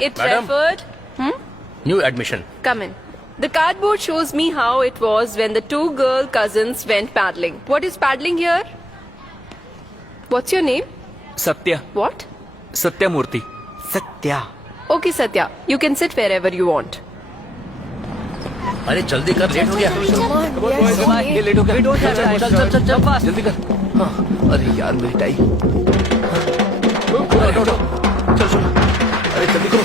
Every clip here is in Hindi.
It referred. New admission. Come in. The cardboard shows me how it was when the two girl cousins went paddling. What is paddling here? What's your name? Satya. What? Satyamurthy. Satya. Okay, Satya. You can sit wherever you want. अरे जल्दी कर, लेट हो गया। ये लेट हो गया। चल चल चल चल चल जल्दी कर। हाँ, अरे यार मेरी टाई। चल चल, अरे जल्दी करो।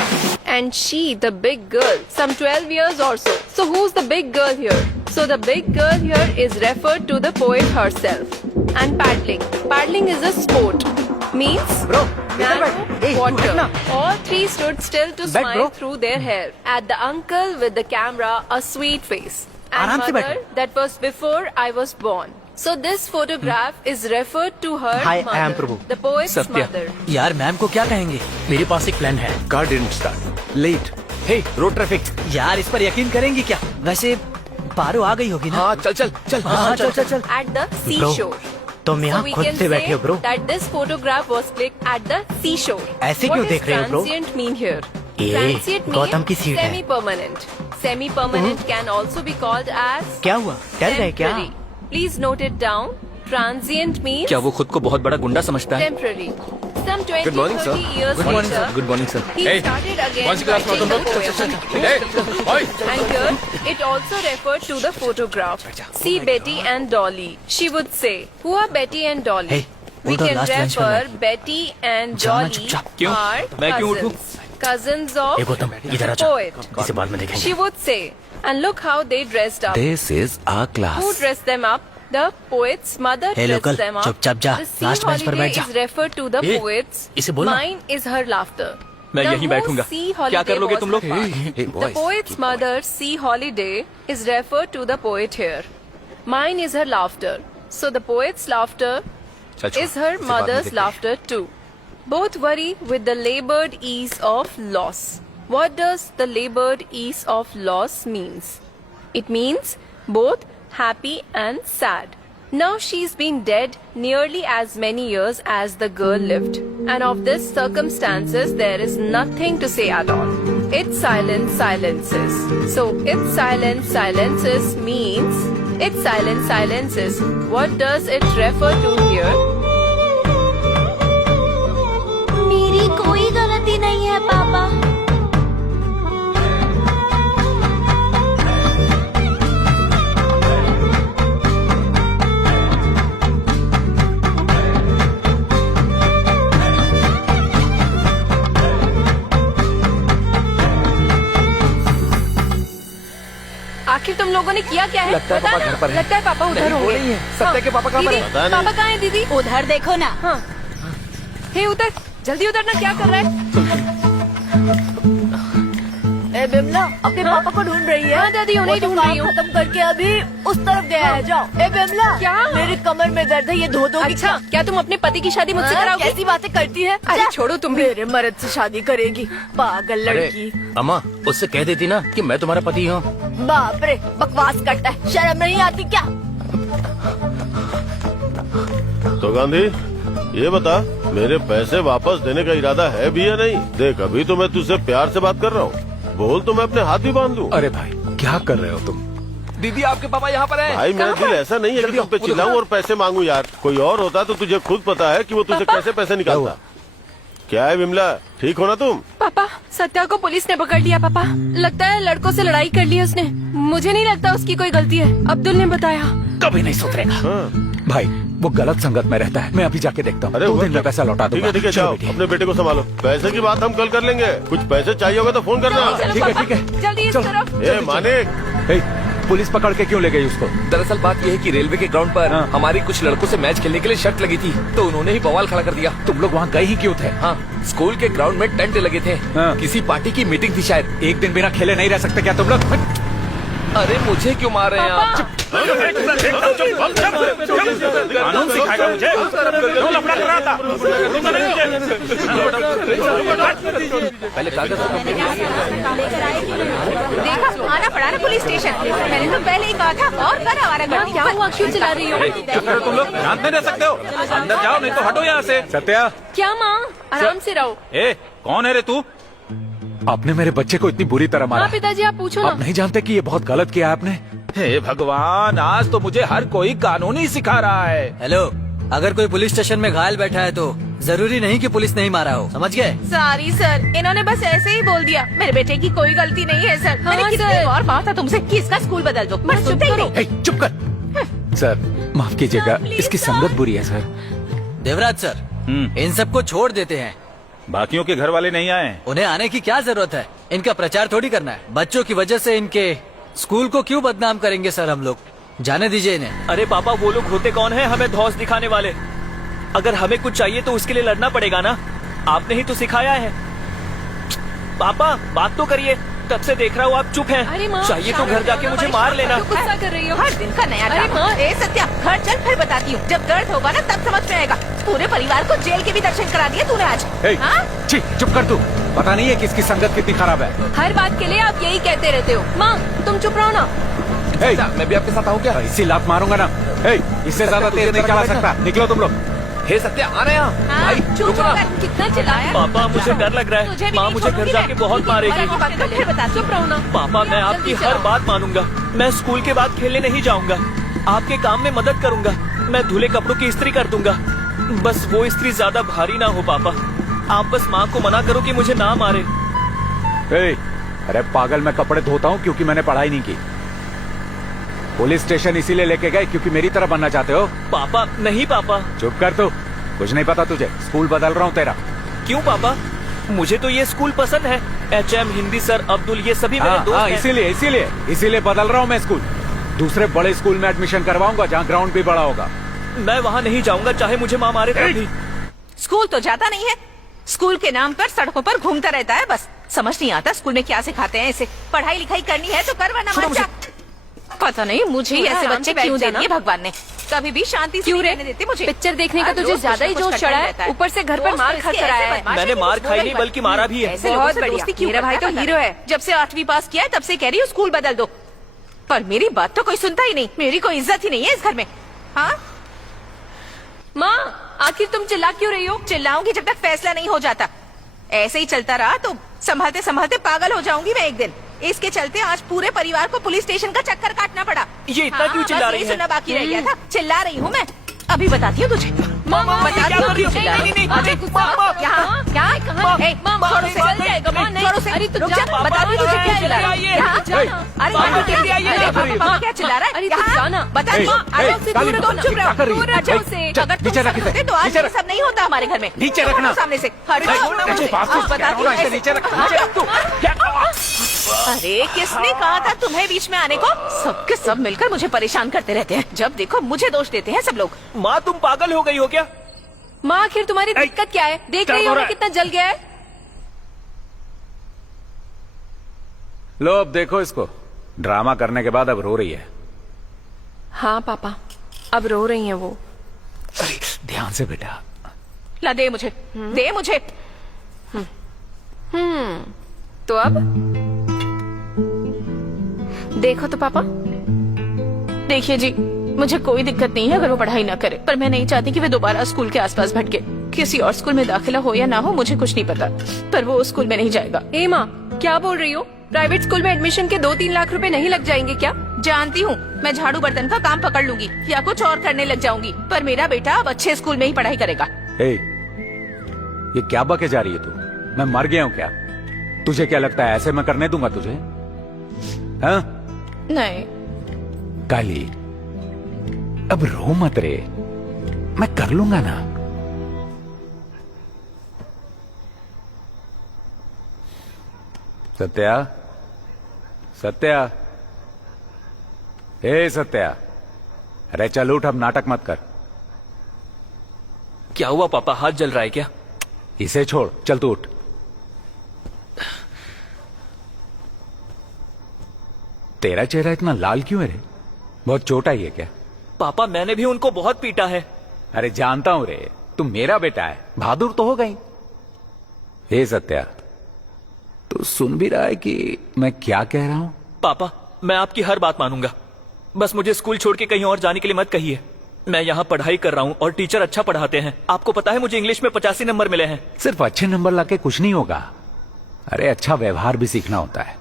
And she, the big girl, some 12 years or so. So who's the big girl here? So the big girl here is referred to the poet herself. And paddling. Paddling is a sport. Means Bro, narrow hey, water. na. All three stood still to Back, smile bro. through their hair. At the uncle with the camera, a sweet face. And आराम से mother, बैठो। that was before I was born. So this photograph is referred to her Hi, mother, I am Prabhu. the poet's Satya. mother. यार मैम को क्या कहेंगे? मेरे पास एक प्लान है। Car didn't start. Late. Hey, road traffic. यार इस पर यकीन करेंगी क्या? वैसे पारो आ गई होगी ना? हाँ चल चल चल। हाँ चल चल चल। At the seashore. तुम यहाँ we खुद can से बैठे हो bro. that this photograph was clicked at the seashore. ऐसे क्यों देख रहे हो, bro? What does transient mean here? ये Transient गौतम की means सीट है। semi-permanent. Semi-permanent can also be called as क्या हुआ? डर गए क्या? temporary. Please note it down. Transient means क्या वो खुद को बहुत बड़ा गुंडा समझता है? temporary. Some 20, Good morning, sir. 30 years Good morning, later, Good morning, sir. he Hey, started again कौन सी क्लास में हो writing तुम the लोग? poem. Hey, boy. And here, it also referred to the photograph. See Betty and Dolly. She would say, who are Betty and Dolly? Hey, we उधर can last bench में refer Betty and जाना Dolly चुपचाप। क्यों? are मैं क्यों उठूं? cousins. Cousins A of Gautam, इधर आ the जा। poet. इसे बाद में देखेंगे। She would say, and look how they dressed up. This is our class. Who dressed them up? The poet's mother Hey, dressed local, them up. चुपचाप जा, The sea last bench पर holiday बैठ जा। is referred to the A, poet's. इसे बोलना। Mine is her laughter. मैं The यहीं whole बैठूंगा। sea क्या holiday कर लोगे was तुम लोग? her part. Hey, The boys, poet's keep mother's sea holiday is referred to the poet here. Mine is her laughter. So the poet's laughter चल छोड़, is her इसे बाद में mother's देखते हैं। laughter too. Both worry with the labored ease of loss. What does the labored ease of loss means? It means both happy and sad. Now she's been dead nearly as many years as the girl lived. And of this circumstances, there is nothing to say at all. Its silence silences. So its silence silences means its silence silences. What does it refer to here? मेरी कोई गलती नहीं है पापा। आखिर तुम लोगों ने किया क्या है? लगता है बता पापा ना। घर पर है। लगता है पापा उधर नहीं, वो होंगे। नहीं है। सत्या के पापा कहाँ पर दीदी, है? पता नहीं। पापा कहाँ है दीदी? उधर देखो ना। हाँ। हे उतर, जल्दी उतरना, क्या कर रहा है? ए बिमला अपने पापा को ढूंढ रही है। हाँ दादी, उन्हें ढूंढ रही हूँ। खत्म करके अभी उस तरफ गया है, जाओ। ए बिमला क्या? मेरी कमर में दर्द है, ये धो दो। अच्छा, क्या तुम अपने पति की शादी मुझसे कराओगी? कैसी बातें करती है? अरे जा, छोड़ो तुम भी। मेरे मर्द से शादी करेगी, पागल अरे लड़की। अम्मा, उससे कह देती ना कि मैं तुम्हारा पति हूँ। बाप रे, बकवास करता है, शर्म नहीं आती क्या? तो गांधी, ये बता, मेरे पैसे वापस देने का इरादा है भी या नहीं? देख, अभी तो मैं तुझसे प्यार से बात कर रहा हूँ। बोल तो मैं अपने हाथ ही बांध दूं। अरे भाई, क्या कर रहे हो तुम? दीदी आपके पापा यहाँ पर हैं। भाई मेरा दिल ऐसा नहीं है कि तुम पे चिल्लाऊं और पैसे मांगू यार। कोई और होता तो तुझे खुद पता है कि वो तुझे कैसे पैसे निकालता। क्या है विमला, ठीक हो ना तुम? पापा, सत्या को पुलिस ने पकड़ लिया पापा। लगता है लड़कों से लड़ाई कर ली उसने। मुझे नहीं लगता उसकी कोई गलती है, अब्दुल ने बताया। कभी नहीं सुधरेगा। हाँ। भाई वो गलत संगत में रहता है, मैं अभी जाके देखता हूँ। अरे 2 दिन में पैसा लौटा दूंगा। ठीक है, चलो जाओ, बेटी। अपने बेटे को संभालो। पैसे की बात हम कल कर लेंगे। कुछ पैसे चाहिए होगा तो फोन करना। चलो ठीक है, पापा, ठीक है। जल्दी इस चलो। तरफ। ए मानिक, हे, पुलिस पकड़ के क्यों ले गई उसको? दरअसल बात यह है कि रेलवे के ग्राउंड पर हाँ। हमारी कुछ लड़कों से मैच खेलने के लिए शर्त लगी थी, तो उन्होंने ही बवाल खड़ा कर दिया। तुम लोग वहाँ गए ही क्यों थे? हाँ, स्कूल के ग्राउंड में टेंट लगे थे। हाँ। किसी पार्टी की मीटिंग थी शायद। एक दिन बिना खेले नहीं रह सकते क्या तुम लोग? अरे मुझे क्यों मार रहे हैं आप? कानून सिखाएगा मुझे? क्यों लफड़ा कर रहा था? पहले कागज देखा, आना पड़ा ना पुलिस स्टेशन। मैंने तो पहले ही कहा था, और कर आवारा गर्दी। क्या हुआ, क्यों चिल्ला रही हो? चुप करो तुम लोग, शांत नहीं रह सकते हो। अंदर जाओ नहीं तो हटो यहाँ से। सत्या, क्या माँ, आराम से रहो। ए, कौन है रे तू? आपने मेरे बच्चे को इतनी बुरी तरह मारा हाँ पिताजी आप पूछो आप ना। नहीं जानते कि ये बहुत गलत किया आपने? हे भगवान, आज तो मुझे हर कोई कानून ही सिखा रहा है। हेलो, अगर कोई पुलिस स्टेशन में घायल बैठा है तो जरूरी नहीं कि पुलिस नहीं मारा हो, समझ गए? सॉरी सर, इन्होंने बस ऐसे ही बोल दिया। मेरे बेटे की कोई गलती नहीं है सर। मैंने कितनी सर। बार कहा था तुमसे कि इसका स्कूल बदल दो, पर सुनते ही नहीं। हे, चुप कर। सर माफ कीजिएगा, प्लीज, इसकी सर। संगत बुरी है सर। देवराज सर, इन सबको छोड़ देते हैं। बाकियों के घर वाले नहीं आए? उन्हें आने की क्या जरूरत है? इनका प्रचार थोड़ी करना है। बच्चों की वजह से इनके स्कूल को क्यों बदनाम करेंगे सर हम लोग? जाने दीजिए इन्हें। अरे पापा, वो लोग होते कौन है हमें धौंस दिखाने वाले? अगर हमें कुछ चाहिए तो उसके लिए लड़ना पड़ेगा ना। आपने ही तो सिखाया है। पापा बात तो करिए, तब से देख रहा हूँ आप चुप अरे हैं। माँ, चाहिए तो घर जाके मुझे मार लेना। क्यों गुस्सा कर रही हो? हर दिन का नया अरे ड्रामा। माँ। ए सत्या, घर चल फिर बताती हूँ। जब दर्द होगा ना तब समझ में आएगा। पूरे परिवार को जेल के भी दर्शन करा दिए तूने आज। हे, हाँ? छी, चुप कर तू। पता नहीं है कि इसकी संगत कितनी खराब है। हर बात के लिए आप यही कहते रहते हो। माँ तुम चुप रहो ना। हे, मैं भी आपके साथ आऊँ क्या? इसी लात मारूंगा ना। हे, इससे ज्यादा तेज नहीं चला सकता। निकलो तुम लोग। हे सत्या, आ रहे हैं। हाँ, चुप होकर कितना चिल्लाया? पापा मुझे डर लग रहा तुझे है। भी माँ नहीं मुझे घर छोड़ूंगी जाके मैं। बहुत मारेगी। फिर बताती चुप रहो ना। पापा मैं आपकी जल्दी हर चलो। बात मानूंगा। मैं स्कूल के बाद खेलने नहीं जाऊंगा। आपके काम में मदद करूंगा। मैं धुले कपड़ों की इस्त्री कर दूंगा। बस वो इस्त्री ज्यादा भारी ना हो पापा। आप बस माँ को मना करो कि मुझे ना मारे। हे, अरे पागल, मैं कपड़े धोता हूँ क्योंकि मैंने पढ़ाई नहीं की। पुलिस स्टेशन इसीलिए लेके गए क्योंकि मेरी तरह बनना चाहते हो? पापा नहीं पापा। चुप कर तू। कुछ नहीं पता तुझे। स्कूल बदल रहा हूँ तेरा। क्यों पापा? मुझे तो ये स्कूल पसंद है। HM, हिंदी सर, अब्दुल, ये सभी मेरे हाँ, दोस्त हाँ, हैं। इसीलिए बदल रहा हूँ मैं स्कूल। दूसरे बड़े स्कूल में एडमिशन करवाऊंगा जहाँ ग्राउंड भी बड़ा होगा। मैं वहाँ नहीं जाऊंगा, चाहे मुझे माँ मारे तब भी। स्कूल तो जाता नहीं है। स्कूल के नाम पर सड़कों पर घूमता रहता है। बस समझ नहीं आता स्कूल में क्या सिखाते हैं इसे। पढ़ाई लिखाई करनी है तो कर, वरना मत जा। पता नहीं मुझे ही थोड़ा ऐसे आराम बच्चे से बैठ क्यों दे जाना। दिए भगवान ने। कभी भी शांति से क्यों नहीं रे? रहने देते मुझे। पिक्चर देखने का हर तुझे रोज ज्यादा ही कुछ ना जोश कुछ चढ़ा करता है। रहता ऊपर से घर पर दोस्त मार तो खा इसके कर आया ऐसे है। बदमाश मैंने है कि मार कुछ खाई बोला नहीं, ही बल्कि मत। मारा भी है। ऐसे लोगों से दोस्ती क्यों मेरा भाई करता तो है? हीरो है। जब से 8वीं पास किया है तब से कह रही हूँ स्कूल बदल दो, पर मेरी बात तो कोई सुनता ही नहीं। मेरी कोई इज्जत ही नहीं है इस घर में। हाँ, माँ आखिर तुम चिल्ला क्यों रही हो? चिल्लाऊंगी जब तक फैसला नहीं हो जाता। ऐसे ही चलता रहा तो संभालते संभालते पागल हो जाऊंगी मैं एक दिन। इसके चलते आज पूरे परिवार को पुलिस स्टेशन का चक्कर काटना पड़ा। ये इतना क्यों बस चिल्ला यही रही है? सुनना बाकी रह गया था। चिल्ला रही हूँ मैं। अभी बताती हूँ तुझे। माँ, बताती क्या हूँ कर रही क्यों हो? चिल्ला रही नहीं, हूँ। नहीं, अरे, माँ, यहाँ यहाँ कहाँ? ए, माँ, छोड़ो से। चल जाएगा, माँ, नहीं। छोड़ो से। अरे, तू रुक जा, जा, बताती हूँ तुझे क्यों चिल्ला रहा है। यहाँ अरे माँ, यहाँ जल्दी आइए, अरे, क्या कर रही हो? पापा क्या चिल्ला रहा है? अरे, तू यहाँ जाना। बताती ए, हूँ। ए, अरे, से काली, दूर तुम चुप क्या कर रही रहो। है? दूर हटो ए, उसे। चल, अगर तुम नीचे रख सब इसे, होते तो आज नीचे ये रख। सब नहीं होता हमारे घर में। नीचे हटो रखना। सामने से। हटो मुझे बात तो बताती हूँ ऐसे नीचे रख, नीचे रख तू। अरे किसने कहा था तुम्हें बीच में आने को? सबके सब मिलकर मुझे परेशान करते रहते हैं। जब देखो मुझे दोष देते हैं सब लोग। माँ तुम पागल हो गई हो क्या? माँ आखिर तुम्हारी दिक्कत क्या है? देख क्या रही हो हो रहा ना है? कितना जल गया है। लो अब देखो इसको। ड्रामा करने के बाद अब रो रही है। हाँ पापा, अब रो रही हैं वो। अरे ध्यान से बेटा। ला दे मुझे, दे मुझे। तो अब देखो तो पापा। देखिए जी, मुझे कोई दिक्कत नहीं है अगर वो पढ़ाई ना करे, पर मैं नहीं चाहती कि वे दोबारा स्कूल के आसपास भटके। किसी और स्कूल में दाखिला हो या ना हो मुझे कुछ नहीं पता, पर वो उस स्कूल में नहीं जाएगा। ए माँ, क्या बोल रही हो? प्राइवेट स्कूल में एडमिशन के 2-3 लाख रुपए नहीं लग जाएंगे क्या? जानती हूँ, मैं झाड़ू बर्तन का काम पकड़ लूंगी या कुछ और करने लग जाऊंगी, पर मेरा बेटा अब अच्छे स्कूल में ही पढ़ाई करेगा। हे, ये क्या बके जा रही है तू? मैं मर गया हूँ क्या? तुझे क्या लगता है ऐसे मैं करने दूंगा तुझे? हाँ? नहीं, काली, अब रो मत रे, मैं कर लूंगा ना। सत्या, सत्या, हे सत्या, अरे चल उठ, अब नाटक मत कर। क्या हुआ पापा, हाथ जल रहा है क्या? इसे छोड़, चल तू उठ। तेरा चेहरा इतना लाल क्यों है रे? बहुत चोट आई है क्या? पापा मैंने भी उनको बहुत पीटा है। अरे जानता हूं रे, तू मेरा बेटा है, बहादुर तो हो गई। हे सत्या, तू सुन भी रहा है कि मैं क्या कह रहा हूं? पापा मैं आपकी हर बात मानूंगा, बस मुझे स्कूल छोड़ के कहीं और जाने के लिए मत कहिए। मैं यहाँ पढ़ाई कर रहा हूँ और टीचर अच्छा पढ़ाते हैं। आपको पता है मुझे इंग्लिश में 85 नंबर मिले हैं। सिर्फ अच्छे नंबर लाके कुछ नहीं होगा, अरे अच्छा व्यवहार भी सीखना होता है।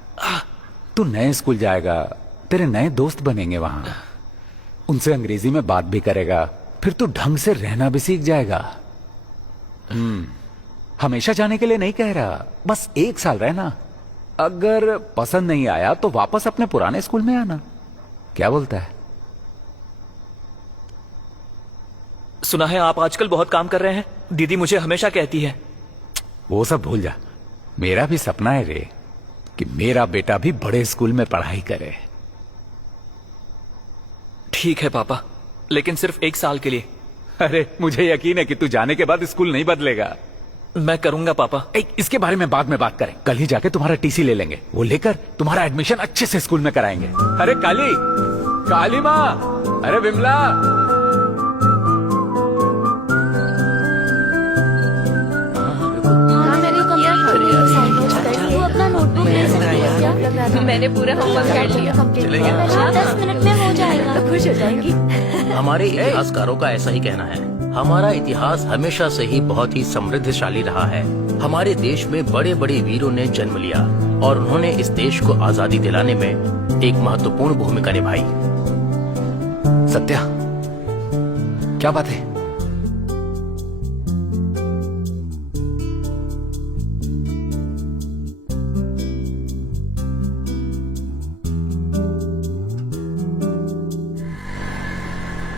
तू नए स्कूल जाएगा, तेरे नए दोस्त बनेंगे वहां, उनसे अंग्रेजी में बात भी करेगा, फिर तू ढंग से रहना भी सीख जाएगा। हमेशा जाने के लिए नहीं कह रहा, बस 1 साल रहना। अगर पसंद नहीं आया तो वापस अपने पुराने स्कूल में आना। क्या बोलता है? सुना है आप आजकल बहुत काम कर रहे हैं, दीदी मुझे हमेशा कहती है। वो सब भूल जा। मेरा भी सपना है रे कि मेरा बेटा भी बड़े स्कूल में पढ़ाई करे। ठीक है पापा, लेकिन सिर्फ 1 साल के लिए। अरे मुझे यकीन है कि तू जाने के बाद स्कूल नहीं बदलेगा। मैं करूंगा पापा। इसके बारे में बाद में बात करें। कल ही जाके तुम्हारा टीसी ले लेंगे, वो लेकर तुम्हारा एडमिशन अच्छे से स्कूल में कराएंगे। अरे काली, काली माँ, अरे विमला, मैंने पूरा होमवर्क कर लिया। 10 मिनट में हो जाएगा। खुश हो जाएंगी। हमारे इतिहासकारों का ऐसा ही कहना है। हमारा इतिहास हमेशा से ही बहुत ही समृद्धशाली रहा है। हमारे देश में बड़े बड़े वीरों ने जन्म लिया और उन्होंने इस देश को आजादी दिलाने में एक महत्वपूर्ण भूमिका निभाई। सत्या, क्या बात है?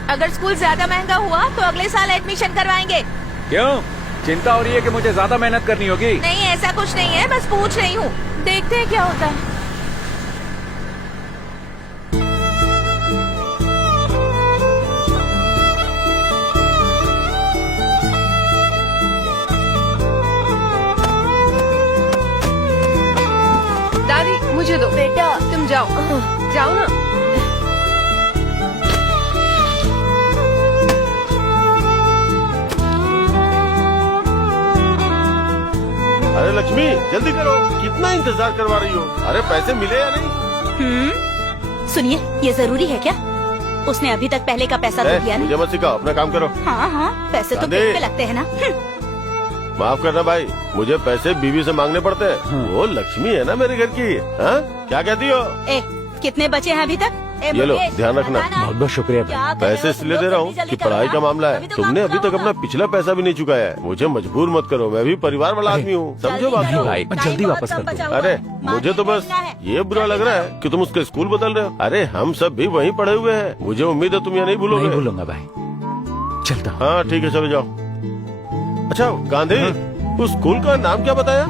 अगर स्कूल ज्यादा महंगा हुआ तो अगले साल एडमिशन करवाएंगे। क्यों चिंता हो रही है कि मुझे ज्यादा मेहनत करनी होगी? नहीं, ऐसा कुछ नहीं है, बस पूछ रही हूँ। देखते हैं क्या होता है। दादी मुझे दो। बेटा तुम जाओ, जाओ ना। अरे लक्ष्मी जल्दी करो, कितना इंतजार करवा रही हो? अरे पैसे मिले या नहीं? सुनिए, ये जरूरी है क्या? उसने अभी तक पहले का पैसा तो दिया नहीं। मुझे मत सिखाओ, अपना काम करो। हाँ हाँ, पैसे तो दादी। पेट पे लगते हैं ना। माफ करना भाई, मुझे पैसे बीवी से मांगने पड़ते हैं। वो लक्ष्मी है ना मेरे घर की। हाँ क्या कहती हो? ए, कितने बचे हैं अभी तक? ए, ये लो, मुकेश, ध्यान रखना। बताना। बहुत बहुत शुक्रिया। क्या कर रहे पैसे हो? इसलिए तुम दे लोग रहा हूँ जल्दी कि जल्दी पढ़ाई करो का ना। मामला है। अभी तो तुमने काम अभी तक पूरा अपना होगा। पिछला पैसा भी नहीं चुकाया है। मुझे मजबूर मत करो, मैं भी परिवार वाला आदमी हूँ, समझो बात जल्दी को। करो। भाई, मैं टाइम जल्दी बहुत वापस कम कर बचा दूंगा। हुआ अरे है। मुझे तो बस मार्केट में ये बुरा लग रहा है कि तुम उसके स्कूल बदल रहे हो। अरे हम सब भी वहीं पढ़े हुए हैं, मुझे उम्मीद है तुम ये नहीं भूलोगे। नहीं भूलूंगा भाई, चलता हूँ। हाँ ठीक है, चलो जाओ। अच्छा गांधी, उस स्कूल का नाम क्या बताया?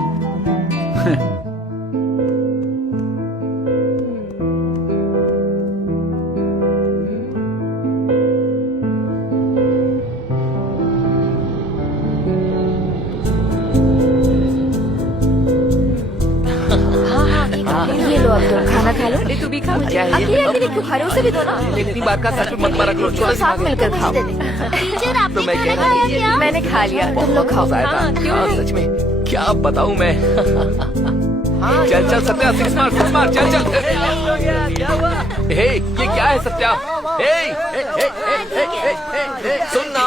ये लो, अब तो खाना खा लो। अरे तू भी खा। अकेले अकेले क्यों खा रहे हो? उसे भी दो ना। इतनी बात का सच मत मारा करो। तो साथ मिलकर खाओ। टीचर, आपने मैं कह खाना खाया क्या? मैंने खा लिया, तुम लोग खाओ। हाँ, क्यों नहीं? सच में क्या बताऊं मैं। चल चल सत्या, 6 मार, चल चल। हे, ये क्या है सत्या? सुन ना।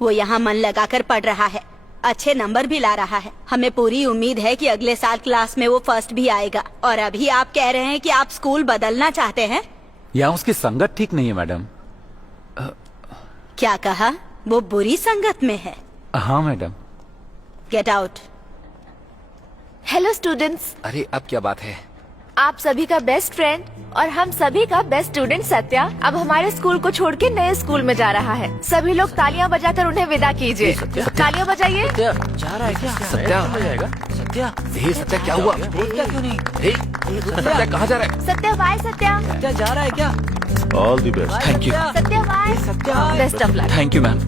वो यहाँ मन लगाकर पढ़ रहा है, अच्छे नंबर भी ला रहा है। हमें पूरी उम्मीद है कि अगले साल क्लास में वो फर्स्ट भी आएगा। और अभी आप कह रहे हैं कि आप स्कूल बदलना चाहते हैं? यहाँ उसकी संगत ठीक नहीं है मैडम। क्या कहा? वो बुरी संगत में है। हाँ madam. Get out. Hello students, अरे अब क्या बात है? आप सभी का बेस्ट फ्रेंड और हम सभी का बेस्ट स्टूडेंट सत्या अब हमारे स्कूल को छोड़ के नए स्कूल में जा रहा है। सभी लोग तालियां बजाकर उन्हें विदा कीजिए। तालियां बजाइए। जा रहा है क्या? सत्या, सत्या, हे सत्या, क्या हुआ? बोलता क्यों नहीं? हे सत्या, कहाँ जा रहा है? सत्या बाय। सत्या सत्या जा रहा है क्या? All the best. Thank you. Satya bye. Best of luck. Thank you ma'am.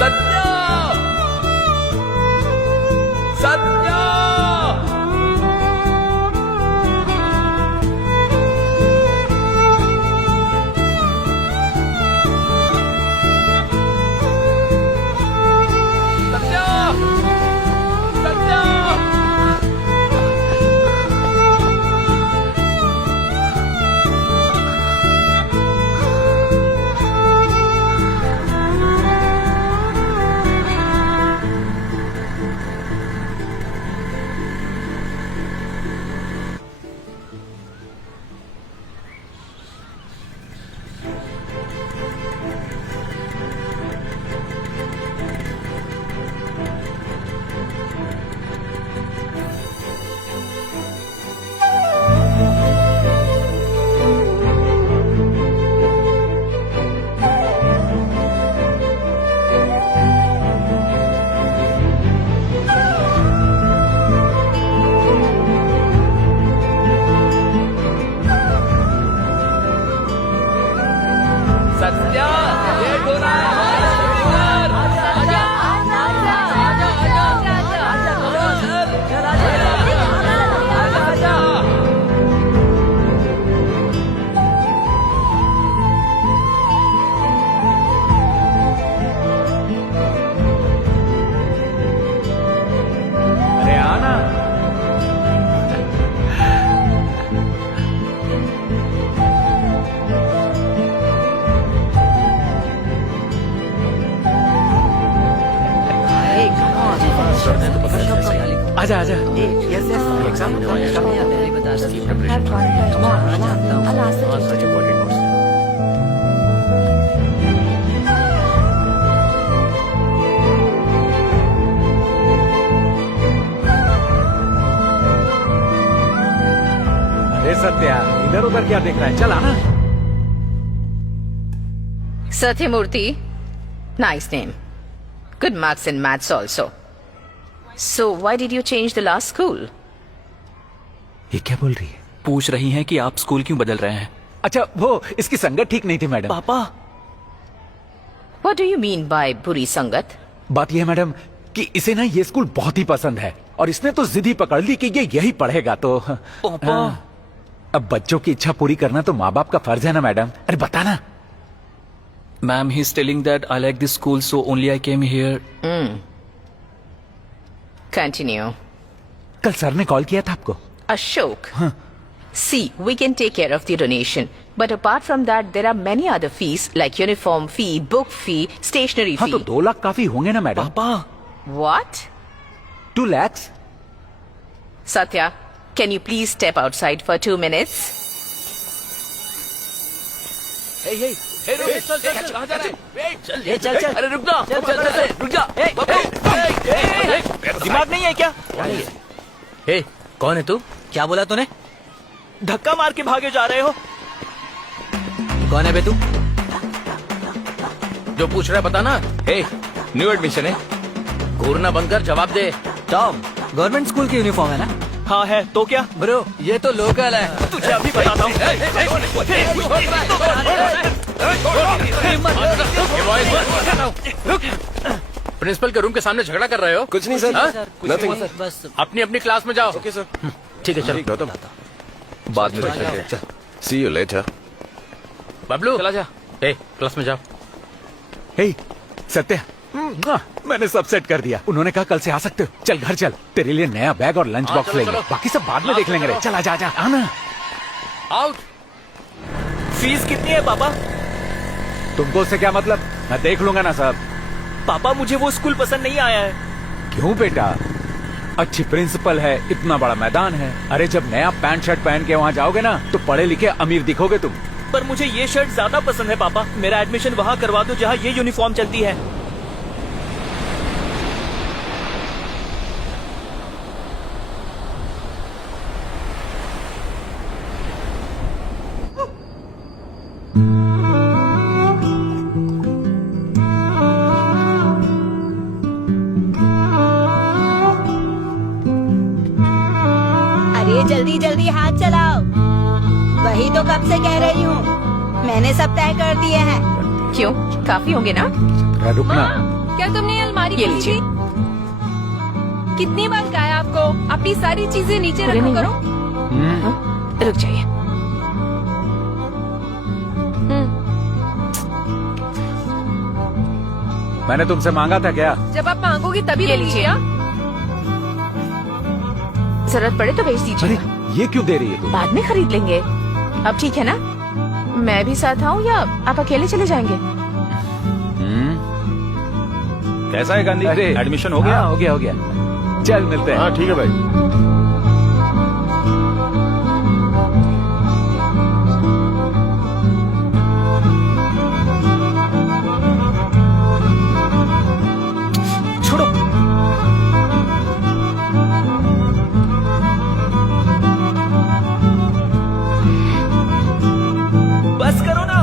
Satya, Satya. आजा आजा। अरे सत्या, इधर उधर क्या देख रहा है? चल आना। Satyamurthy, nice name. Good marks in maths also. So why did you change the last school? ये क्या बोल रही है? पूछ रही हैं कि आप स्कूल क्यों बदल रहे हैं? अच्छा वो इसकी संगत ठीक नहीं थी मैडम। पापा, What do you mean by बुरी संगत? बात यह है मैडम कि इसे ना ये स्कूल बहुत ही पसंद है और इसने तो जिद ही पकड़ ली कि ये यही पढ़ेगा तो। पापा। अब बच्चों की इच्छा पूरी करना तो माँ बाप का फर्ज है ना मैडम। अरे बताना। Ma'am, he's telling that I like this school, so only I came here. Continue. कल सर ने कॉल किया था आपको? Ashok. See, we can take care of the donation. But apart from that, there are many other fees like uniform fee, book fee, stationery हाँ fee. तो 2 लाख काफी होंगे ना मैडम? पापा, What? 2 lakhs? Satya, can you please step outside for 2 minutes? अरे रुक जा, रुक जा। दिमाग नहीं है क्या? हे, कौन है तू? क्या बोला तूने? धक्का मार के भागे जा रहे हो? कौन है बे तू? जो पूछ रहा है बता ना। हे, न्यू एडमिशन है? घूरना बंद कर, जवाब दे। टॉम, गवर्नमेंट स्कूल की यूनिफॉर्म है ना? हाँ है, तो क्या? ब्रो, ये तो लोकल है। तुझे अभी बताता हूँ। प्रिंसिपल के रूम के सामने झगड़ा कर रहे हो? कुछ नहीं सर। हाँ? बस अपनी अपनी क्लास में जाओ। Okay sir. ठीक है चलो। गौतम, बाद में देखेंगे। सी यू लेटर। बबलू चला जा। ए, क्लास में जाओ। हे सत्या, मैंने सब सेट कर दिया। उन्होंने कहा कल से आ सकते हो। चल घर चल, तेरे लिए नया बैग और लंच बॉक्स चलो, लेंगे। चलो। बाकी सब बाद में देख लेंगे रे। चल आजा आजा, आना। आउट। फीस कितनी है पापा? तुमको उससे क्या मतलब? मैं देख लूंगा ना सब। पापा, मुझे वो स्कूल पसंद नहीं आया है। क्यों बेटा? अच्छी प्रिंसिपल है, इतना बड़ा मैदान है। अरे जब नया पैंट शर्ट पहन के वहाँ जाओगे ना तो पढ़े लिखे अमीर दिखोगे तुम। पर मुझे ये शर्ट ज्यादा पसंद है पापा। मेरा एडमिशन वहाँ करवा दो जहाँ ये यूनिफॉर्म चलती है। अरे जल्दी जल्दी हाथ चलाओ। वही तो कब से कह रही हूँ, मैंने सब तय कर दिए हैं। क्यों? काफी होंगे ना? रुकना। क्या तुमने ये अलमारी ये खोली लीजिए। थी? कितनी बार कहा आपको अपनी सारी चीजें नीचे पूरे रखा नहीं करो? रुक जाइए। मैंने तुमसे मांगा था क्या? जब आप मांगोगी तभी ये तो लीजिए। लीजिए। जरूरत पड़े तो बेच अरे दीजिए, ये क्यों दे रही है तू? बाद में खरीद लेंगे। अब ठीक है ना? मैं भी साथ आऊँ या आप अकेले चले जाएंगे? कैसा है गांधी? अरे एडमिशन हो गया? हाँ, हो गया हो गया। चल मिलते हैं। हाँ ठीक है भाई। छोड़ो। बस करो ना।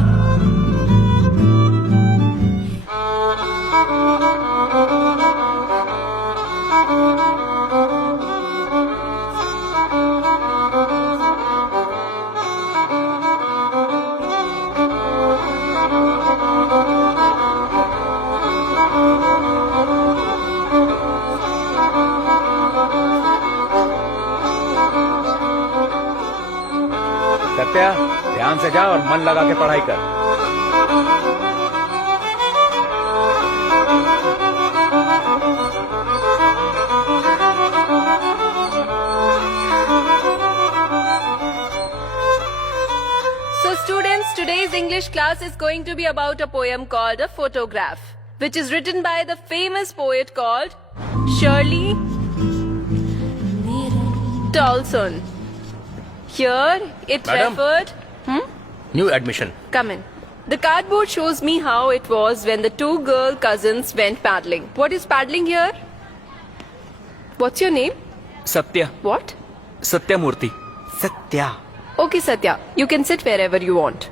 सत्या ध्यान से जा और मन लगा के पढ़ाई कर। So students, today's English class is going to be about a poem called A Photograph, which is written by the famous poet called Shirley Dawson. Here it Madam. referred... new admission. Come in. The cardboard shows me how it was when the two girl cousins went paddling. What is paddling here? What's your name? Satya, What? Satyamurthy. Satya. Okay, Satya. You can sit wherever you want.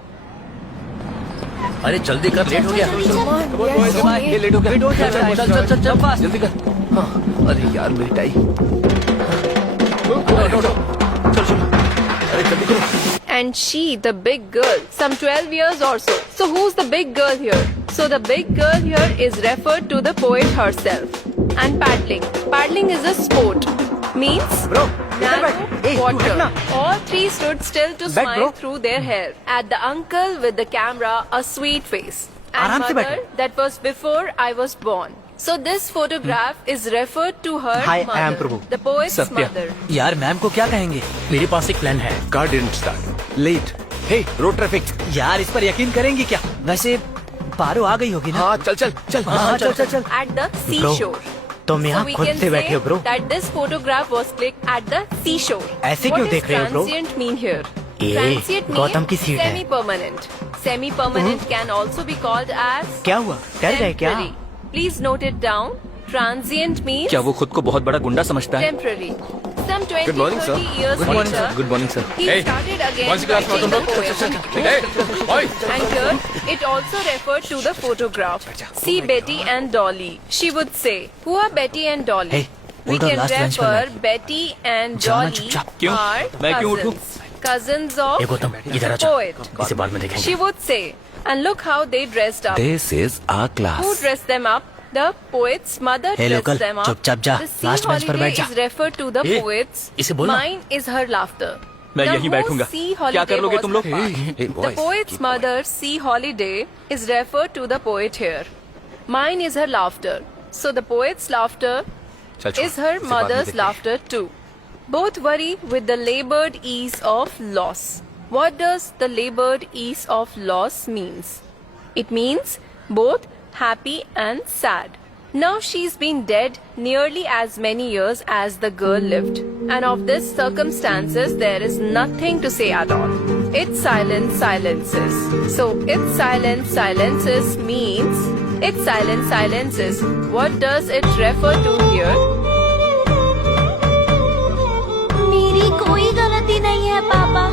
अरे जल्दी कर, लेट हो गया। ये लेट हो गया। चल चल चल चल चल जल्दी कर। हाँ, अरे यार मेरी टाई। चल चल, अरे जल्दी करो। And she, the big girl, some 12 years or so. So who's the big girl here? So the big girl here is referred to the poet herself. And paddling. Paddling is a sport. Means Bro, narrow hey, you water. hit na. All three stood still to Back, smile bro. through their hair. At the uncle with the camera, a sweet face. And आराम से mother, बैठो। that was before I was born. So this photograph is referred to her Hi, I mother, am Prabhu. the poet's Satya. mother. यार मैम को क्या कहेंगे? मेरे पास एक प्लान है। Car didn't start. Late. Hey road traffic. यार इस पर यकीन करेंगे क्या? वैसे पारो आ गई होगी ना? हाँ चल चल चल। हाँ चल चल चल। At the Bro, seashore. तुम So यहाँ we खुद can से बैठे हो say bro. that this photograph was clicked at the seashore. ऐसे क्यों देख रहे हो, bro? What does transient mean here? ये Transient गौतम की means सीट है। semi-permanent. Semi-permanent can also be called as क्या हुआ? डर गए क्या? temporary. Please note it down. Transient means क्या वो खुद को बहुत बड़ा गुंडा समझता है? temporary. Some 20, Good morning, sir. 30 years Good morning, later, good morning sir. he Hey, started again कौन सी क्लास में हो writing तुम the लोग? poem. Hey, boy. And here, it also referred to the photograph. See Betty and Dolly. She would say, who are Betty and Dolly? Hey, we उठो, can last bench पर refer Betty and जाना Dolly चुपचाप। क्यों? are मैं क्यों उठूं? cousins. Cousins of ए गौतम, इधर आ the जा। poet. इसे बाद में देखेंगे। She would say, and look how they dressed up. This is our Who class. dressed them up? The poet's mother Hey, dressed local, them up. चुपचाप जा, The sea last bench पर holiday बैठ जा। is referred to the Hey, poet's. इसे बोलना। Mine is her laughter. मैं The यहीं whole बैठूंगा। sea क्या holiday कर लोगे was तुम लोग? her part. Hey, The boys, poet's keep mother, sea holiday, is referred to the poet here. Mine is her laughter. So the poet's laughter चल छोड़, is her इसे बाद में mother's देखेंगे। laughter too. Both worry with the labored ease of loss. What does the labored ease of loss means? It means both happy and sad. Now she's been dead nearly as many years as the girl lived. And of this circumstances, there is nothing to say at all. It's silence silences. So it's silence silences means it's silence silences. What does it refer to here? मेरी कोई गलती नहीं है पापा।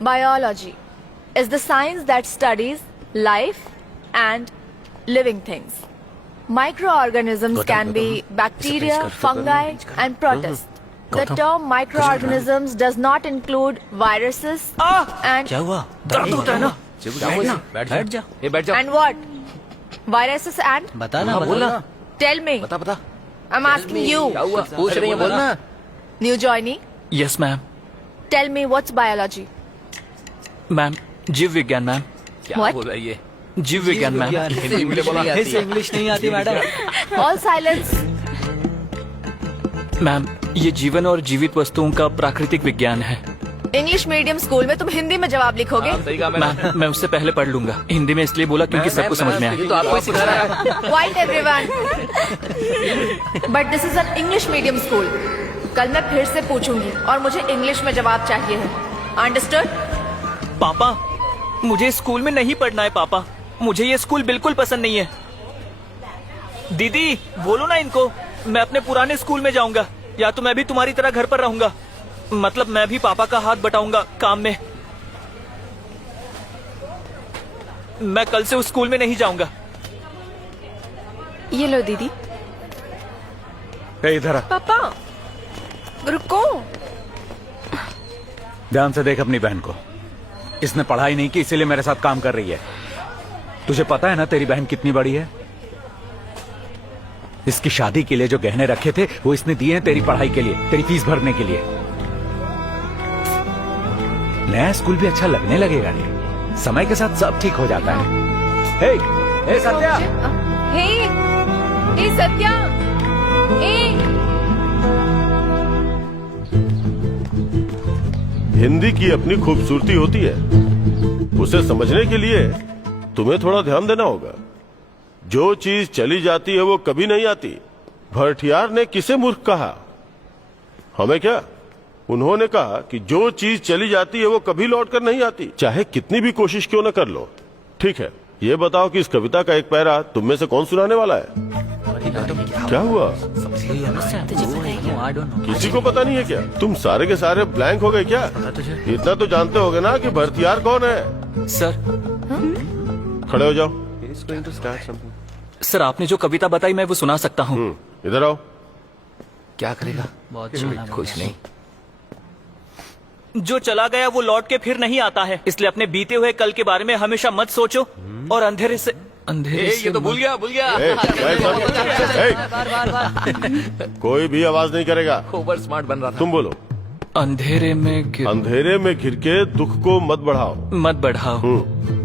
Biology is the science that studies life and living things. Microorganisms can be bacteria, fungi, and protists. The term microorganisms does not include viruses and क्या हुआ? दर्द होता है ना? बैठ जा। ये बैठ जा। and what? Viruses and? बता ना, बोलना। Tell me. बता। I'm asking you. पूछ रही है, बोलना। New joinee. Yes ma'am. Tell me what's biology? Ma'am जीव विज्ञान मैम। What? बोल रही है? जीव विज्ञान मैम। इसे इंग्लिश नहीं आती मैडम। All silence. मैम ये जीवन और जीवित वस्तुओं का प्राकृतिक विज्ञान है। इंग्लिश मीडियम स्कूल में तुम हिंदी में जवाब लिखोगे? मैम मैं उससे पहले पढ़ लूंगा। हिंदी में इसलिए बोला क्योंकि सबको समझ में आए। तो आपको ही सिखा रहा है। Quiet everyone. But this is an English medium school. कल मैं फिर से पूछूंगी और मुझे इंग्लिश में जवाब चाहिए है। Understood? पापा मुझे स्कूल में नहीं पढ़ना है पापा। मुझे ये स्कूल बिल्कुल पसंद नहीं है। दीदी बोलो ना इनको, मैं अपने पुराने स्कूल में जाऊंगा या तो मैं भी तुम्हारी तरह घर पर रहूंगा। मतलब मैं भी पापा का हाथ बटाऊंगा काम में। मैं कल से उस स्कूल में नहीं जाऊंगा। ये लो दीदी। इधर आ। पापा रुको। ध्यान से देख अपनी बहन को। इसने पढ़ाई नहीं की इसीलिए मेरे साथ काम कर रही है। तुझे पता है ना तेरी बहन कितनी बड़ी है? इसकी शादी के लिए जो गहने रखे थे वो इसने दिए हैं तेरी पढ़ाई के लिए, तेरी फीस भरने के लिए। नया स्कूल भी अच्छा लगने लगेगा रे। समय के साथ सब ठीक हो जाता है। हे सत्या। हे सत्या। हिंदी की अपनी खूबसूरती होती है, उसे समझने के लिए तुम्हें थोड़ा ध्यान देना होगा। जो चीज चली जाती है वो कभी नहीं आती। भरठियार ने किसे मूर्ख कहा? हमें क्या? उन्होंने कहा कि जो चीज चली जाती है वो कभी लौट कर नहीं आती, चाहे कितनी भी कोशिश क्यों न कर लो। ठीक है, ये बताओ कि इस कविता का एक पैरा तुम में से कौन सुनाने वाला है? क्या हुआ? किसी को पता नहीं है क्या? तुम सारे के सारे ब्लैंक हो गए क्या? इतना तो जानते होगे ना कि भरतियार कौन है? सर खड़े हो जाओ। सर आपने जो कविता बताई मैं वो सुना सकता हूँ। इधर आओ। क्या करेगा? बहुत कुछ नहीं। जो चला गया वो लौट के फिर नहीं आता है, इसलिए अपने बीते हुए कल के बारे में हमेशा मत सोचो और अंधेरे से ये तो भूल गया। कोई भी आवाज नहीं करेगा। ओवर स्मार्ट बन रहा था। तुम बोलो। अंधेरे में घिर के दुख को मत बढ़ाओ।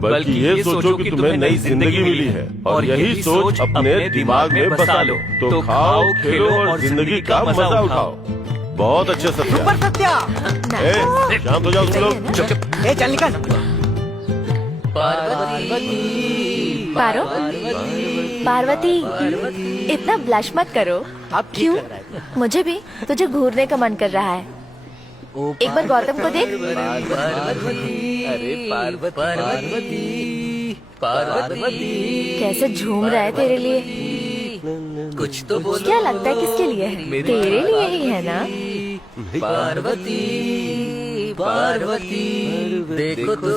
बल्कि ये सोचो कि तुम्हें नई जिंदगी मिली है और यही सोच अपने दिमाग में बसा लो। तो खाओ, खेलो और जिंदगी का मजा उठाओ। बहुत अच्छे सत्या। शांत हो जाओ तुम लोग। चल निकल। पार्वती इतना ब्लश मत करो। अब क्यों? मुझे भी तुझे घूरने का मन कर रहा है। एक बार गौतम को देख। अरे पार्वती कैसे झूम रहा है तेरे लिए। कुछ तो बोलो। क्या लगता है किसके लिए है? तेरे लिए ही है ना? पार्वती देखो तो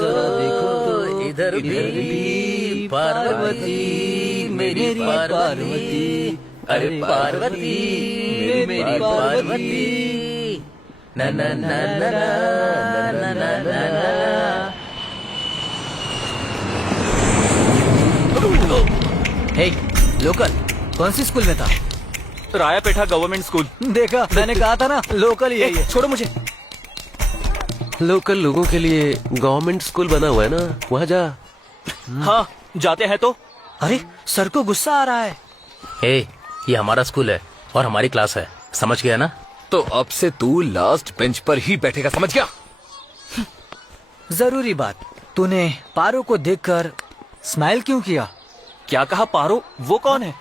इधर भी पार्वती मेरी पार्वती। अरे पार्वती मेरी पार्वती। ना ना ना ना ना ना ना ना। हे लोकल कौन सी स्कूल में था? रायापेठा गवर्नमेंट स्कूल। देखा, मैंने कहा था ना लोकल ही है। छोड़ो मुझे। लोकल लोगों के लिए गवर्नमेंट स्कूल बना हुआ है ना, वहाँ जा। हाँ जाते हैं तो। अरे सर को गुस्सा आ रहा है। ये हमारा स्कूल है और हमारी क्लास है, समझ गया ना? तो अब से तू लास्ट बेंच पर ही बैठेगा, समझ गया? जरूरी बात, तूने पारो को देखकर स्माइल क्यों किया? क्या कहा? पारो? वो कौन है?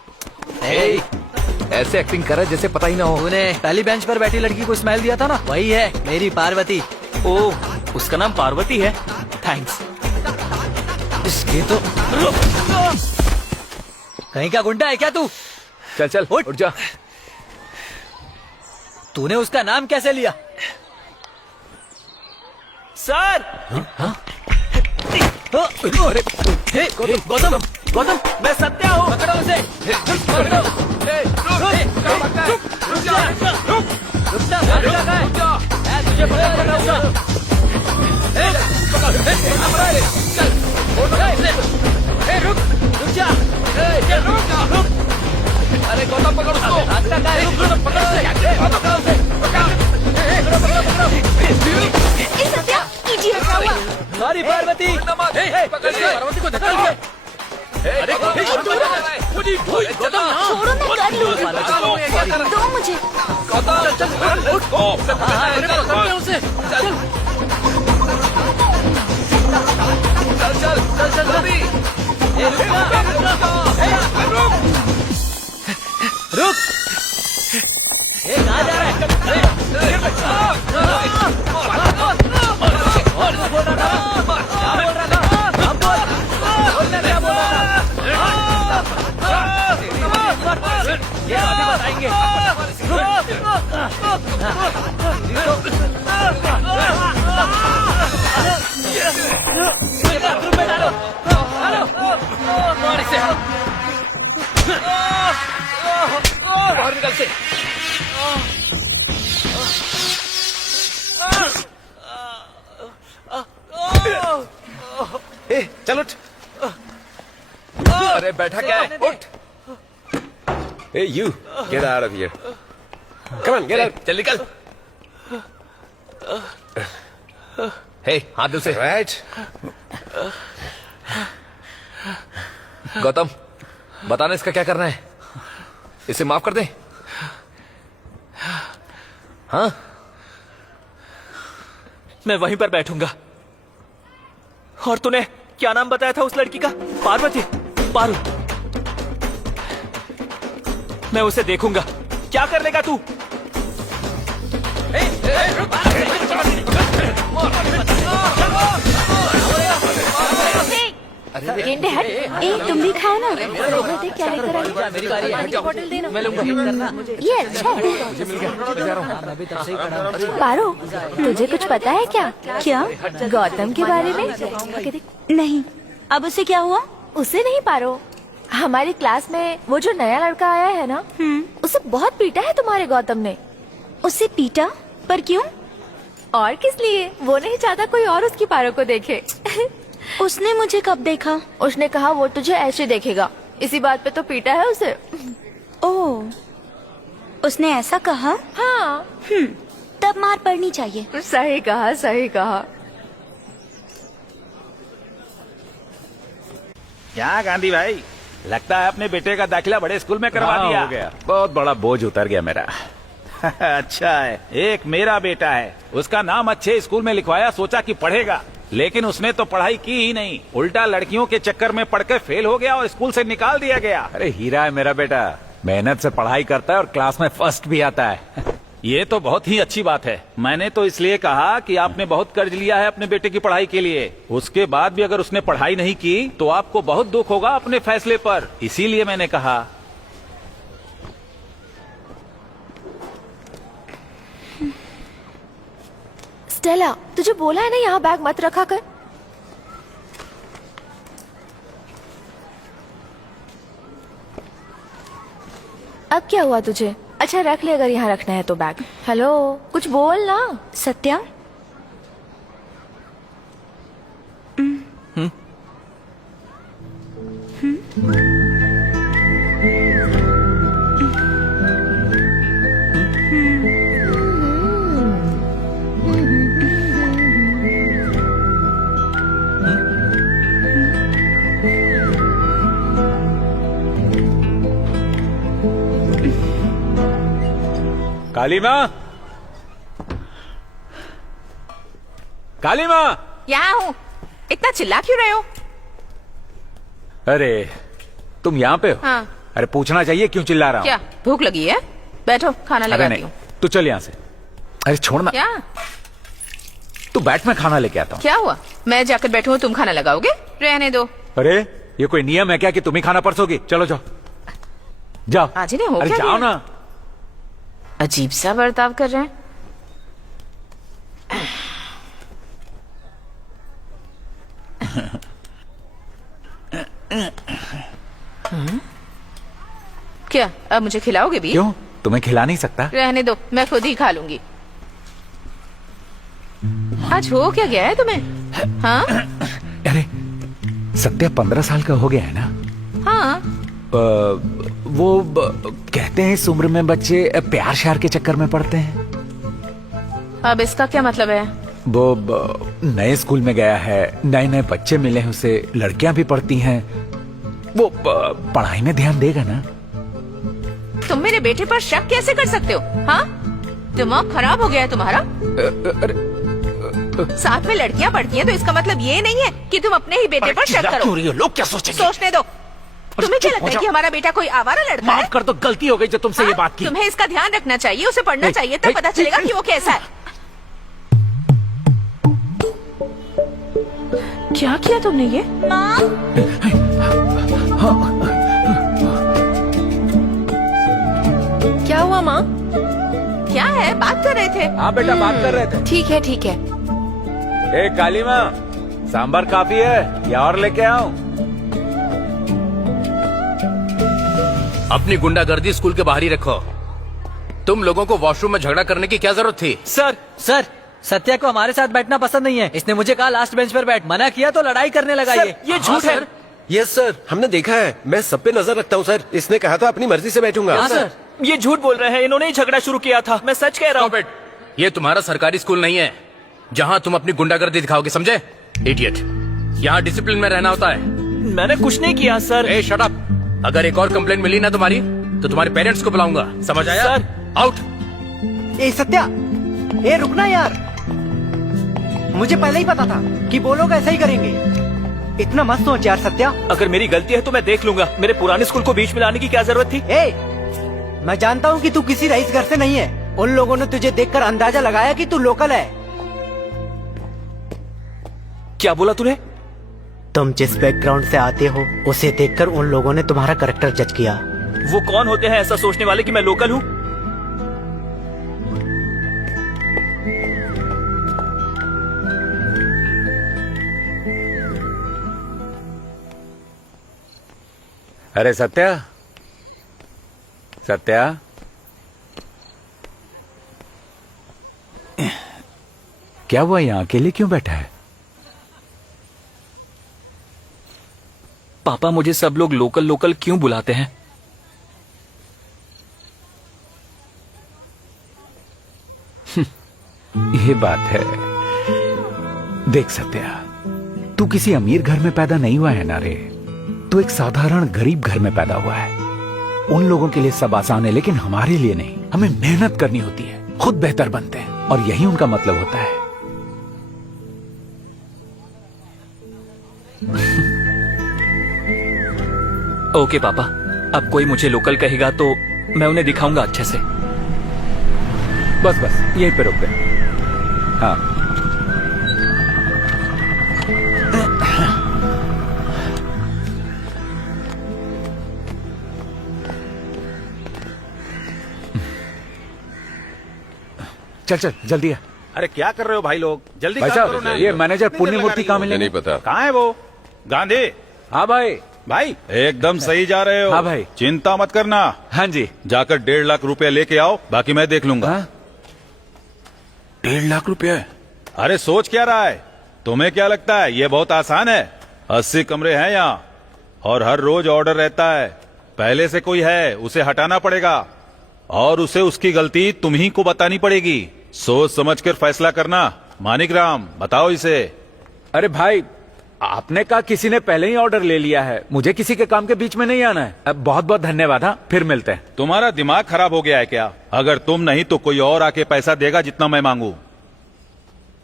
ऐसे एक्टिंग कर रहा जैसे पता ही ना हो। तूने पहली बेंच पर बैठी लड़की को स्माइल दिया था ना, वही है मेरी पार्वती। ओह, उसका नाम पार्वती है। थैंक्स। इसके तो कहीं का गुंडा है क्या तू? चल चल उठ जा। तूने उसका नाम कैसे लिया? सर अरे गौतम गौतम, मैं सत्या हूँ। पकड़ो उसे। पकड़ो। रुक जा। तुझे पकड़ूंगा। रुक जा। अरे गौतम पकड़ उसको। रास्ता का है, रुक, पकड़ो उसे। सत्या इडियट हुआ। सॉरी पार्वती। पार्वती को धक्का लगे। अरे छोड़ो मैं कर लूंगी। दो मुझे। उसे रुक। ये कहाँ जा रहा है? ये अभी बताएंगे। बाथरूम में डालो। मार इसे। बाहर निकल से। चल उठ। अरे बैठा क्या है? उठ। Hey you, get out of here. Come on, get out. चल निकल। हे हाथ दो से। Right. गौतम बताना इसका क्या करना है, इसे माफ कर दे। हाँ मैं वहीं पर बैठूंगा। और तूने क्या नाम बताया था उस लड़की का? पार्वती। पारू। मैं उसे देखूंगा। क्या कर लेगा तू? गेंडे हट। तुम भी खाओ ना। देख क्या लेकर आई। मेरी बारी है। बॉटल देना। मैं लूंगा। ये अच्छा है। पारो तुझे कुछ पता है क्या? क्या? गौतम के बारे में? नहीं। अब उसे क्या हुआ? उसे नहीं पारो, हमारी क्लास में वो जो नया लड़का आया है ना, उसे बहुत पीटा है तुम्हारे गौतम ने। उसे पीटा? पर क्यों? और किस लिए? वो नहीं चाहता कोई और उसकी पारो को देखे। उसने मुझे कब देखा? उसने कहा वो तुझे ऐसे देखेगा, इसी बात पे तो पीटा है उसे। ओह, उसने ऐसा कहा? हाँ। तब मार पड़नी चाहिए। सही कहा, सही कहा। क्या गांधी भाई, लगता है अपने बेटे का दाखिला बड़े स्कूल में करवा दिया। हो गया, बहुत बड़ा बोझ उतर गया मेरा। अच्छा है, एक मेरा बेटा है, उसका नाम अच्छे स्कूल में लिखवाया, सोचा कि पढ़ेगा, लेकिन उसने तो पढ़ाई की ही नहीं, उल्टा लड़कियों के चक्कर में पढ़कर फेल हो गया और स्कूल से निकाल दिया गया। अरे हीरा है मेरा बेटा, मेहनत से पढ़ाई करता है और क्लास में फर्स्ट भी आता है। ये तो बहुत ही अच्छी बात है। मैंने तो इसलिए कहा कि आपने बहुत कर्ज लिया है अपने बेटे की पढ़ाई के लिए, उसके बाद भी अगर उसने पढ़ाई नहीं की तो आपको बहुत दुख होगा अपने फैसले पर, इसीलिए मैंने कहा। स्टेला, तुझे बोला है ना यहाँ बैग मत रखा कर। अब क्या हुआ तुझे? अच्छा रख ले अगर यहाँ रखना है तो बैग। हेलो, कुछ बोल ना। सत्या, काली माँ, काली माँ। यहाँ हूँ। इतना चिल्ला क्यों रहे हो? अरे तुम यहाँ पे हो? हाँ। अरे पूछना चाहिए क्यों चिल्ला रहा हूँ? क्या भूख लगी है? बैठो, खाना अरे लगाती नहीं, हूँ। तू चल यहाँ से। अरे छोड़ना। क्या? तू बैठ, मैं खाना लेके आता हूँ। क्या हुआ? मैं जाकर बैठूं, तुम खाना लगाओगे? रहने दो। अरे ये कोई नियम है क्या कि तुम ही खाना परसोगी? चलो जाओ जाओ। आज ही नहीं हो अरे क्या जाओ ये? ना। अजीब सा बर्ताव कर रहे हैं। क्या अब मुझे खिलाओगे भी? क्यों, तुम्हें खिला नहीं सकता? रहने दो, मैं खुद ही खा लूंगी। आज हो क्या गया है तुम्हें? हाँ अरे सत्या 15 साल का हो गया है ना? हाँ। कहते हैं इस उम्र में बच्चे प्यार श्यार के चक्कर में पड़ते हैं। अब इसका क्या मतलब है? नए स्कूल में गया है, नए नए बच्चे मिले हैं उसे, लड़कियां भी पढ़ती हैं, वो पढ़ाई में ध्यान देगा ना। तुम मेरे बेटे पर शक कैसे कर सकते हो? हाँ, दिमाग खराब हो गया है तुम्हारा? साथ में लड़कियां पढ़ती हैं तो इसका मतलब ये नहीं है कि तुम अपने ही बेटे पर शक करो। लोग क्या सोचेंगे? सोचने दो। तुम्हें क्या लगता है कि हमारा बेटा कोई आवारा लड़का है? माफ कर दो, गलती हो गई जो तुमसे ये बात की। तुम्हें इसका ध्यान रखना चाहिए, उसे पढ़ना चाहिए, तब पता चलेगा कि वो कैसा है। क्या किया तुमने ये? क्या हुआ माँ? क्या है, बात कर रहे थे? हाँ बेटा, बात कर रहे थे। ठीक है ठीक है। ए काली माँ, सांभर काफी है या और लेके आऊं? अपनी गुंडागर्दी स्कूल के बाहर ही रखो। तुम लोगों को वॉशरूम में झगड़ा करने की क्या जरूरत थी? सर सत्या को हमारे साथ बैठना पसंद नहीं है। इसने मुझे कहा लास्ट बेंच पर बैठ, मना किया तो लड़ाई करने लगा। ये झूठ है। यस सर, हमने देखा है। मैं सब पे नजर रखता हूँ सर। इसने कहा था अपनी मर्जी से बैठूंगा। हाँ सर, ये झूठ बोल रहे हैं। इन्होंने ही झगड़ा शुरू किया था। मैं सच कह रहा हूँ। ये तुम्हारा सरकारी स्कूल नहीं है जहाँ तुम अपनी गुंडागर्दी दिखाओगे, समझे? इडियट। यहाँ डिसिप्लिन में रहना होता है। मैंने कुछ नहीं किया सर। ए शट अप। अगर एक और कंप्लेंट मिली ना तुम्हारी तो तुम्हारे पेरेंट्स को बुलाऊंगा, समझ आया? Sir out. ए सत्या, ए रुकना यार, मुझे पहले ही पता था कि वो लोग ऐसा ही करेंगे। इतना मत सोच यार सत्या। अगर मेरी गलती है तो मैं देख लूंगा। मेरे पुराने स्कूल को बीच में लाने की क्या जरूरत थी? मैं जानता हूँ कि तू किसी रईस घर से नहीं है। उन लोगों ने तुझे देखकर अंदाजा लगाया कि तू लोकल है। क्या बोला तूने? तुम जिस बैकग्राउंड से आते हो उसे देखकर उन लोगों ने तुम्हारा कैरेक्टर जज किया। वो कौन होते हैं ऐसा सोचने वाले कि मैं लोकल हूँ? अरे सत्या, सत्या, क्या हुआ? यहाँ अकेले क्यों बैठा है? पापा, मुझे सब लोग लोकल लोकल क्यों बुलाते हैं? ये बात है। देख सत्या, तू किसी अमीर घर में पैदा नहीं हुआ है ना रे। तू एक साधारण गरीब घर में पैदा हुआ है। उन लोगों के लिए सब आसान है, लेकिन हमारे लिए नहीं। हमें मेहनत करनी होती है, खुद बेहतर बनते हैं, और यही उनका मतलब होता है। ओके पापा, अब कोई मुझे लोकल कहेगा तो मैं उन्हें दिखाऊंगा अच्छे से। बस बस यहीं पे रुक गए। हाँ, चल चल जल्दी है। अरे क्या कर रहे हो भाई लोग? जल्दी भाई काम करो साहब, ना। ये मैनेजर पुण्य मूर्ति कहाँ मुझे मिलेंगे? नहीं पता। कहाँ है वो? गांधी हाँ भाई। भाई एकदम सही जा रहे हो। हाँ भाई। चिंता मत करना। हाँ जी। जाकर 1.5 लाख रुपया लेके आओ, बाकी मैं देख लूंगा। हाँ? 1.5 लाख रुपया? अरे सोच क्या रहा है? तुम्हें क्या लगता है ये बहुत आसान है? 80 कमरे हैं यहाँ और हर रोज ऑर्डर रहता है। पहले से कोई है उसे हटाना पड़ेगा और उसे उसकी गलती तुम ही को बतानी पड़ेगी। सोच समझ कर फैसला करना। मानिकराम, बताओ इसे। अरे भाई, आपने कहा किसी ने पहले ही ऑर्डर ले लिया है, मुझे किसी के काम के बीच में नहीं आना है। अब बहुत बहुत धन्यवाद। हाँ, फिर मिलते हैं। तुम्हारा दिमाग खराब हो गया है क्या? अगर तुम नहीं तो कोई और आके पैसा देगा जितना मैं मांगू।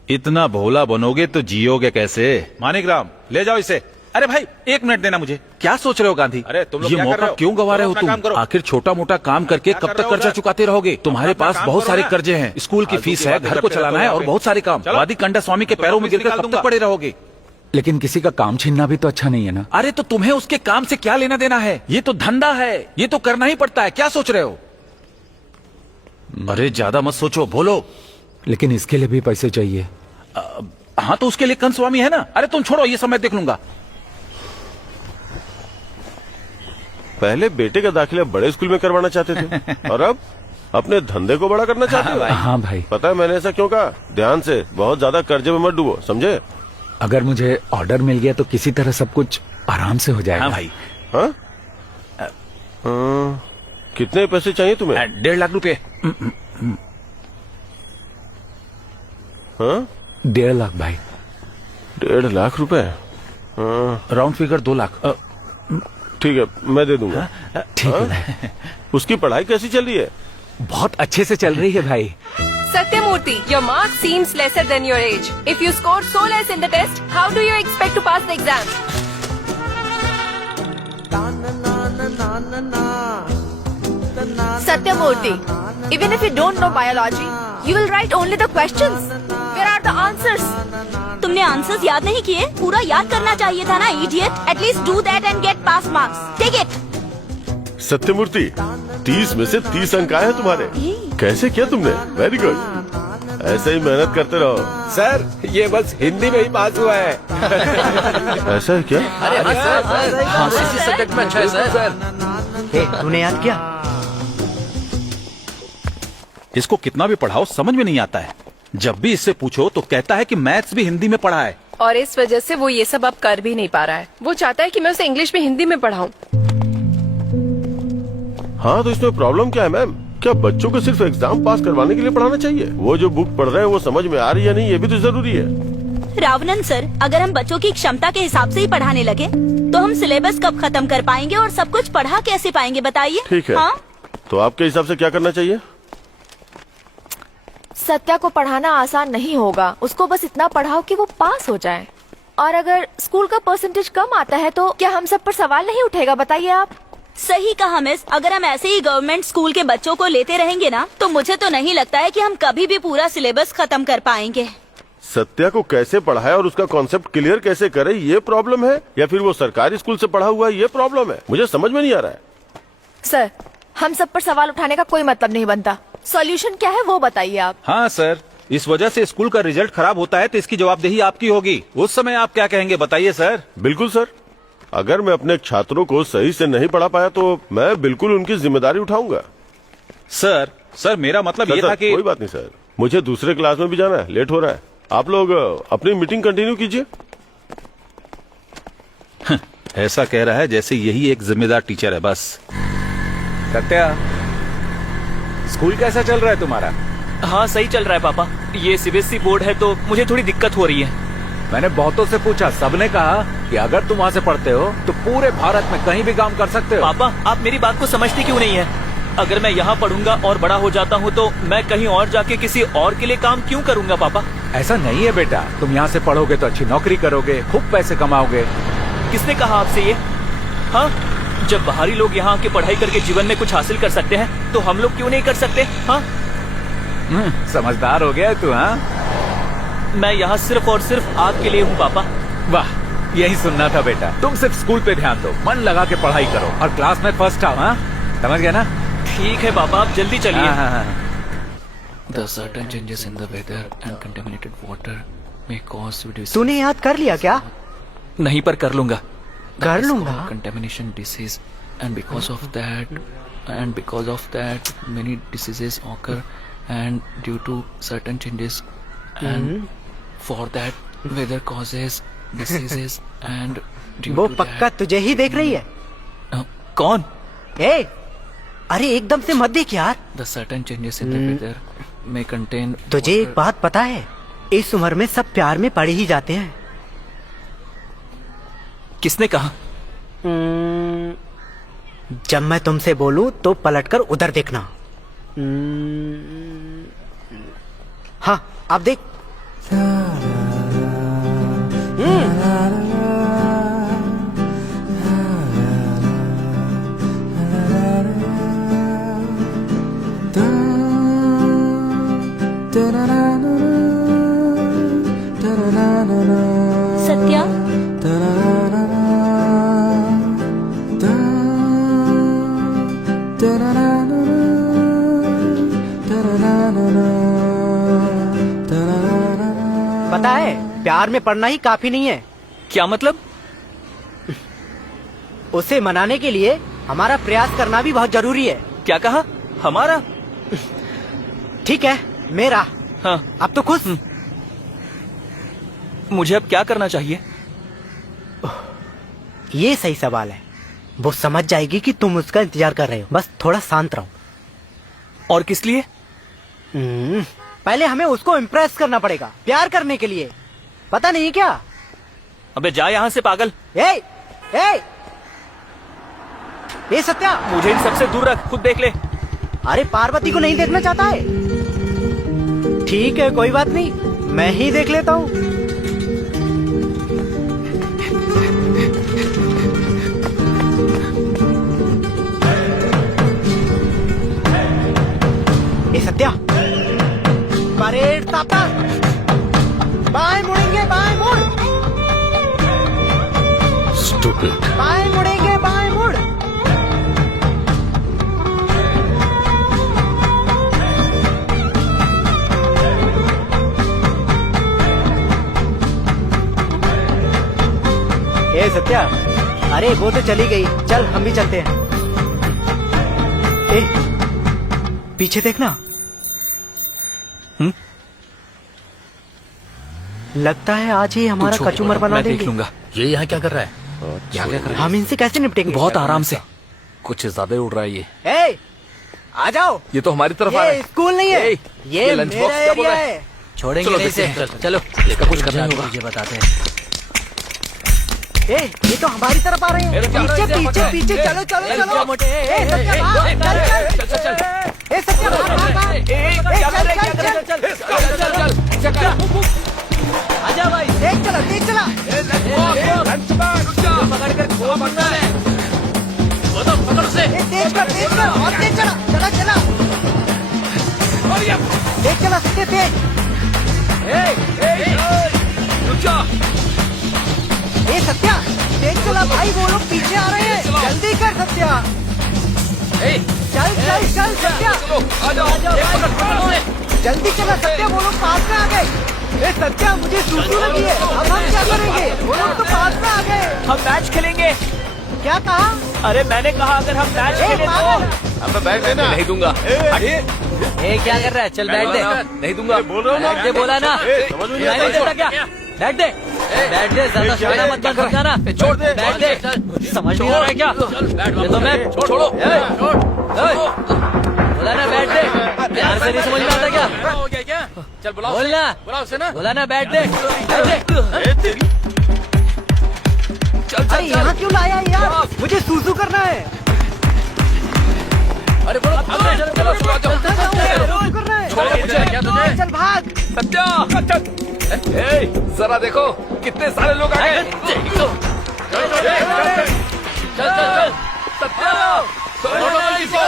इतना भोला बनोगे तो जियोगे कैसे? मानिकराम, ले जाओ इसे। अरे भाई 1 मिनट देना मुझे। क्या सोच रहे हो गांधी? अरे तुम लोग ये क्या कर मौका रहे हो? क्यों गवा रहे हो अपना काम तुम? करो। आखिर छोटा मोटा काम करके क्या कब कर तक रहे हो कर्जा उधर? चुकाते रहोगे? तुम्हारे अपना पास काम बहुत करो सारे ना। कर्जे हैं, स्कूल की फालतू फीस की है, बातें घर को करते चलाना है रहते और हो। बहुत सारे काम। चलो। वादी कंडा स्वामी के पैरों में गिरकर कब तक पड़े रहोगे? लेकिन किसी का काम छीनना भी तो अच्छा नहीं है ना। अरे तो तुम्हें उसके काम से क्या लेना देना है? ये तो धंधा है, ये तो करना ही पड़ता है। क्या सोच रहे हो? अरे ज्यादा मत सोचो, बोलो। लेकिन इसके लिए भी पैसे चाहिए। हाँ तो उसके लिए कंद स्वामी है ना। अरे तुम छोड़ो, ये सब मैं देख लूंगा। पहले बेटे का दाखिला बड़े स्कूल में करवाना चाहते थे और अब अपने धंधे को बड़ा करना चाहते हो। हाँ भाई। पता है मैंने ऐसा क्यों कहा? ध्यान से, बहुत ज्यादा कर्जे में मत डूबो, समझे? अगर मुझे ऑर्डर मिल गया तो किसी तरह सब कुछ आराम से हो जाएगा। हाँ भाई। हाँ? कितने पैसे चाहिए तुम्हें? 1.5 लाख रुपए। हाँ? 1.5 लाख भाई। 1.5 लाख रुपए? Round figure 2 lakh. ठीक है, मैं दे दूंगा। ठीक है भाई। उसकी पढ़ाई कैसी चल रही है? बहुत अच्छे से चल रही है भाई। Satyamurthy, your mark seems lesser than your age. If you scored so less in the test, how do you expect to pass the exam? Satyamurthy, even if you don't know biology, you will write only the questions. Where are the answers? तुमने आंसर्स याद नहीं किए? पूरा याद करना चाहिए था ना idiot. At least do that and get pass marks. Take it. Satyamurthy, 30 में से 30 अंक आए हैं तुम्हारे। कैसे किया तुमने? Very good. ऐसे ही मेहनत करते रहो। सर ये बस हिंदी में ही पास हुआ है। ऐसा है क्या? अरे हाँ सर, इसी सब्जेक्ट में अच्छा है सर। तूने याद किया? इसको कितना भी पढ़ाओ समझ में नहीं आता है। जब भी इससे पूछो तो कहता है कि मैथ्स भी हिंदी में पढ़ा है। और इस वजह से वो ये सब अब कर भी नहीं पा रहा है। वो चाहता है कि मैं उसे इंग्लिश में हिंदी में पढ़ाऊं। हाँ, तो इसमें प्रॉब्लम क्या है मैम? क्या बच्चों को सिर्फ एग्जाम पास करवाने के लिए पढ़ाना चाहिए? वो जो बुक पढ़ रहे हैं वो समझ में आ रही है नहीं, ये भी तो जरूरी है। रावणन सर, अगर हम बच्चों की क्षमता के हिसाब से ही पढ़ाने लगे तो हम सिलेबस कब खत्म कर पाएंगे और सब कुछ पढ़ा कैसे पाएंगे बताइए? ठीक है। हाँ? तो आपके हिसाब से क्या करना चाहिए? सत्या को पढ़ाना आसान नहीं होगा। उसको बस इतना पढ़ाओ कि वो पास हो जाए। और अगर स्कूल का परसेंटेज कम आता है तो क्या हम सब पर सवाल नहीं उठेगा? बताइए आप। सही कहा मिस। अगर हम ऐसे ही गवर्नमेंट स्कूल के बच्चों को लेते रहेंगे ना तो मुझे तो नहीं लगता है कि हम कभी भी पूरा सिलेबस खत्म कर पाएंगे। सत्या को कैसे पढ़ाए और उसका कॉन्सेप्ट क्लियर कैसे करे, ये प्रॉब्लम है, या फिर वो सरकारी स्कूल से पढ़ा हुआ है, ये प्रॉब्लम है? मुझे समझ में नहीं आ रहा है। सर, हम सब पर सवाल उठाने का कोई मतलब नहीं बनता। सॉल्यूशन क्या है वो बताइए आप। हाँ सर, इस वजह से स्कूल का रिजल्ट खराब होता है तो इसकी जवाबदेही आपकी होगी। उस समय आप क्या कहेंगे बताइए सर। बिल्कुल सर, अगर मैं अपने छात्रों को सही से नहीं पढ़ा पाया तो मैं बिल्कुल उनकी जिम्मेदारी उठाऊंगा। सर मेरा मतलब ये था कि कोई बात नहीं सर, मुझे दूसरे क्लास में भी जाना है, लेट हो रहा है। आप लोग अपनी मीटिंग कंटिन्यू कीजिए। ऐसा कह रहा है जैसे यही एक जिम्मेदार टीचर है बस। सत्या, स्कूल कैसा चल रहा है तुम्हारा? हाँ सही चल रहा है पापा। ये सीबीएसई बोर्ड है तो मुझे थोड़ी दिक्कत हो रही है। मैंने बहुतों से पूछा, सबने कहा कि अगर तुम वहाँ से पढ़ते हो तो पूरे भारत में कहीं भी काम कर सकते हो। पापा आप मेरी बात को समझते क्यों नहीं है? अगर मैं यहाँ पढ़ूंगा और बड़ा हो जाता हूँ तो मैं कहीं और जाके किसी और के लिए काम क्यों करूँगा पापा? ऐसा नहीं है बेटा, तुम यहाँ से पढ़ोगे तो अच्छी नौकरी करोगे, खूब पैसे कमाओगे। किसने कहा आपसे ये? हाँ, जब बाहरी लोग यहाँ आके पढ़ाई करके जीवन में कुछ हासिल कर सकते हैं तो हम लोग क्यों नहीं कर सकते? हाँ, समझदार हो गया तू। हाँ, मैं यहाँ सिर्फ और सिर्फ आपके लिए हूँ पापा। वाह, यही सुनना था बेटा। तुम सिर्फ स्कूल पे ध्यान दो, मन लगा के पढ़ाई करो और क्लास में फर्स्ट आओ। हाँ, समझ गया ना? ठीक है पापा, आप जल्दी चलिए। The certain changes in the weather and contaminated water may cause disease. तूने याद कर लिया क्या? नहीं पर कर लूंगा। कर लूंगा। Contamination disease and because of that many diseases occur and due to certain changes and for that weather causes diseases and due वो to पक्का that, तुझे ही देख रही है। कौन? ए, अरे एकदम से मत देख यार। the certain changes in the weather may contain तुझे water. एक बात पता है, इस उम्र में सब प्यार में पड़ ही जाते हैं। किसने कहा? जब मैं तुमसे बोलूं तो पलटकर उधर देखना। हाँ, आप देख। सत्या, पता है, प्यार में पड़ना ही काफी नहीं है। क्या मतलब? उसे मनाने के लिए हमारा प्रयास करना भी बहुत जरूरी है। क्या कहा? हमारा? ठीक है, मेरा। हाँ। अब तो खुश? मुझे अब क्या करना चाहिए? ये सही सवाल है। वो समझ जाएगी कि तुम उसका इंतजार कर रहे हो, बस थोड़ा शांत रहो। और किस लिए? पहले हमें उसको इम्प्रेस करना पड़ेगा, प्यार करने के लिए। पता नहीं क्या? अबे जा यहाँ से पागल। ए सत्या, मुझे इन सबसे दूर रख, खुद देख ले। अरे पार्वती को नहीं देखना चाहता है? ठीक है, कोई बात नहीं, मैं ही देख लेता हूँ। ए सत्या, परेड तापा, बाएं मुड़ेंगे, बाएं मुड़। Stupid. बाएं मुड़ेंगे, बाएं मुड़। ए सत्या, अरे वो तो चली गई, चल हम भी चलते हैं। ए, पीछे देखना। लगता है आज ही हमारा कचूमर बना मैं देंगे। देख लूंगा। ये यहाँ क्या कर रहा है? क्या क्या कर रहे हम इनसे कैसे निपटेंगे? बहुत आराम से। कुछ ज्यादा ही उड़ रहा है ये। ए, आ जाओ। ये तो हमारी तरफ आ रहा ये है। स्कूल नहीं है, ए, ये लंच मेरा बॉक्स क्या बोल एरिया रहा है? है। छोड़ेंगे नहीं इसे। चलो, इसका कुछ करना होगा। मुझे बताते हैं। ए, ये तो हमारी तरफ आ रहे हैं। पीछे पीछे पीछे, चलो चलो चलो। मोटे, ए, सत्या, भाग, चल। ए, सत्या, भाग, भाग। चल। आजा भाई। देख चला, देख चला। पकड़ कर खो मरना है। पकड़ उसे। ए, तेज कर, और तेज चला, चला चला। देख चला, सत्या तेज। ए सत्या, तेज चला भाई, वो लोग पीछे आ रहे हैं। जल्दी कर सत्या। चल चल चल सत्या, जल्दी चला सत्या, वो लोग पास में आ गए। ए सत्या, मुझे सूसू लगी है, अब हम क्या करेंगे? वो लोग तो पास में आ गए। हम मैच खेलेंगे। क्या कहा? अरे मैंने कहा अगर हम मैच खेले पागल। तो। अब बैठ देना। नहीं दूंगा। ए, क्या कर रहा है? चल बैठ दे। नहीं दूंगा। बोल रहा हूँ ना। बैठ दे, बोला ना। समझ में नहीं नहीं आता देता क्या? बैठ दे, बैठ दे, ज्यादा शोर मत कर समझाना। छोड़ दे। बैठ दे। समझ नहीं आ रहा है क्या? ये तो मैं छोड़ो। बोला ना बैठ दे। प्यार से नहीं समझ में आता क्या? हो गया क्या? चल बुलाओ। बोलना, बुलाओ उसे ना। बोला ना बैठ दे, बैठ दे। अरे यहाँ क्यों लाया यार? मुझे सूसू करना है। अरे बोलो, चलो चलो चलो सूसू करना है। छोड़ो मुझे। क्या तुझे? चल भाग। सत्या, ए, जरा देखो कितने सारे लोग आ गए। चल चल चल। सत्या, छोड़ो जल्दी से।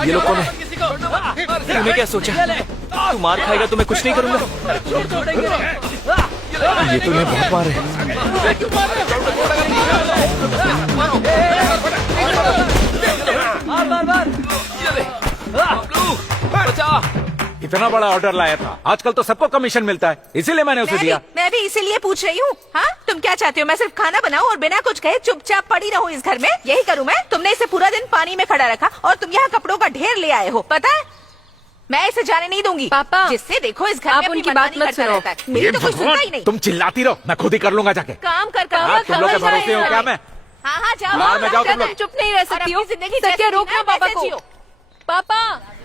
ये लोग कौन है? तूने क्या सोचा? तू मार खाएगा तो मैं कुछ नहीं करूंगा। ये तो मैं बहुत मार है। इतना बड़ा ऑर्डर लाया था। आजकल तो सबको कमीशन मिलता है, इसीलिए मैंने उसे दिया। मैं भी इसीलिए पूछ रही हूँ। हाँ, तुम क्या चाहते हो? मैं सिर्फ खाना बनाऊँ और बिना कुछ कहे चुपचाप पड़ी रहूँ इस घर में? यही करूँ मैं? तुमने इसे पूरा दिन पानी में खड़ा रखा और तुम यहाँ कपड़ों का ढेर ले आए हो, पता है? मैं इसे जाने नहीं दूंगी। पापा, जिससे देखो इस घर आप में अपनी उनकी बात मनमानी मत करता सुनो। रहता है। मेरी तो कुछ सुनता ही नहीं। तुम चिल्लाती रहो, मैं खुद ही कर लूंगा जाके। काम कर तुम लोग के भरोसे हो क्या मैं? हाँ हाँ जाओ। बाहर में जाओ तुम लोग। चुप नहीं रह सकती हो। सत्या, रोकना पापा को। पापा,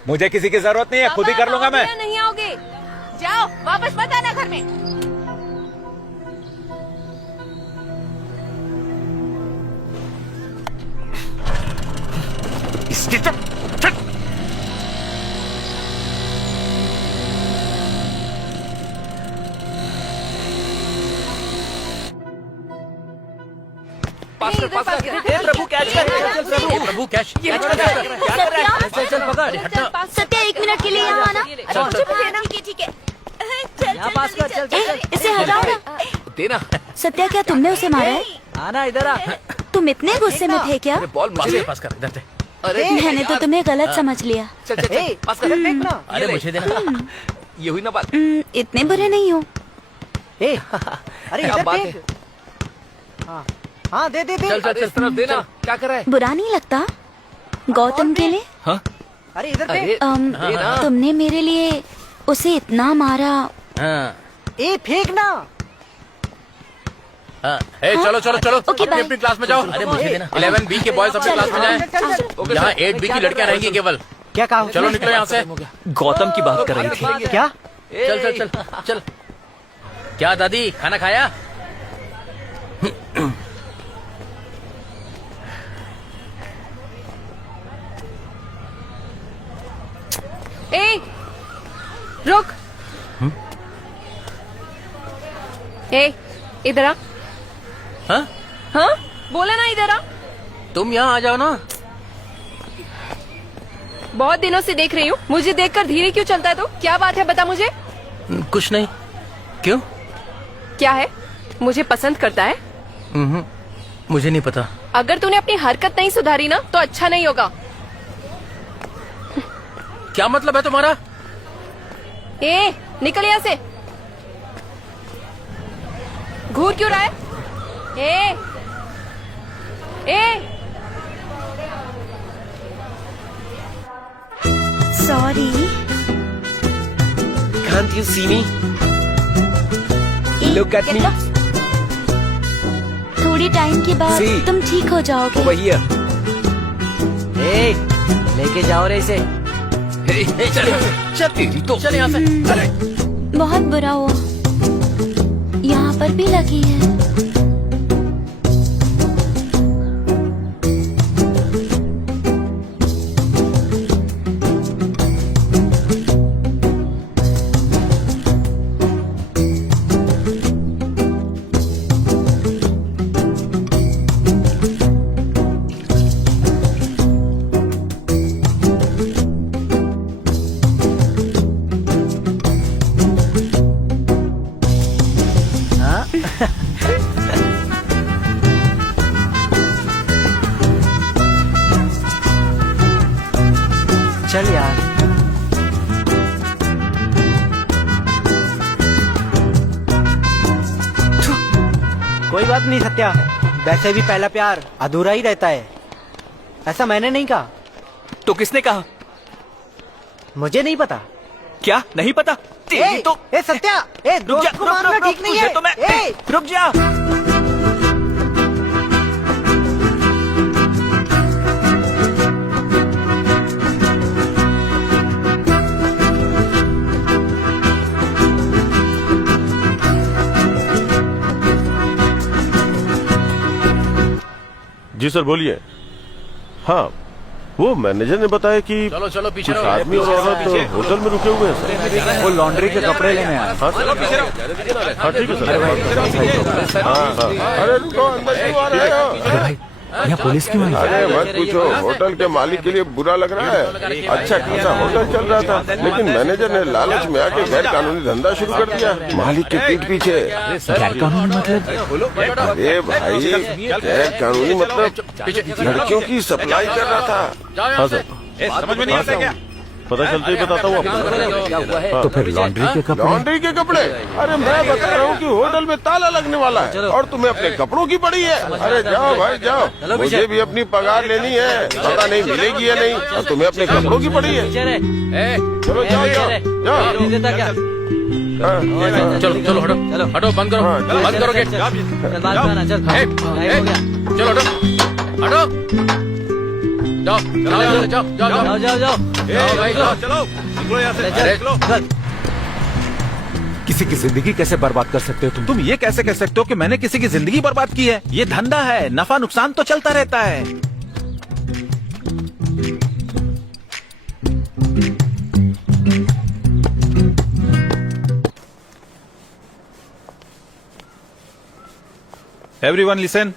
मुझे किसी की जरूरत नहीं है, खुद ही कर लूंगा मैं। नहीं आओगे? जाओ, वापस मत आना घर में। इसकी तो प्रभु कैच कर। प्रभु कैश। क्या कर रहा है? चल चल पकड़, हटना। सत्या, 1 मिनट के लिए यहाँ आना। ठीक है। यहाँ पास कर, चल चल। इसे हटाओ ना। देना। सत्या, क्या तुमने उसे मारा है? आना इधर आ। तुम इतने गुस्से में थे क्या? बॉल मुझे पास कर, इधर से। मैंने तो तुम्हें गलत समझ लिया। चल चल चल पास कर। इधर फेंक ना। अरे मुझे देना। ये हुई ना बात। इतने बुरे नहीं हो। अरे क्या इधर बात फेंक। हाँ हाँ, दे दे दे। चल चल इस तरफ देना। क्या कर रहा है? बुरा नहीं लगता गौतम के लिए? अरे इधर अरे फेंक। देना। तुमने मेरे लिए उसे इतना मारा। हाँ। ए फेंक ना। हाँ। ए, चलो चलो चलो ओके, अपनी बाय। अपनी क्लास में जाओ। अरे मुझे देना। 11B के बॉयज अपनी क्लास में जाएं। यहाँ 8B की लड़कियां रहेंगी केवल। क्या कहा? चलो निकलो यहाँ से। गौतम की बात कर रही थी। क्या? चल चल चल चल। क्या दादी खाना खाया? ए, रुक। ए, इधर आ। हाँ? हाँ, बोला ना इधर आ। तुम यहाँ आ जाओ ना। बहुत दिनों से देख रही हूँ, मुझे देखकर धीरे क्यों चलता है? तो क्या बात है, बता मुझे। कुछ नहीं। क्यों? क्या है? मुझे पसंद करता है? मुझे नहीं पता। अगर तूने अपनी हरकत नहीं सुधारी ना तो अच्छा नहीं होगा। क्या मतलब है तुम्हारा? ए, निकल यहाँ से। घूर क्यों रहा है? ए, ए, sorry. Can't you see me? Look at me. थोड़ी टाइम के बाद See. तुम ठीक हो जाओगे। Over here. ए, लेके जाओ रे इसे। चल तेरी तो। चल यहाँ से। बहुत बुरा हुआ। यहाँ पर भी लगी है। चल यार। कोई बात नहीं सत्या, वैसे भी पहला प्यार अधूरा ही रहता है। ऐसा मैंने नहीं कहा। तो किसने कहा? मुझे नहीं पता। क्या नहीं पता? तेरी तो ए सत्या, ए रुक जा, दोस्त को मारना ठीक नहीं तुझे है। तो मैं ए, रुक जा। जी सर बोलिए। हाँ, वो मैनेजर ने बताया कि चलो चलो पीछे कुछ रहो। आदमी और औरत होटल में रुके हुए हैं सर। वो लॉन्ड्री के कपड़े लेने आया। हाँ सर। हाँ ठीक है सर। हाँ। अरे रुको, अंदर क्यों आ रहे हो? अरे भाई, यहाँ पुलिस क्यों आई? अरे मत पूछो, होटल के मालिक के लिए बुरा लग रहा है। अच्छा खासा होटल चल रहा था, लेकिन मैनेजर ने लालच में आके गैर कानूनी धंधा शुरू कर दिया मालिक के पीठ पीछे। गैर कानूनी मतलब? अरे भाई, गैर कानूनी मतलब लड़कियों की सप्लाई कर रहा था। हाँ सर, समझ में नहीं आता क्या? पता चलते ही बताता हूँ आपको। तो फिर लॉन्ड्री के कपड़े? लॉन्ड्री के कपड़े? अरे मैं बता रहा हूँ कि होटल में ताला लगने वाला है और तुम्हें अपने कपड़ों की पड़ी है। अरे जाओ भाई जाओ, मुझे भी अपनी पगार लेनी है, पता नहीं मिलेगी या नहीं, और तुम्हें अपने कपड़ों की पड़ी है। चलो जाओ जाओ जाओ। चलो चलो हटो हटो, बंद करो बंद करो गेट। चलो हटो हटो, जाओ जाओ जाओ जाओ जाओ जाओ भाई जाओ। चलो निकलो यहाँ से, निकलो। किसी की जिंदगी कैसे बर्बाद कर सकते हो तुम? तुम ये कैसे कह सकते हो कि मैंने किसी की जिंदगी बर्बाद की है? ये धंधा है, नफा नुकसान तो चलता रहता है। Everyone listen.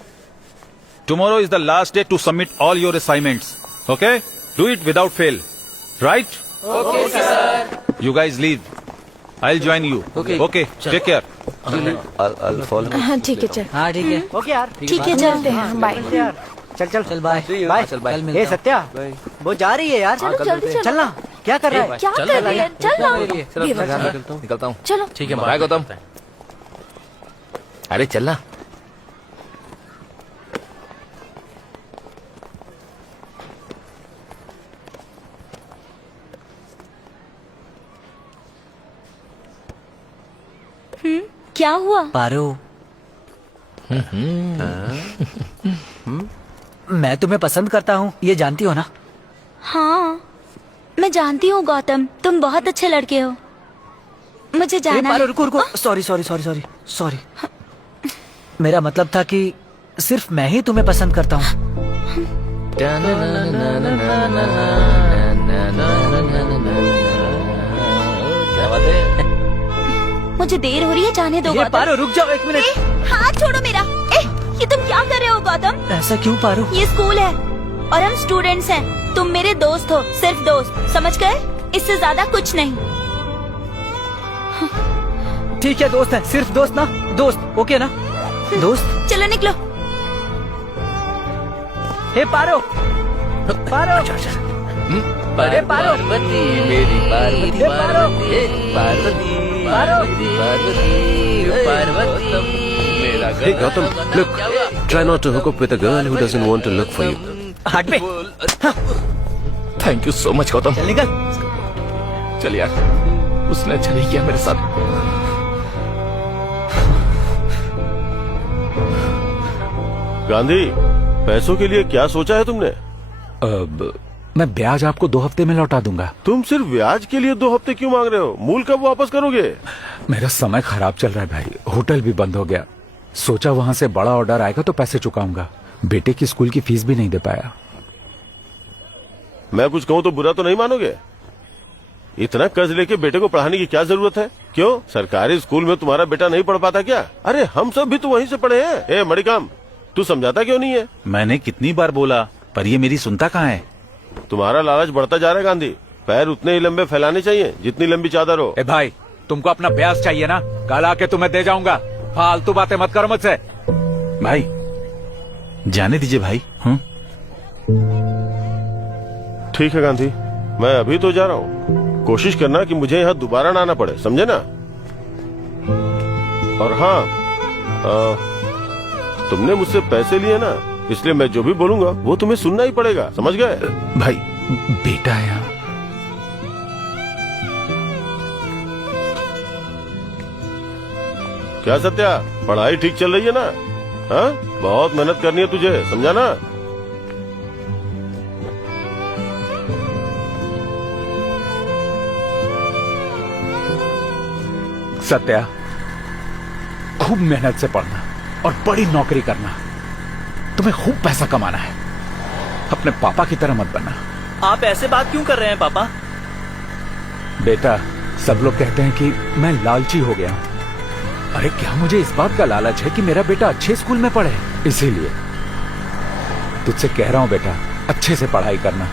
Tomorrow is the last day to submit all your assignments. Okay? Do it without fail. Right? Okay, sir. You guys leave. I'll join you. Okay. Take care. I'll follow. हाँ ठीक है, चल। हाँ ठीक है। ओके यार। ठीक है, चलते हैं। बाय। यार चल चल चल बाय बाय चल बाय ए सत्या वो जा रही है यार चलो जल्दी चलो। चलना क्या कर रहा है क्या कर रही है? चल ना। निकलता हूँ चलो। ठीक है बाय गौतम। अरे चलना। क्या हुआ? पारो मैं तुम्हें पसंद करता हूँ, ये जानती हो ना? हाँ मैं जानती हूँ गौतम, तुम बहुत अच्छे लड़के हो। मुझे जाना पारो है। रुको रुको, sorry sorry sorry sorry sorry. मेरा मतलब था कि सिर्फ मैं ही तुम्हें पसंद करता हूँ। क्या बात है? मुझे देर हो रही है, जाने दो गौतम। पारो रुक जाओ एक मिनट। हाथ छोड़ो मेरा। ये तुम क्या कर रहे हो गौतम? ऐसा क्यों पारो? ये स्कूल है और हम स्टूडेंट्स हैं। तुम मेरे दोस्त हो, सिर्फ दोस्त, समझ गए? इससे ज्यादा कुछ नहीं। ठीक है दोस्त है, सिर्फ दोस्त ना, दोस्त ओके ना दोस्त। चलो निकलो। हे पारो पारो अरे पार्वती मेरी पार्वती पार्वती पार्वती पार्वती पार्वती मेरा Hey Gautam, look, try not to hook up with a girl who doesn't want to look for you. हट पे। Thank you so much Gautam. चल निकल। चल यार, उसने अच्छा नहीं किया मेरे साथ। गांधी, पैसों के लिए क्या सोचा है तुमने? अब मैं ब्याज आपको 2 हफ्ते में लौटा दूंगा। तुम सिर्फ ब्याज के लिए 2 हफ्ते क्यों मांग रहे हो? मूल कब वापस करोगे? मेरा समय खराब चल रहा है भाई, होटल भी बंद हो गया। सोचा वहाँ से बड़ा ऑर्डर आएगा तो पैसे चुकाऊंगा। बेटे की स्कूल की फीस भी नहीं दे पाया। मैं कुछ कहूँ तो बुरा तो नहीं मानोगे? इतना कर्ज लेके बेटे को पढ़ाने की क्या जरूरत है? क्यों, सरकारी स्कूल में तुम्हारा बेटा नहीं पढ़ पाता क्या? अरे हम सब भी तो वहीं से पढ़े हैं। ए मणिकाम, तू समझाता क्यों नहीं है? मैंने कितनी बार बोला, पर ये मेरी सुनता कहाँ है? तुम्हारा लालच बढ़ता जा रहा है गांधी। पैर उतने ही लंबे फैलाने चाहिए जितनी लंबी चादर हो। ए भाई, तुमको अपना ब्याज चाहिए ना, कल आके तुम्हें दे जाऊंगा। फालतू बातें मत करो मुझसे। भाई जाने दीजिए भाई। ठीक है गांधी, मैं अभी तो जा रहा हूँ। कोशिश करना कि मुझे यहाँ दोबारा ना आना पड़े, समझे ना? और हाँ, तुमने मुझसे पैसे लिए ना, इसलिए मैं जो भी बोलूंगा वो तुम्हें सुनना ही पड़ेगा, समझ गए? भाई बेटा है यहाँ। क्या सत्या, पढ़ाई ठीक चल रही है ना? हाँ, बहुत मेहनत करनी है तुझे, समझा ना? सत्या, खूब मेहनत से पढ़ना और बड़ी नौकरी करना। तुम्हें खूब पैसा कमाना है, अपने पापा की तरह मत बनना। आप ऐसे बात क्यों कर रहे हैं पापा? बेटा, सब लोग कहते हैं कि मैं लालची हो गया हूं। अरे क्या मुझे इस बात का लालच है कि मेरा बेटा अच्छे स्कूल में पढ़े? इसीलिए तुझसे कह रहा हूं बेटा, अच्छे से पढ़ाई करना।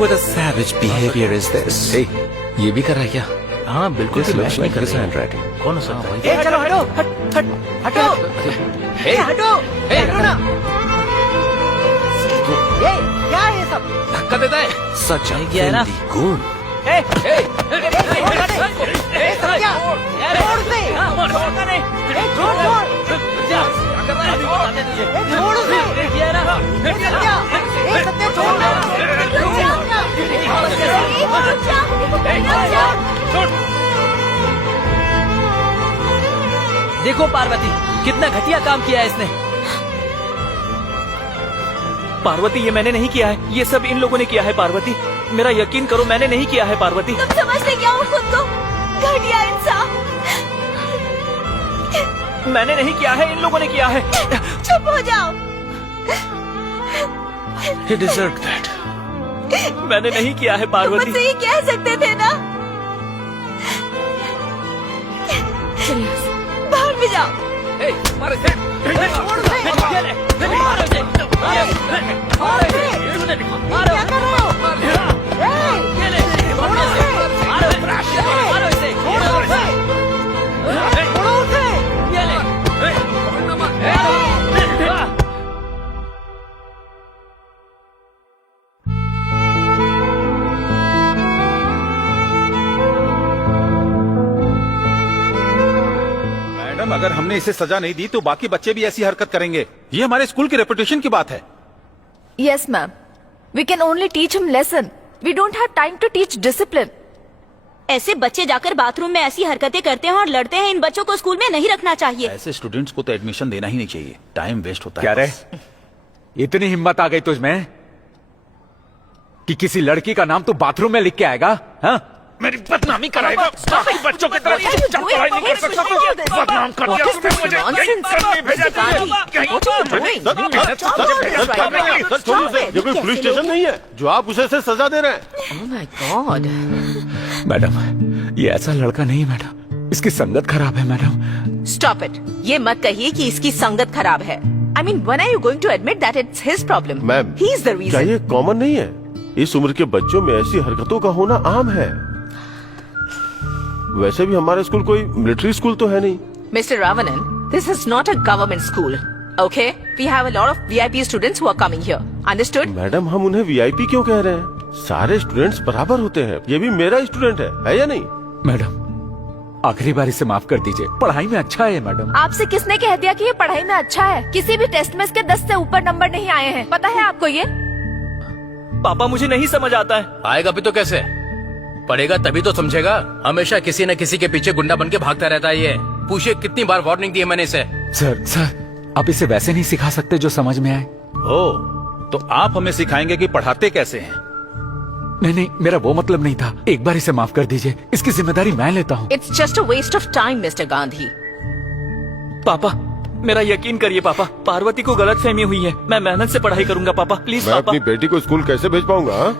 What a savage behavior is this? Hey, ये भी कर रहा है क्या? हाँ बिल्कुल, This looks स्मैश नहीं like कर his रही है। handwriting. कौन हो सकता है? ए चलो हटो, हट हट हटो। Hey, हटो, हटो ना। ये क्या है ये सब? धक्का देता है। Such a क्या है ना? filthy goon. ए छोड़ सत्या, छोड़ उसे। ए छोड़ छोड़। ए छोड़ उसे। ए सत्या, ए सत्या छोड़। देखो पार्वती, कितना घटिया काम किया है इसने। पार्वती, ये मैंने नहीं किया है, ये सब इन लोगों ने किया है। पार्वती, मेरा यकीन करो, मैंने नहीं किया है। पार्वती, तुम समझते क्या हो खुद को? घटिया इंसान। मैंने नहीं किया है, इन लोगों ने किया है। चुप हो जाओ। He deserved that. मैंने नहीं किया है पार्वती। मुझसे ही कह सकते थे ना। बाहर भी जाओ। क्या कर रहे हो? मैडम, अगर हमने इसे सजा नहीं दी तो बाकी बच्चे भी ऐसी हरकत करेंगे। ये हमारे स्कूल की रेपुटेशन की बात है। Yes, ma'am. We can only teach him lesson. We don't have time to teach discipline. ऐसे बच्चे जाकर बाथरूम में ऐसी हरकतें करते हैं और लड़ते हैं। इन बच्चों को स्कूल में नहीं रखना चाहिए। ऐसे स्टूडेंट्स को तो एडमिशन देना ही नहीं चाहिए, टाइम वेस्ट होता क्या है। रे, इतनी हिम्मत आ गई तुझमें कि किसी लड़की का नाम तू बाथरूम में लिख के आएगा? हाँ? मेरी बदनामी कराएगा। बाकी बच्चों की तरह जब पढ़ाई नहीं कर सकता तो बदनाम कर दिया तुमने मुझे। यहीं करने भेजा ये कोई पुलिस स्टेशन नहीं है जो आप उसे से सजा दे रहे हैं। Oh my God. मैडम, ये ऐसा लड़का नहीं है मैडम, इसकी संगत खराब है मैडम। Stop it. ये मत कहिए कि इसकी संगत खराब है। I mean, when are you going to admit that it's his problem? Ma'am, He is the क्या reason. ये कॉमन नहीं है? इस उम्र के बच्चों में ऐसी हरकतों का होना आम है। वैसे भी हमारा स्कूल कोई मिलिट्री स्कूल तो है नहीं। Mr. Ravanan, this is not a government school. Okay? We have a lot of VIP students who are coming here. Understood? Madam, हम उन्हें वीआईपी क्यों कह रहे हैं? सारे स्टूडेंट्स बराबर होते हैं। ये भी मेरा स्टूडेंट है या नहीं? मैडम, आखिरी बार इसे माफ कर दीजिए। पढ़ाई में अच्छा है मैडम। आपसे किसने कह दिया कि ये पढ़ाई में अच्छा है? किसी भी टेस्ट में इसके 10 से ऊपर नंबर नहीं आए हैं। पता है आपको ये? पापा, मुझे नहीं समझ आता है। आएगा भी तो कैसे? पढ़ेगा तभी तो समझेगा। हमेशा किसी न किसी के पीछे गुंडा बन के भागता रहता है ये। पूछिए कितनी बार वार्निंग दी है मैंने इसे। सर, आप इसे वैसे नहीं सिखा सकते जो समझ में आए। ओ, तो आप हमें सिखाएंगे कि पढ़ाते कैसे हैं? नहीं, मेरा वो मतलब नहीं था। एक बार इसे माफ कर दीजिए, इसकी जिम्मेदारी मैं लेता हूँ। It's just a waste of time, Mr. Gandhi. पापा, मेरा यकीन करिए पापा, पार्वती को गलतफहमी हुई है। मैं मेहनत से पढ़ाई करूंगा पापा, प्लीज मैं पापा। अपनी बेटी को स्कूल कैसे भेज पाऊंगा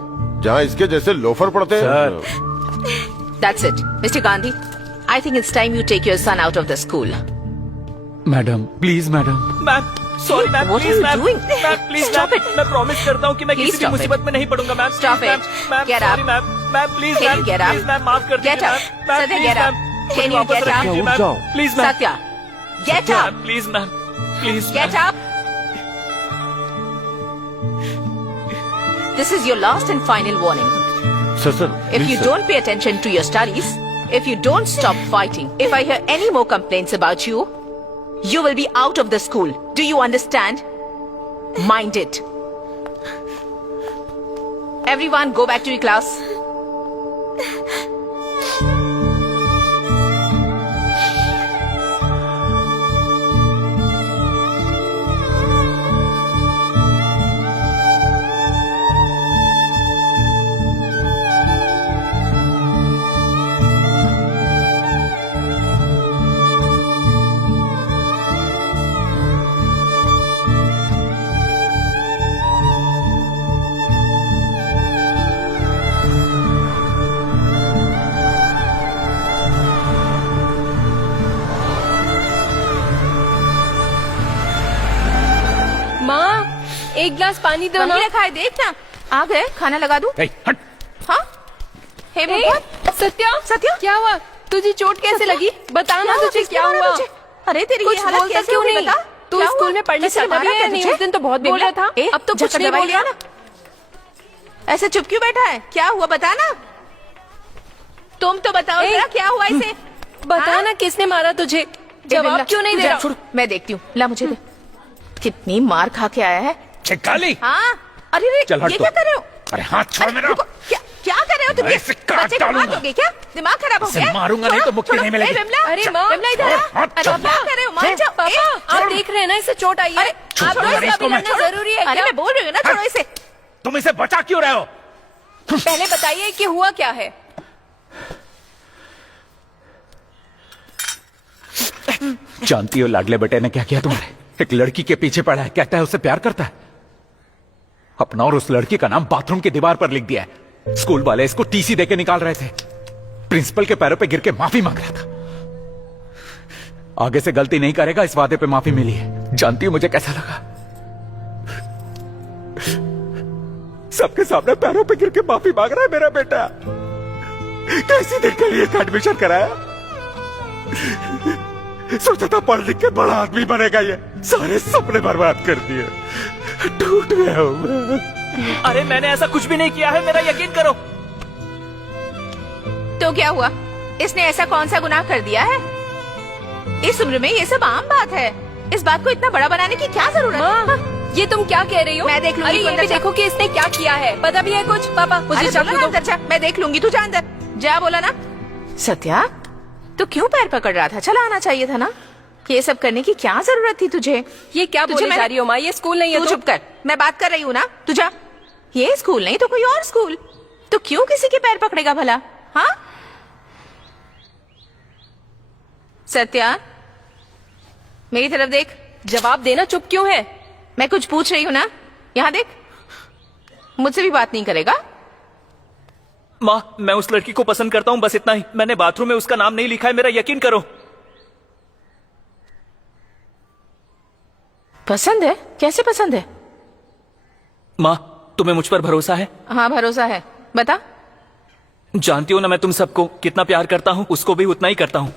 जहाँ इसके जैसे लोफर पढ़ते हैं? That's it. Mr. Gandhi, I think it's time you take your son out of the school. Madam, please madam. Ma'am, sorry ma'am, What are please you ma'am, doing? Ma'am please Stop ma'am, it. मैं प्रॉमिस करता हूँ कि मैं Please किसी भी stop मुसीबत it. में नहीं पड़ूंगा ma'am. Stop please, it. Ma'am, Get sorry up. Ma'am, ma'am please Can ma'am, you get up? Please ma'am, माफ कर Get दीजिए up. Ma'am, ma'am Satya, please get up. Ma'am, Can मुझे you वापस get रख up? लीजिए ma'am, please ma'am, Satya, get up. Please ma'am, please Get up. This is your last and final warning. Sir, If you don't pay attention to your studies, if you don't stop fighting, if I hear any more complaints about you, you will be out of the school. Do you understand? Mind it. Everyone go back to your class. माँ, एक गिलास पानी दो ना। वहीं रखा है, देख ना। आ गए, खाना लगा दूं? हट। हाँ? हे भगवान, सत्या, सत्या, क्या हुआ? तुझे चोट कैसे लगी? बता ना, तुझे क्या हुआ? अरे तेरी कुछ ये हालत बोलता कैसे क्यों हुई नहीं? बता? तू क्या स्कूल हुआ? में पढ़ने किसी से ने मारा लगी है क्या नहीं? तुझे? उस दिन तो बहुत बोल बिमला, रहा था। ए, अब तो कुछ जाकर नहीं दवाई बोल लिया रहा। ना। ऐसे चुप क्यों बैठा है? क्या हुआ बता ना। तुम तो बताओ ए, जरा, क्या हुआ इसे? बता हाँ? ना, किसने मारा तुझे? बिमला, जवाब क्यों नहीं तू दे जा, रहा? छोड़, मैं देखती हूँ। ला मुझे दे। कितनी मार खा के आया है। चिकाली, हाँ? अरे रे, चल हट ये तो। क्या कर रहे हो? अरे हाथ छोड़ अरे, मेरा। रुको, क्या कर रहे हो तुम? मैं ये इसे काट बच्चे को डालूंगा। मारोगे क्या? दिमाग खराब हो इसे गया? मारूंगा नहीं तो मुक्ति छोड़ो, नहीं मिलेगी। ए, बिमला, अरे माँ, बिमला इधर आ। हाथ अरे छोड़। क्या कर रहे हो? मान जाओ। पापा, ए, आप देख रहे हैं ना, इसे चोट आई है। अरे, आप छोड़ो इसे इसे, अभी अभी लड़ना छोड़ो। जरूरी है अरे क्या? मैं बोल रही हूँ ना, छोड़ो इसे। तुम इसे बचा क्यों रहे हो? पहले बताइए कि हुआ क्या है? जानती हो लाडले बेटे ने क्या किया तुम्हारे? एक लड़की के पीछे पड़ा है, कहता है उससे प्यार करता है। अपना और उस लड़की का नाम बाथरूम की दीवार पर लिख दिया है। स्कूल वाले इसको टीसी देके निकाल रहे थे। प्रिंसिपल के पैरों पे गिर के माफी मांग रहा था। आगे से गलती नहीं करेगा, इस वादे पे माफी मिली है। जानती हूं मुझे कैसा लगा? सबके सामने पैरों पे गिर के माफी मांग रहा है मेरा बेटा। कैसी दिन के लिए एडमिशन कराया? सोचा था पढ़ लिख के बड़ा आदमी बनेगा, ये सारे सपने बर्बाद कर दिए। टूट गया हूं मैं। अरे मैंने ऐसा कुछ भी नहीं किया है, मेरा यकीन करो। तो क्या हुआ? इसने ऐसा कौन सा गुनाह कर दिया है? इस उम्र में ये सब आम बात है। इस बात को इतना बड़ा बनाने की क्या जरूरत है? ये तुम क्या कह रही हो? मैं देख लूंगी। अरे ये भी देखो कि इसने क्या किया है। पता भी है कुछ? पापा मुझे अरे चाकू बोलो ना दो। अंदर जा, मैं देख लूंगी। तू जा अंदर जा। बोला ना सत्या, तू क्यों पैर पकड़ रहा था? चला आना चाहिए था ना। ये सब करने की क्या जरूरत थी तुझे? ये क्या बोले जा रही हो माँ? ये स्कूल नहीं है। तू तो चुप कर, मैं बात कर रही हूँ ना। तू जा। ये स्कूल नहीं तो कोई और स्कूल। तो क्यों किसी के पैर पकड़ेगा भला? हाँ सत्या, मेरी तरफ देख। जवाब देना, चुप क्यों है? मैं कुछ पूछ रही हूँ ना। यहाँ देख, मुझसे भी बात नहीं करेगा? माँ, मैं उस लड़की को पसंद करता हूँ, बस इतना ही। मैंने बाथरूम में उसका नाम नहीं लिखा है, मेरा यकीन करो। पसंद है? कैसे पसंद है? माँ, तुम्हें मुझ पर भरोसा है? हाँ भरोसा है। बता। जानती हो ना मैं तुम सबको कितना प्यार करता हूँ, उसको भी उतना ही करता हूँ।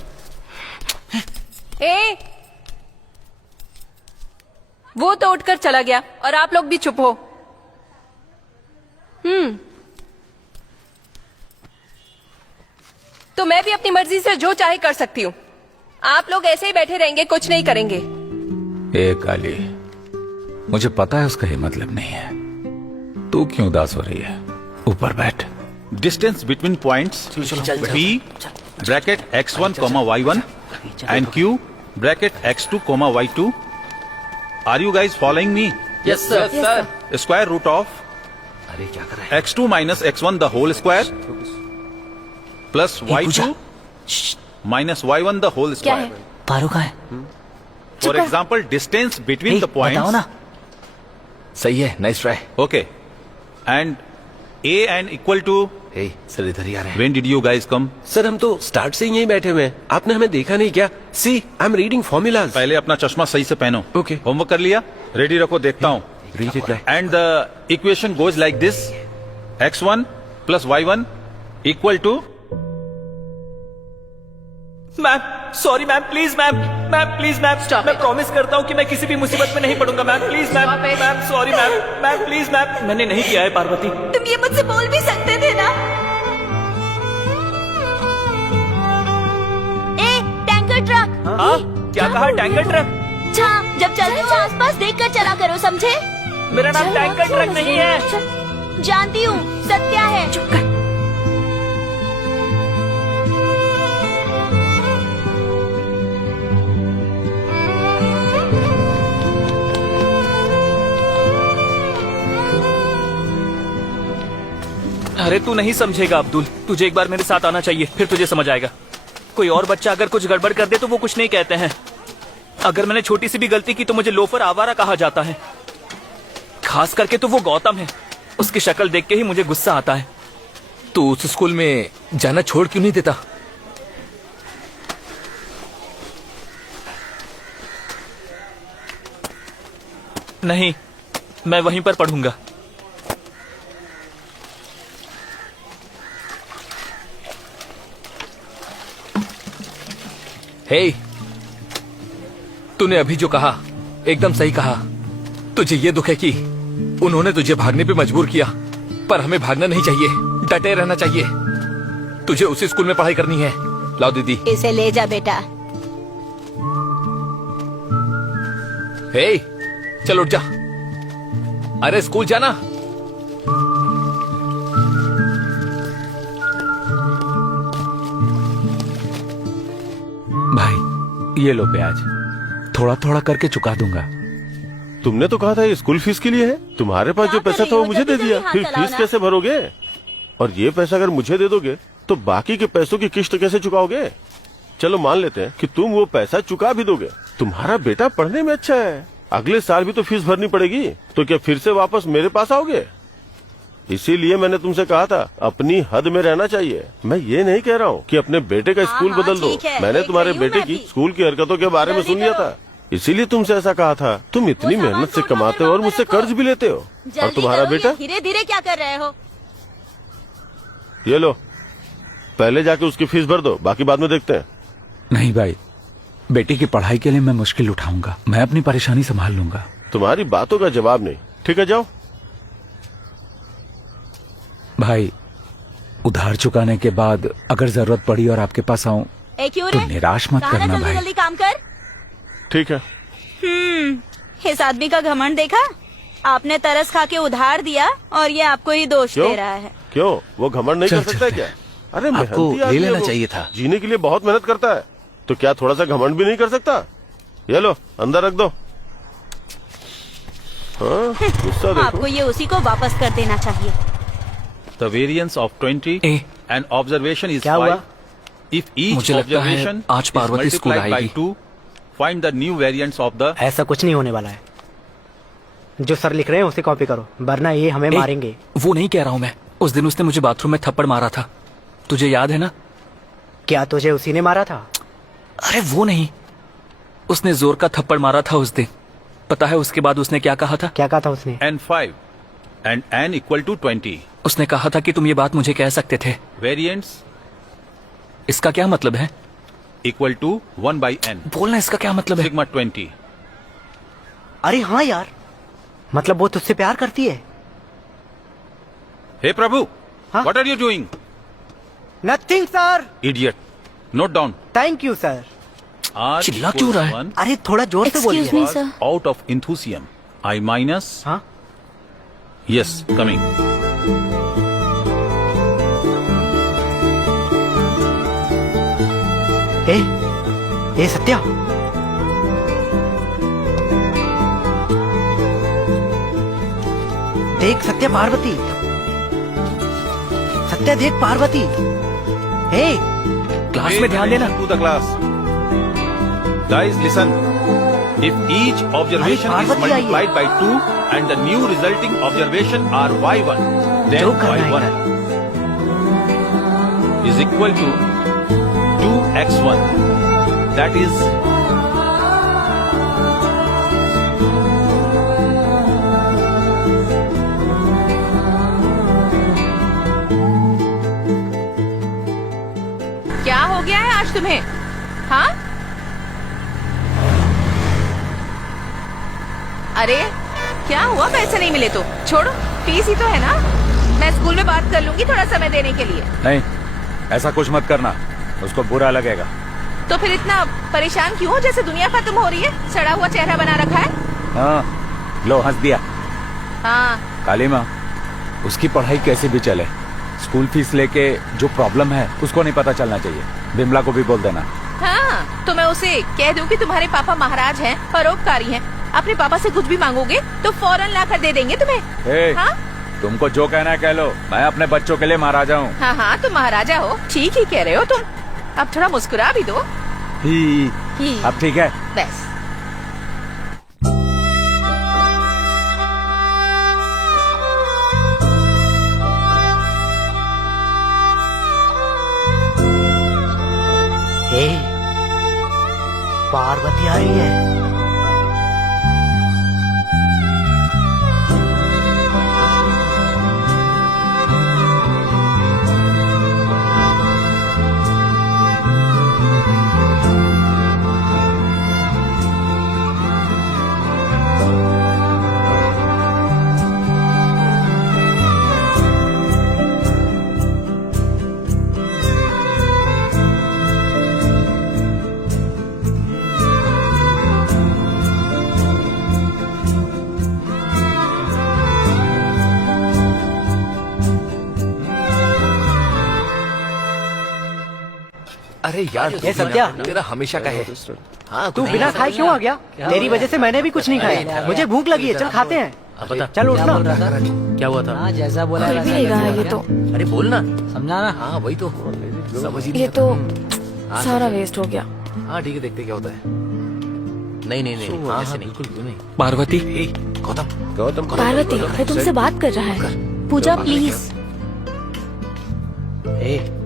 ए, वो तो उठकर चला गया और आप लोग भी चुप हो। तो मैं भी अपनी मर्जी से जो चाहे कर सकती हूँ। आप लोग ऐसे ही बैठे रहेंगे, कुछ नहीं करेंगे। ए काली, मुझे पता है उसका ये मतलब नहीं है। तू क्यों उदास हो रही है? ऊपर बैठ। Distance between points P bracket x1, y1 and Q bracket x2, y2. Are you guys following me? Yes sir. Square root of अरे क्या कर रहे हैं? x2 minus x1 the whole square plus y2 minus y1 the whole क्या square. है? पारो का है। For example, distance between the बताओ points. ना। सही है, nice try. Okay. And A and equal to. A, sir इधर ही आ रहे हैं। When did you guys come? Sir हम तो स्टार्ट से ही यहीं बैठे हुए हैं, आपने हमें देखा नहीं क्या? सी आई एम रीडिंग फॉर्मूलाज। पहले अपना चश्मा सही से पहनो। Okay. होमवर्क कर लिया? रेडी रखो, देखता हूँ। Read it right. And the equation goes like this: x1 plus y1 equal to. Ma'am sorry ma'am, please ma'am, ma'am please ma'am, मैं प्रॉमिस करता हूँ कि मैं किसी भी मुसीबत में नहीं पड़ूंगा ma'am, please ma'am, ma'am sorry ma'am, ma'am please ma'am, मैंने नहीं किया है पार्वती। तुम ये मुझसे बोल भी सकते थे ना। ए, टैंकर ट्रक। हाँ, क्या कहा? Tanker truck? हाँ, जब चलते हो आसपास देखकर चला करो, समझे? मेरा नाम टैंकर ट्रक नहीं है। जानती हूँ, सत्या है। चुप कर। अरे तू नहीं समझेगा अब्दुल, तुझे एक बार मेरे साथ आना चाहिए, फिर तुझे समझ आएगा। कोई और बच्चा अगर कुछ गड़बड़ कर दे तो वो कुछ नहीं कहते हैं। अगर मैंने छोटी सी भी गलती की तो मुझे लोफर आवारा कहा जाता है। खास करके तो वो गौतम है, उसकी शक्ल देख के ही मुझे गुस्सा आता है। तू उस स्कूल में जाना छोड़ क्यों नहीं देता? नहीं, मैं वहीं पर पढ़ूंगा। हे, तूने अभी जो कहा एकदम सही कहा। तुझे ये दुख है कि उन्होंने तुझे भागने पे मजबूर किया, पर हमें भागना नहीं चाहिए, डटे रहना चाहिए। तुझे उसी स्कूल में पढ़ाई करनी है। लाओ दीदी। इसे ले जा बेटा। हे, चल उठ जा। अरे स्कूल जाना। भाई ये लो ब्याज, थोड़ा थोड़ा करके चुका दूंगा। तुमने तो कहा था ये स्कूल फीस के लिए है। तुम्हारे पास जो पैसा था वो मुझे दे दिया, फिर फीस कैसे भरोगे? और ये पैसा अगर मुझे दे दोगे तो बाकी के पैसों की किस्त कैसे चुकाओगे? चलो मान लेते हैं कि तुम वो पैसा चुका भी दोगे। तुम्हारा बेटा पढ़ने में अच्छा है, अगले साल भी तो फीस भरनी पड़ेगी, तो क्या फिर से वापस मेरे पास आओगे? इसीलिए मैंने तुमसे कहा था अपनी हद में रहना चाहिए। मैं ये नहीं कह रहा हूँ कि अपने बेटे का स्कूल बदल दो। ठीक है, मैंने देख तुम्हारे रही हूँ बेटे मैं की भी। स्कूल की हरकतों के बारे में जल्दी सुन लिया करो। था, इसीलिए तुमसे ऐसा कहा था। तुम इतनी सामान मेहनत से तोड़ना कमाते हो है, और मुझसे रखो। कर्ज भी लेते हो। और तुम्हारा बेटा, धीरे धीरे क्या कर रहे हो? ये लो, पहले जाके उसकी फीस भर दो, बाकी बाद में देखते हैं। नहीं भाई, बेटी की पढ़ाई के लिए मैं मुश्किल उठाऊंगा। मैं अपनी परेशानी संभाल लूंगा। तुम्हारी बातों का जवाब नहीं। ठीक है, जाओ। भाई, उधार चुकाने के बाद अगर जरूरत पड़ी और आपके पास आऊं क्यों तो रे? निराश मत कहा ना, करना जल्दी भाई। जल्दी काम कर। ठीक है। इस आदमी का घमंड देखा? आपने तरस खा के उधार दिया और ये आपको ही दोष क्यों? दे रहा है। क्यों, वो घमंड नहीं चल, कर सकता है चल, क्या? अरे आपको मेहनती ले आदमी है लेना वो। चाहिए था। जीने के लिए बहुत मेहनत करता है, तो क्या थोड़ा सा घमंड भी नहीं कर सकता? ये लो, अंदर रख दो। हाँ, गुस्सा देखो। आपको ये उसी को वापस कर देना चाहिए। The variance of 20 A, and observation is क्या 5. हुआ? If each मुझे लगता है observation आज is Parvati school multiplied by आएगी। 2, find the new variance of the. ऐसा कुछ नहीं होने वाला है। जो सर लिख रहे हैं उसे कॉपी करो, वरना ये हमें ए, मारेंगे। वो नहीं कह रहा हूँ मैं। उस दिन उसने मुझे बाथरूम में थप्पड़ मारा था, तुझे याद है ना? क्या तुझे उसी ने मारा था? अरे वो नहीं, उसने जोर का थप्पड़ मारा था उस दिन। पता है उसके बाद उसने क्या कहा था? क्या कहा था उसने? N 5 and N equal to 20. उसने कहा था कि तुम ये बात मुझे कह सकते थे। Variance इसका क्या मतलब है? equal to 1 by N. बोलना इसका क्या मतलब है? Sigma 20. अरे हाँ यार, मतलब वो तुझसे प्यार करती है। Hey Prabhu, Huh? what are you doing? Nothing sir. Idiot. Note down. Thank you sir. R चिल्ला क्यों equals रहा है? 1 अरे थोड़ा जोर से बोलिए। Excuse me, was sir. out of enthusiasm. I minus. हाँ, Yes, coming. ए सत्या, देख सत्या, पार्वती। सत्या देख पार्वती। हे, क्लास में ध्यान देना। To the class. Guys, listen. If each observation is Parvati आई है। multiplied by 2 and the new resulting observation are y1, then जो करना है y1 is equal to 2x1. That is क्या हो गया है आज तुम्हें? हाँ? अरे क्या हुआ? पैसे नहीं मिले तो छोड़ो, फीस ही तो है ना। मैं स्कूल में बात कर लूंगी थोड़ा समय देने के लिए। नहीं, ऐसा कुछ मत करना, उसको बुरा लगेगा। तो फिर इतना परेशान क्यों हो, जैसे दुनिया खत्म हो रही है? सड़ा हुआ चेहरा बना रखा है। हाँ, लो हंस दिया। हाँ, काली माँ, उसकी पढ़ाई कैसे भी चले, स्कूल फीस लेके जो प्रॉब्लम है उसको नहीं पता चलना चाहिए। बिमला को भी बोल देना। हाँ, तो मैं उसे कह दूं कि तुम्हारे पापा महाराज हैं, परोपकारी हैं। अपने पापा से कुछ भी मांगोगे तो फौरन ला कर दे देंगे तुम्हें। ए, हाँ? तुमको जो कहना है कह लो, मैं अपने बच्चों के लिए महाराजा हूँ। हाँ हाँ, तुम महाराजा हो, ठीक ही कह रहे हो तुम। अब थोड़ा मुस्कुरा भी दो। ही। अब ठीक है। बस। हे, पार्वती आ रही है। अरे यार, ये सत्या, तेरा हमेशा का है। हाँ, तू बिना खाए क्यों आ गया? तेरी वजह से मैंने भी कुछ नहीं खाया। मुझे भूख लगी है, चल खाते हैं। बता, चल उठना। क्या हुआ था? जैसा बोला भी नहीं रहा है ये तो। अरे बोलना। समझाना। हाँ वही तो समझ ही नहीं ये आता। तो सारा वेस्ट हो गया। हाँ ठीक है, देखते क्या होता है। नहीं नहीं नहीं, हाँ ऐसे हाँ नहीं। बिल्कुल क्यों नहीं। पार्वती, गौतम पार्वती, वो तुमसे बात कर रहा है। पूजा प्लीज।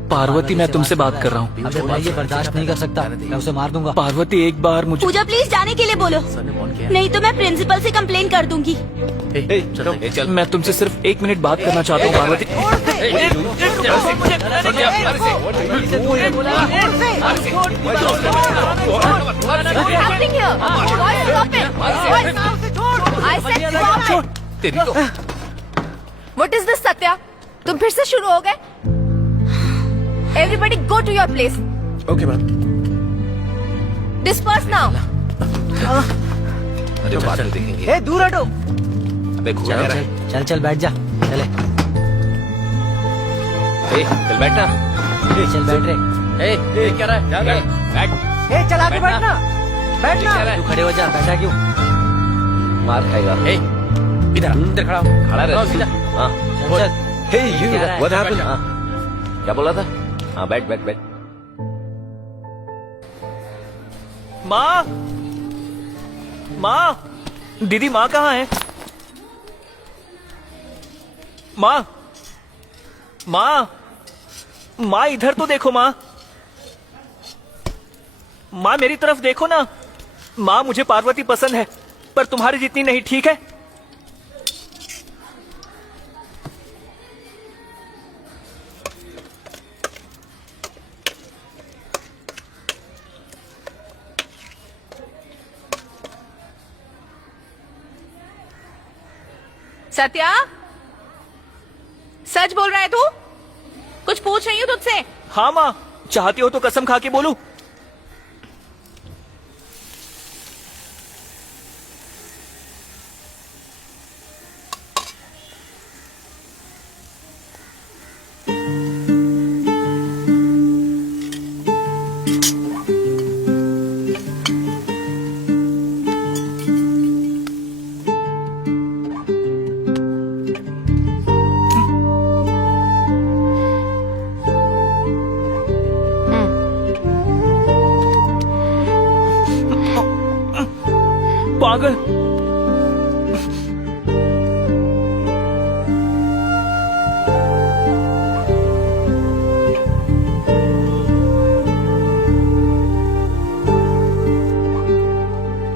पार्वती, मैं तुमसे बात कर रहा हूँ। अबे भाई ये बर्दाश्त नहीं कर सकता, मैं उसे मार दूंगा। पार्वती एक बार मुझे। पूजा प्लीज जाने के लिए बोलो, नहीं तो मैं प्रिंसिपल से कंप्लेन कर दूंगी। चल मैं तुमसे सिर्फ 1 मिनट बात करना चाहता हूँ Parvati. happening here? Boys, stop it. Boys, I said stop it. तेरी तो What is this, Satya? तुम फिर से शुरू हो गए? Everybody go to your place. Okay ma'am. Disperse now. अरे बाद में देखेंगे। ए दूर हटो। अबे घूम रहा है। चल चल बैठ जा, चले चल बैठना। चल बैठ रे। क्या रहा है? बैठ। ए चल आके बैठना, बैठना। तू खड़े हो जा, बैठा क्यों? मार खाएगा। इधर खड़ा हो। खड़ा रह। सीधा। हाँ। चल Hey you, क्या रहा है? what happened? हाँ। क्या बोला था? हाँ बैठ बैठ बैठ। माँ, माँ, दीदी माँ कहाँ है? माँ, माँ, माँ इधर तो देखो माँ। माँ मेरी तरफ देखो ना। माँ मुझे पार्वती पसंद है, पर तुम्हारी जितनी नहीं, ठीक है? सत्या, सच बोल रहा है तू? कुछ पूछ रही हूँ तुझसे। हाँ माँ, चाहती हो तो कसम खा के बोलूं। पागल।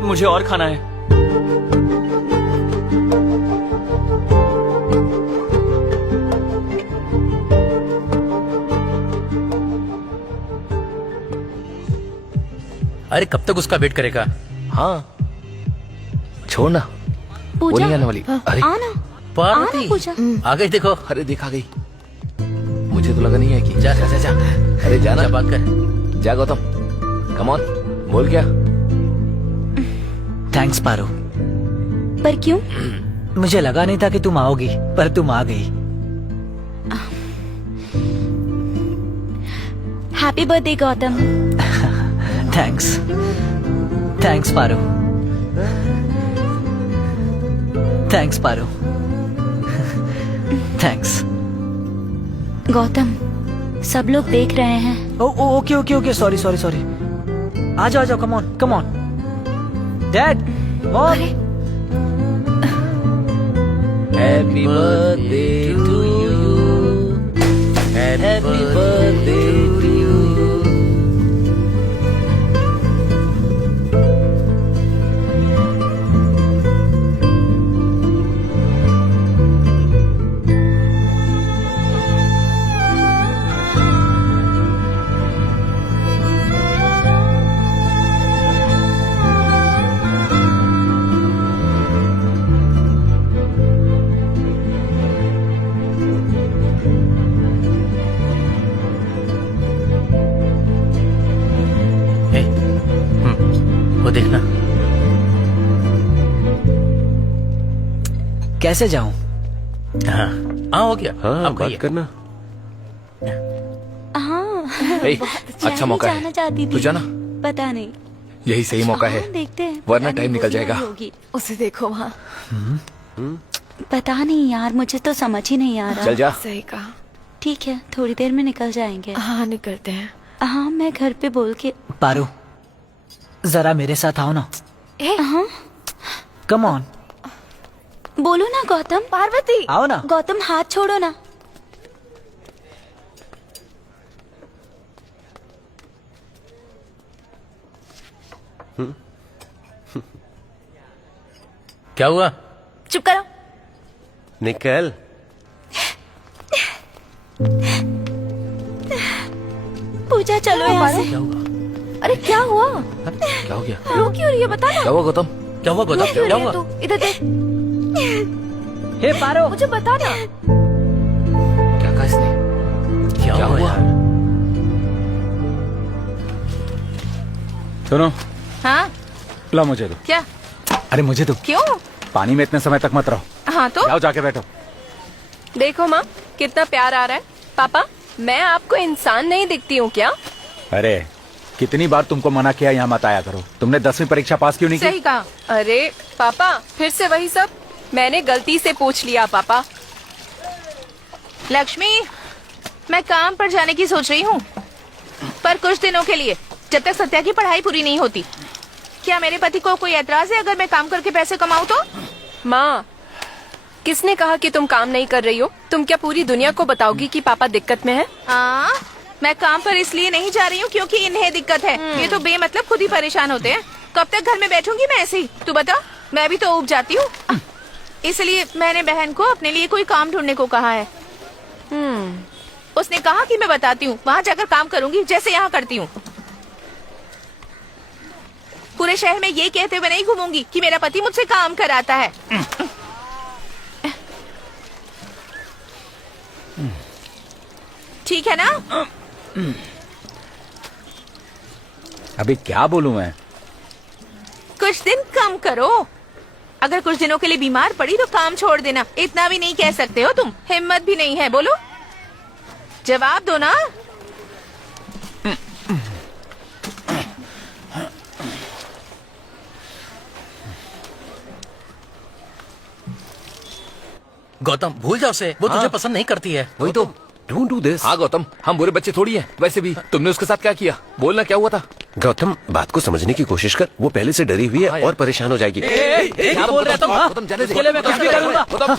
मुझे और खाना है। अरे कब तक उसका वेट करेगा? हाँ छोड़ ना, वो पूजा नहीं आने वाली। अरे आना, पार्वती पूजा। आ गई देखो। अरे देखा गई। मुझे तो लगा नहीं है कि जा जा जा जा। अरे जाना। जा बात कर। जा गौतम, कम ऑन, बोल क्या? थैंक्स पारो, पर क्यों? मुझे लगा नहीं था कि तुम आओगी, पर तुम आ गई। Happy birthday Gautam. Thanks, thanks Paro, thanks Paro, thanks. Gautam, सब लोग देख रहे हैं। Okay okay okay, sorry sorry sorry. आ जाओ आ जाओ, come on come on. Dad, mom. Happy birthday to you, happy birthday to you. वो देखना। कैसे जाऊं? हाँ हाँ हो गया। हाँ अब बात कहिए। करना। हाँ, ए, बहुत अच्छा मौका है। जाना चाहती थी। तू जाना। पता नहीं। यही सही मौका है, हाँ, देखते हैं। वरना पता टाइम नहीं निकल होगी जाएगा। नहीं होगी। उसे देखो वहाँ। पता नहीं यार, मुझे तो समझ ही नहीं आ रहा। चल जा। सही कहा। ठीक है, थोड़ी देर में निकल जाएंगे। हाँ निकलते हैं। हाँ, मैं घर पे बोल के। पारो, जरा मेरे साथ आओ ना। ए, हाँ, कम ऑन। बोलो ना गौतम। पार्वती आओ ना। गौतम हाथ छोड़ो ना। क्या हुआ? चुप करो। निकल। पूजा चलो यहाँ से। क्या हुआ? अरे क्या हुआ? क्या हो गया? रो क्यों रही है बता ना। क्या हुआ गौतम? क्या हुआ गौतम? रो क्यों क्या रही है हुआ? तू? इधर देख, हे पारो, मुझे बता ना। क्या कहा इसने? क्या हुआ यार? सुनो, हाँ ला मुझे दो। क्या? अरे मुझे दो। क्यों? पानी में इतने समय तक मत रहो, हाँ तो जाओ जाके बैठो। देखो माँ, कितना प्यार आ रहा है। पापा, मैं आपको इंसान नहीं दिखती हूँ क्या? अरे कितनी बार तुमको मना किया यहाँ मत आया करो। तुमने 10वीं परीक्षा पास क्यों नहीं की? सही कहा। अरे पापा, फिर से वही सब। मैंने गलती से पूछ लिया पापा। लक्ष्मी, मैं काम पर जाने की सोच रही हूँ, पर कुछ दिनों के लिए, जब तक सत्या की पढ़ाई पूरी नहीं होती। क्या मेरे पति को कोई एतराज है अगर मैं काम करके पैसे कमाऊँ तो? माँ, किसने कहा कि तुम काम नहीं कर रही हो? तुम क्या पूरी दुनिया को बताओगी कि पापा दिक्कत में है? मैं काम पर इसलिए नहीं जा रही हूँ क्योंकि इन्हें दिक्कत है। ये तो बेमतलब खुद ही परेशान होते हैं। कब तक घर में बैठूंगी मैं ऐसे ही? तू बता, मैं भी तो ऊब जाती हूँ। इसलिए मैंने बहन को अपने लिए कोई काम ढूंढने को कहा है। उसने कहा कि मैं बताती हूँ, वहाँ जाकर काम करूंगी जैसे यहाँ करती हूँ। पूरे शहर में ये कहते हुए नहीं घूमूंगी कि मेरा पति मुझसे काम कराता है। ठीक है ना? अभी क्या बोलूं मैं? कुछ दिन कम करो। अगर कुछ दिनों के लिए बीमार पड़ी तो काम छोड़ देना। इतना भी नहीं कह सकते हो तुम? हिम्मत भी नहीं है? बोलो, जवाब दो ना। गौतम, भूल जाओ उसे, वो तुझे पसंद नहीं करती है। वही तो। Don't do this. हाँ गौतम, हम बुरे बच्चे थोड़ी हैं। वैसे भी तुमने उसके साथ क्या किया? बोलना क्या हुआ था? गौतम, बात को समझने की कोशिश कर। वो पहले से डरी हुई है और परेशान हो जाएगी। क्या बोल रहे हो तुम? गौतम, जाने दे। इसके लिए मैं कुछ भी करूंगा। गौतम,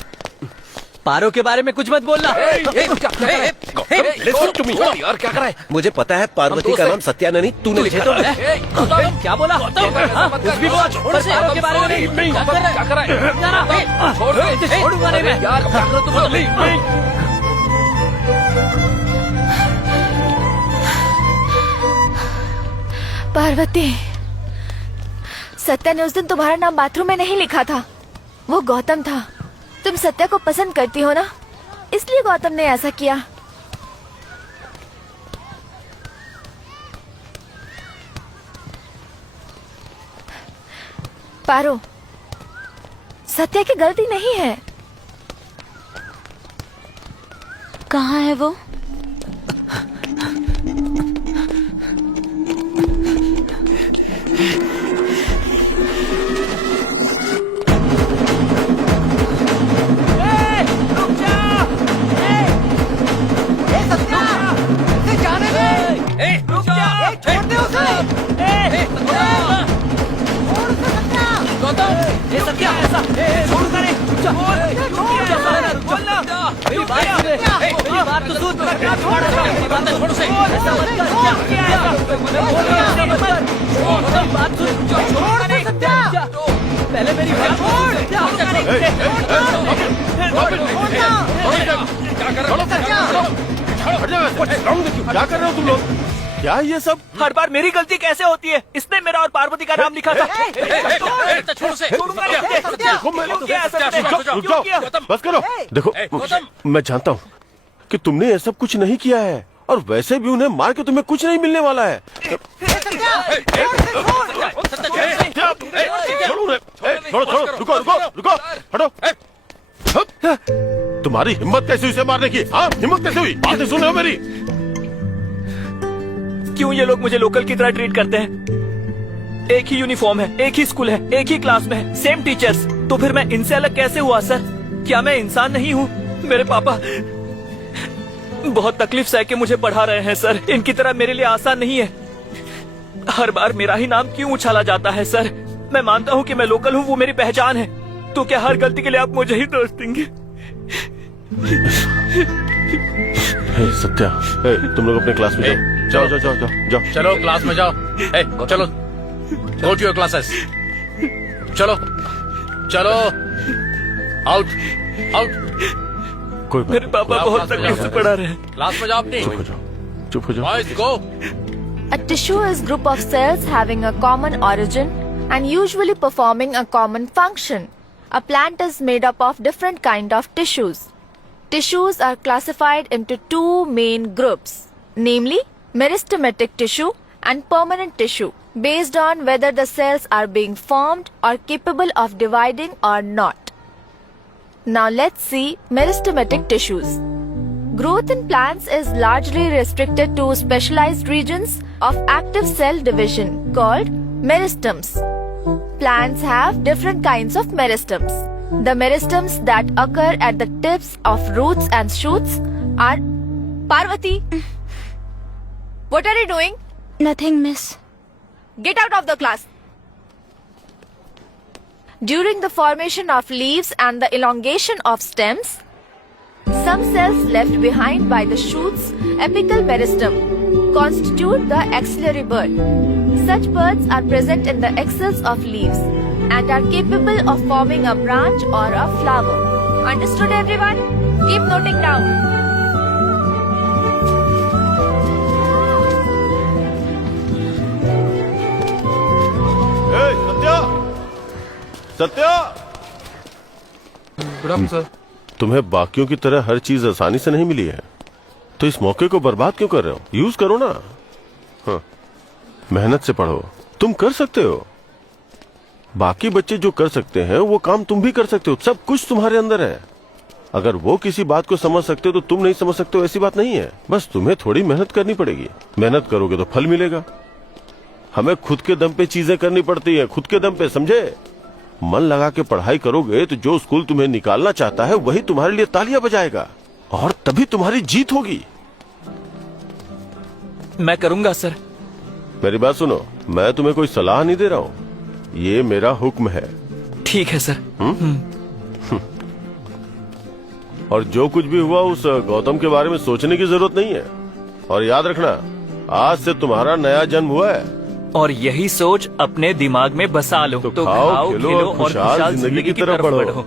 पारो के बारे में कुछ मत बोलना। यार क्या कर रहा है? मुझे पता है पार्वती का नाम सत्या नहीं, तूने लिखा है। क्या बोला? कुछ भी बोल, पर पारो के बारे में नहीं। क्या कर रहा है? छोड़ूंगा नहीं मैं। यार क्या कर रहे हो तुम? पार्वती, सत्या ने उस दिन तुम्हारा नाम बाथरूम में नहीं लिखा था, वो गौतम था। तुम सत्या को पसंद करती हो ना, इसलिए गौतम ने ऐसा किया। पारो, सत्या की गलती नहीं है। कहाँ है वो? पहले मेरी बात क्या कर रहे हो तुम लोग? क्या ये सब? हर बार मेरी गलती कैसे होती है? इसने मेरा और पार्वती का नाम लिखा था। रुक जाओ, बस करो। देखो, मैं जानता हूँ कि तुमने ये सब कुछ नहीं किया है, और वैसे भी उन्हें मार के तुम्हें कुछ नहीं मिलने वाला है। छोड़ो, रुको, हटो। तुम्हारी हिम्मत कैसे हुई इसे मारने की? हाँ, हिम्मत कैसे हुई? बातें सुन रहे हो मेरी? क्यों ये लोग मुझे लोकल की तरह ट्रीट करते हैं? एक ही यूनिफॉर्म है, एक ही स्कूल है, एक ही क्लास में है, सेम टीचर्स। तो फिर मैं इनसे अलग कैसे हुआ सर? क्या मैं इंसान नहीं हूँ? मेरे पापा बहुत तकलीफ सह के मुझे पढ़ा रहे हैं सर। इनकी तरह मेरे लिए आसान नहीं है। हर बार मेरा ही नाम क्यों उछाला जाता है सर? मैं मानता हूँ कि मैं लोकल हूँ, वो मेरी पहचान है, तो क्या हर गलती के लिए आप मुझे ही दोष देंगे? हे सत्या, हे तुम लोग अपने क्लास में जाओ। जाओ जाओ जाओ जाओ जाओ। चलो क्लास में जाओ। ए, चलो गो टू योर क्लासेस। चलो चलो आउट आउट। कोई बात मेरे पापा जाओ, बहुत क्लास में तकलीफ से जाओ। पढ़ा रहे हैं। क्लास में जाओ अपनी। चुप हो जाओ, चुप हो जाओ। Boys go. A tissue is group of cells having a common origin and usually performing a common function. A plant is made up of different kind of tissues. Tissues are classified into two main groups, namely meristematic tissue and permanent tissue, based on whether the cells are being formed or capable of dividing or not. Now let's see meristematic tissues. Growth in plants is largely restricted to specialized regions of active cell division called meristems. Plants have different kinds of meristems. The meristems that occur at the tips of roots and shoots are... Parvati! What are you doing? Nothing, miss. Get out of the class! During the formation of leaves and the elongation of stems, some cells left behind by the shoot's apical meristem constitute the axillary bud. Such buds are present in the axils of leaves and are capable of forming a branch or a flower. Understood, everyone? Keep noting down. Hey Satya, Satya. Good afternoon sir. तुम्हें बाकियों की तरह हर चीज आसानी से नहीं मिली है, तो इस मौके को बर्बाद क्यों कर रहे हो? यूज करो ना। हाँ, मेहनत से पढ़ो, तुम कर सकते हो। बाकी बच्चे जो कर सकते हैं वो काम तुम भी कर सकते हो। सब कुछ तुम्हारे अंदर है। अगर वो किसी बात को समझ सकते हो तो तुम नहीं समझ सकते हो, ऐसी बात नहीं है। बस तुम्हें थोड़ी मेहनत करनी पड़ेगी। मेहनत करोगे तो फल मिलेगा। हमें खुद के दम पे चीजें करनी पड़ती है, खुद के दम पे, समझे? मन लगा के पढ़ाई करोगे तो जो स्कूल तुम्हें निकालना चाहता है वही तुम्हारे लिए तालियां बजाएगा और तभी तुम्हारी जीत होगी। मैं करूंगा सर। मेरी बात सुनो, मैं तुम्हें कोई सलाह नहीं दे रहा हूँ, ये मेरा हुक्म है। ठीक है सर। और जो कुछ भी हुआ उस गौतम के बारे में सोचने की जरूरत नहीं है। और याद रखना, आज से तुम्हारा नया जन्म हुआ है और यही सोच अपने दिमाग में बसा लो तो खाओ, खेलो और खुशहाल जिंदगी की तरफ बढ़ो।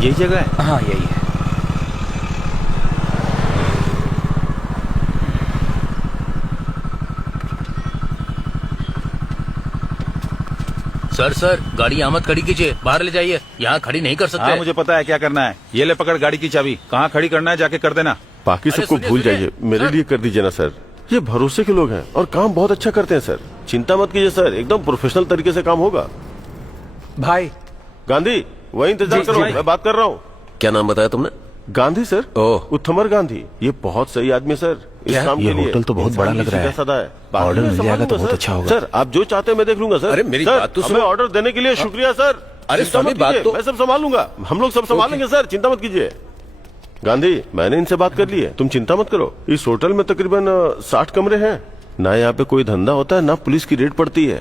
यही जगह है? हाँ यही है। सर गाड़ी यहाँ मत खड़ी कीजिए, बाहर ले जाइए, यहाँ खड़ी नहीं कर सकते। हाँ मुझे पता है क्या करना है। ये ले पकड़ गाड़ी की चाबी, कहाँ खड़ी करना है जाके कर देना। बाकी सबको भूल जाइए, मेरे लिए कर दीजिए ना सर। ये भरोसे के लोग हैं और काम बहुत अच्छा करते हैं सर। चिंता मत कीजिए सर, एकदम प्रोफेशनल तरीके से काम होगा। भाई गांधी, वही इंतजार करो, मैं बात कर रहा हूँ। क्या नाम बताया तुमने? गांधी सर। ओह, उत्तमर गांधी। ये बहुत सही आदमी सर इस काम के लिए। होटल तो बहुत बड़ा लग रहा है। सदा है, ऑर्डर मिल जाएगा तो बहुत अच्छा होगा। सर आप जो चाहते हैं मैं देख लूंगा सर। अरे मेरी बात तो सुनो। हमें ऑर्डर देने के लिए शुक्रिया सर। अरे चिंता मत स्वामी, बात कीजिए, तो- मैं सब संभाल लूंगा। हम लोग सब संभालेंगे सर, चिंता मत कीजिए। गांधी, मैंने इनसे बात कर ली है, तुम चिंता मत करो। इस होटल में तकरीबन 60 कमरे हैं। ना यहाँ पे कोई धंधा होता है, ना पुलिस की रेड पड़ती है।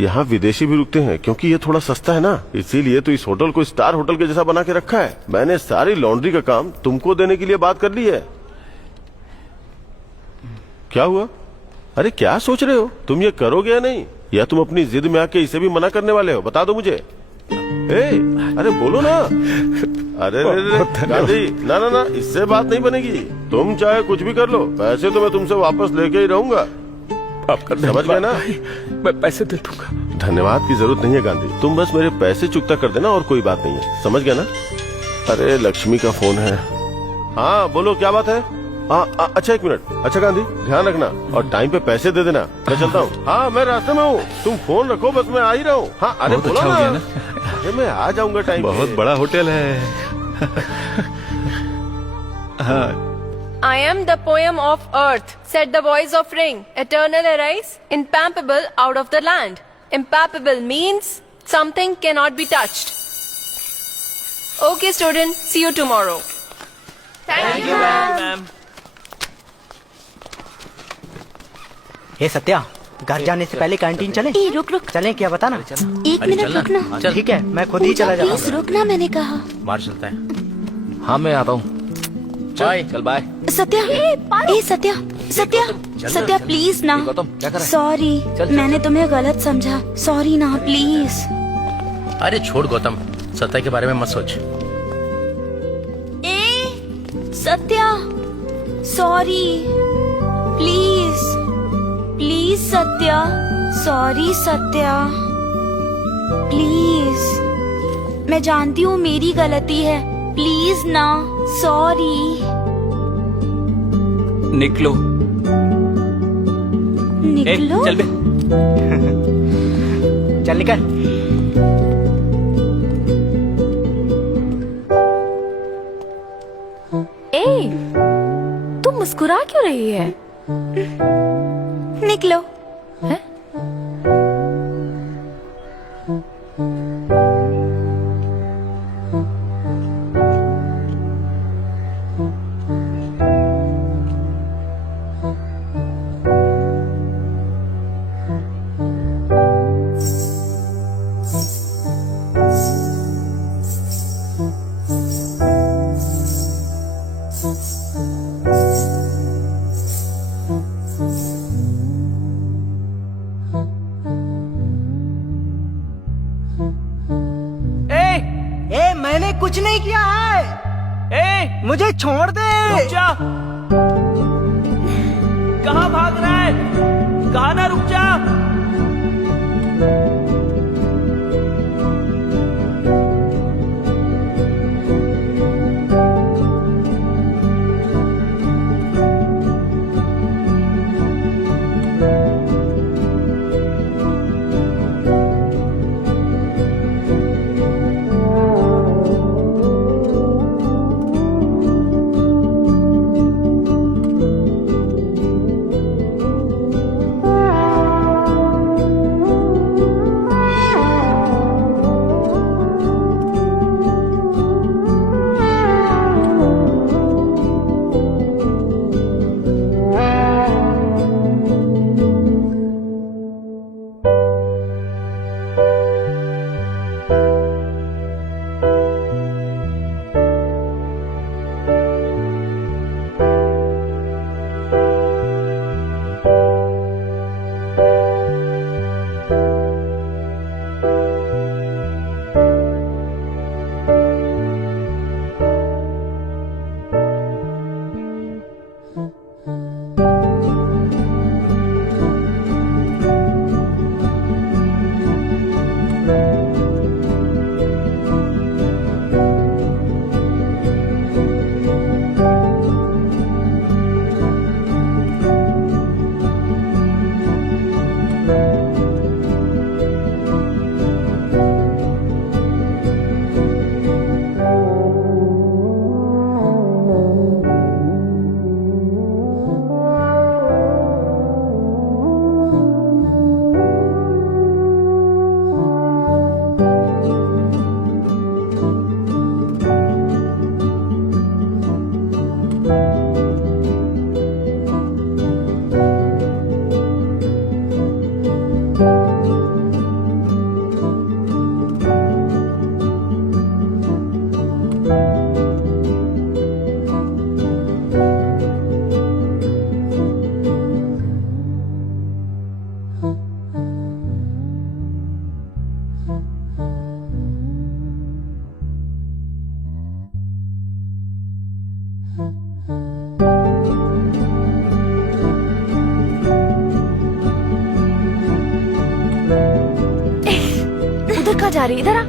यहाँ विदेशी भी रुकते हैं क्योंकि ये थोड़ा सस्ता है ना, इसीलिए तो इस होटल को स्टार होटल के जैसा बना के रखा है। मैंने सारी लॉन्ड्री का काम तुमको देने के लिए बात कर ली है। क्या हुआ? अरे क्या सोच रहे हो? तुम ये करोगे या नहीं, या तुम अपनी जिद में आके इसे भी मना करने वाले हो? बता दो मुझे। अरे बोलो ना। अरे गांधी, ना ना ना, इससे बात नहीं बनेगी। तुम चाहे कुछ भी कर लो, पैसे तो मैं तुमसे वापस लेके ही रहूंगा। समझ गए ना? मैं पैसे दे दूंगा। धन्यवाद की जरूरत नहीं है गांधी, तुम बस मेरे पैसे चुकता कर देना और कोई बात नहीं है। समझ गया ना? अरे लक्ष्मी का फोन है। हाँ बोलो, क्या बात है? अच्छा एक मिनट। अच्छा गांधी, ध्यान रखना और टाइम पे पैसे दे देना। मैं चलता हूँ। हाँ मैं रास्ते में हूँ, तुम फोन रखो, बस मैं आ ही रहा हूँ। हाँ अरे बहुत बोला अच्छा हो गया ना, अरे मैं आ जाऊंगा टाइम पे। बहुत बड़ा होटल है। हाँ। I am the poem of earth, said the voice of ring. Eternal arise, impalpable out of the land. Impalpable means something cannot be touched. Okay, student. See you tomorrow. Thank you ma'am. Hey Satya, घर जाने से पहले कैंटीन चलें? रुक रुक, चलें क्या बताना? एक मिनट रुकना। ठीक है, मैं खुद ही चला जाता प्लीज रुकना, मैंने कहा। बाहर चलता है। हाँ मैं आता हूँ। बाय। चल बाय। सत्या, सत्या सत्या सत्या प्लीज ना। गौतम क्या कर रहा है? सॉरी, मैंने तुम्हें गलत समझा। सॉरी ना प्लीज। अरे छोड़ गौतम, सत्या के बारे में मत सोच। Satya sorry, please please Satya, sorry Satya please. मैं जानती हूँ मेरी गलती है, प्लीज ना, सॉरी। निकलो। निकलो? चल बे। चल निकल। तू मुस्कुरा क्यों रही है? निकलो। मैंने कुछ नहीं किया है। मुझे छोड़ दे। रुक जा। कहाँ भाग रहा है? कहाँ ना, रुक जा। कहाँ जा रही है? इधर आ।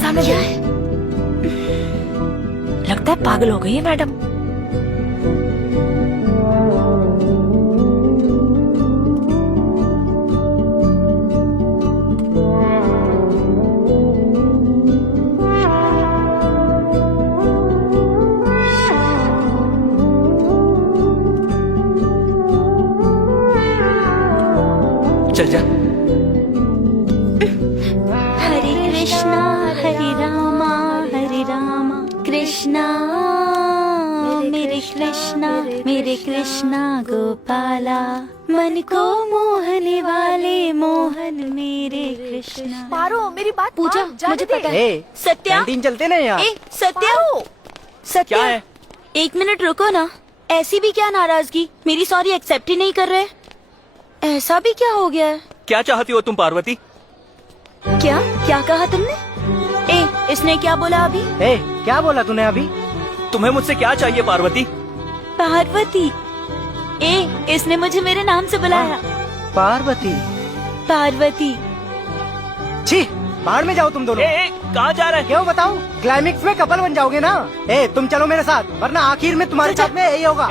सामने देख। लगता है पागल हो गई है मैडम। चल जा। हरे कृष्णा कृष्णा मेरे कृष्णा गोपाला, मन को मोहने वाले मोहन मेरे कृष्णा। पारो मेरी बात पूजा, मुझे पता है। सत्या, कैंटीन चलते ना यार। सत्या क्या है? 1 मिनट रुको ना। ऐसी भी क्या नाराजगी, मेरी सॉरी एक्सेप्ट ही नहीं कर रहे। ऐसा भी क्या हो गया है? क्या चाहती हो तुम पार्वती? क्या कहा तुमने? इसने क्या बोला अभी? क्या बोला तूने अभी? तुम्हें मुझसे क्या चाहिए पार्वती? पार्वती। इसने मुझे मेरे नाम से बुलाया। पार्वती। छी, बाहर में जाओ तुम दोनों। कहाँ जा रहे? क्यों बताऊं? क्लाइमेक्स में कपल बन जाओगे ना। तुम चलो मेरे साथ, वरना आखिर में तुम्हारे साथ में यही होगा।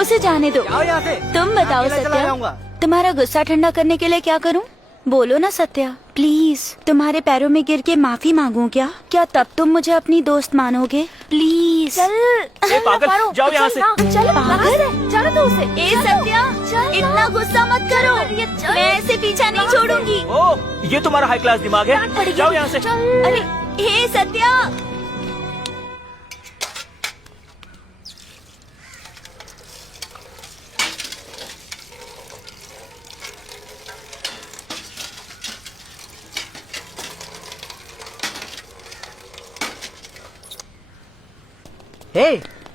उसे जाने दो। जाओ यहाँ से। तुम बताओ सत्या, तुम्हारा गुस्सा ठंडा करने के लिए क्या करूं? बोलो ना सत्या, प्लीज। तुम्हारे पैरों में गिर के माफी मांगूं क्या? तब तुम मुझे अपनी दोस्त मानोगे? प्लीज। पागल, जाओ यहाँ से। चल पागल, चलो तो उसे। सत्या, इतना गुस्सा मत करो, मैं ऐसे पीछा नहीं छोड़ूंगी। ये तुम्हारा हाई क्लास दिमाग है? जाओ यहाँ से। अरे सत्या।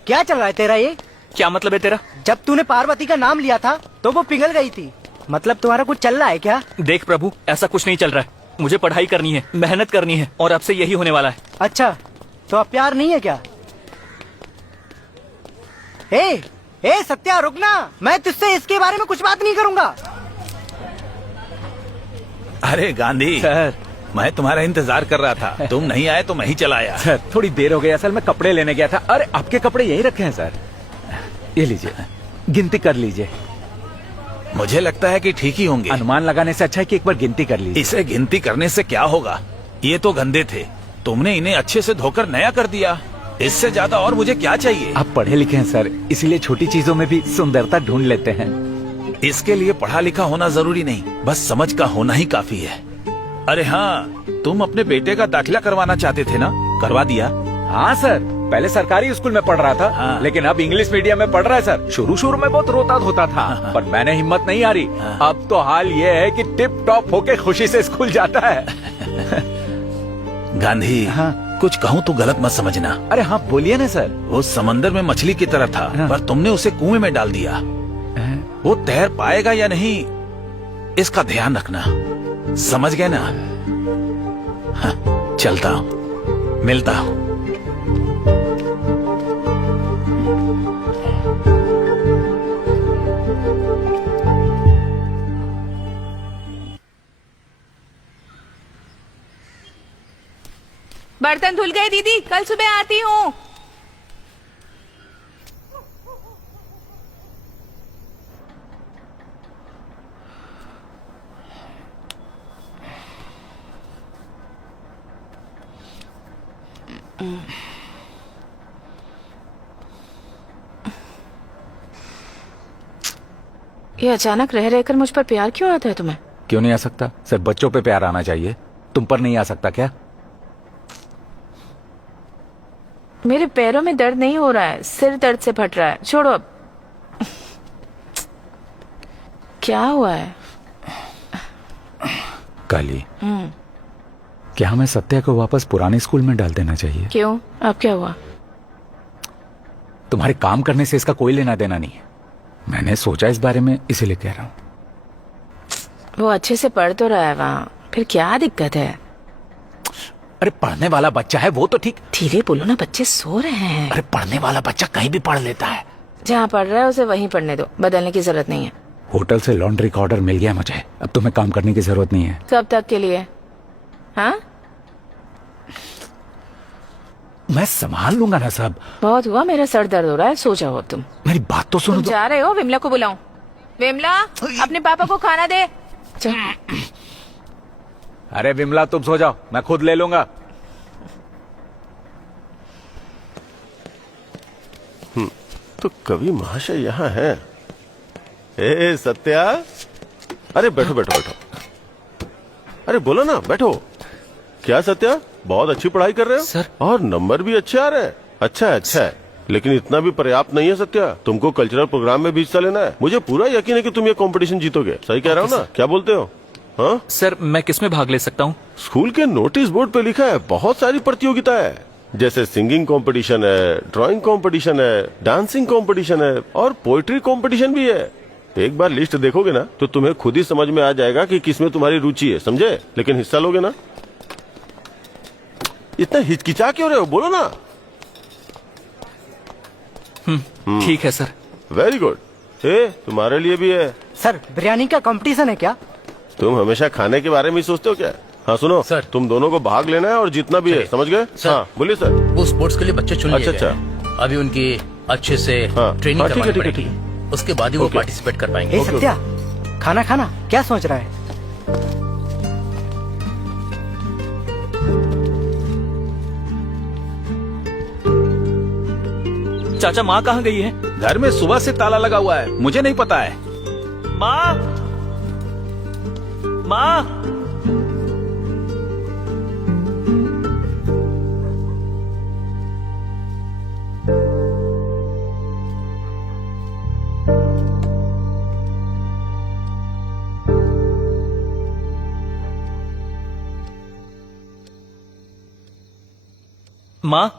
क्या चल रहा है तेरा ये? क्या मतलब है तेरा? जब तूने पार्वती का नाम लिया था तो वो पिघल गई थी। मतलब तुम्हारा कुछ चल रहा है क्या? देख प्रभु, ऐसा कुछ नहीं चल रहा है। मुझे पढ़ाई करनी है, मेहनत करनी है, और अब से यही होने वाला है। अच्छा, तो अब प्यार नहीं है क्या? सत्या रुकना, मैं तुझसे इसके बारे में कुछ बात नहीं करूंगा। अरे गांधी सर, मैं तुम्हारा इंतजार कर रहा था, तुम नहीं आए तो मैं ही चला आया। सर थोड़ी देर हो गई, असल में कपड़े लेने गया था। अरे आपके कपड़े यही रखे हैं सर, ये लीजिए, गिनती कर लीजिए। मुझे लगता है कि ठीक ही होंगे। अनुमान लगाने से अच्छा है कि एक बार गिनती कर लीजिए। इसे गिनती करने से क्या होगा? ये तो गंदे थे, तुमने इन्हें अच्छे से धोकर नया कर दिया। इससे ज्यादा और मुझे क्या चाहिए? आप पढ़े लिखे हैं सर, इसीलिए छोटी चीजों में भी सुंदरता ढूंढ लेते हैं। इसके लिए पढ़ा लिखा होना जरूरी नहीं, बस समझ का होना ही काफी है। अरे हाँ, तुम अपने बेटे का दाखिला करवाना चाहते थे ना, करवा दिया? हाँ सर, पहले सरकारी स्कूल में पढ़ रहा था। हाँ। लेकिन अब इंग्लिश मीडियम में पढ़ रहा है सर। शुरू में बहुत रोता धोता था, पर मैंने हिम्मत नहीं हारी। अब तो हाल ये है कि टिप टॉप होके खुशी से स्कूल जाता है। गांधी, हाँ। कुछ कहूँ तो गलत मत समझना। अरे हाँ बोलिए ना सर। वो समंदर में मछली की तरह था, हाँ। पर तुमने उसे कुएं में डाल दिया। वो तैर पाएगा या नहीं, इसका ध्यान रखना, समझ गए ना? हाँ, चलता हूँ, मिलता हूँ। बर्तन धुल गए दीदी, कल सुबह आती हूँ। ये अचानक रह रहकर मुझ पर प्यार क्यों आता है तुम्हें? क्यों नहीं आ सकता? सिर्फ बच्चों पे प्यार आना चाहिए, तुम पर नहीं आ सकता क्या? मेरे पैरों में दर्द नहीं हो रहा है, सिर दर्द से फट रहा है। छोड़ो अब। क्या हुआ है? काली, क्या हमें सत्या को वापस पुराने स्कूल में डाल देना चाहिए? क्यों, अब क्या हुआ? तुम्हारे काम करने से इसका कोई लेना देना नहीं है। मैंने सोचा इस बारे में, इसीलिए कह रहा हूँ। वो अच्छे से पढ़ तो रहा है वहाँ, फिर क्या दिक्कत है? अरे पढ़ने वाला बच्चा है वो तो ठीक। धीरे बोलो ना, बच्चे सो रहे हैं। अरे पढ़ने वाला बच्चा कहीं भी पढ़ लेता है। जहाँ पढ़ रहा है उसे वहीं पढ़ने दो, बदलने की जरूरत नहीं है। होटल से लॉन्ड्री का ऑर्डर मिल गया मुझे, अब तुम्हें काम करने की जरूरत नहीं है। कब तक के लिए? हाँ, मैं संभाल लूंगा ना सब। बहुत हुआ, मेरा सर दर्द हो रहा है, सो जाओ तुम। मेरी बात तो सुनो। तुम जा रहे हो? विमला को बुलाऊं? विमला, अपने पापा को खाना दे। अरे विमला तुम सो जाओ, मैं खुद ले लूंगा। तो कवि महाशय यहाँ है। ए सत्या, अरे बैठो बैठो बैठो। अरे बोलो ना, बैठो। क्या सत्या, बहुत अच्छी पढ़ाई कर रहे हो सर। और नंबर भी अच्छे आ रहे हैं। अच्छा है, अच्छा है, लेकिन इतना भी पर्याप्त नहीं है सत्या। तुमको कल्चरल प्रोग्राम में भी हिस्सा लेना है। मुझे पूरा यकीन है कि तुम ये कंपटीशन जीतोगे। सही कह रहा हूँ ना? क्या बोलते हो? हाँ सर, मैं किसमें भाग ले सकता हूँ? स्कूल के नोटिस बोर्ड पे लिखा है बहुत सारी प्रतियोगिता है, जैसे सिंगिंग कंपटीशन है, ड्राइंग कंपटीशन है, डांसिंग कंपटीशन है और पोएट्री कंपटीशन भी है। एक बार लिस्ट देखोगे ना तो तुम्हें खुद ही समझ में आ जाएगा कि किसमें तुम्हारी रुचि है, समझे? लेकिन हिस्सा लोगे ना? इतना हिचकिचा क्यों रहे हो, बोलो ना। ठीक है सर। Very good. तुम्हारे लिए भी है। सर, बिरयानी का कंपटीशन है क्या? तुम हमेशा खाने के बारे में ही सोचते हो क्या? हाँ सुनो सर। तुम दोनों को भाग लेना है और जितना भी है, समझ गए? सर। हाँ बोलिए सर। वो स्पोर्ट्स के लिए बच्चे चुन लिए अच्छा, गए हैं। अभी उनकी अच्छे से हाँ, ट्रेनिंग हाँ, ठीक है, करवानी ठीक है, पड़ेगी, उसके बाद ही वो ओके। पार्टिसिपेट कर पाएंगे। ए सत्या, खाना खाना क्या सोच रहा है? चाचा, माँ कहाँ गई है? घर में सुबह से ताला लगा हुआ है, मुझे नहीं पता है। माँ, माँ। माँ,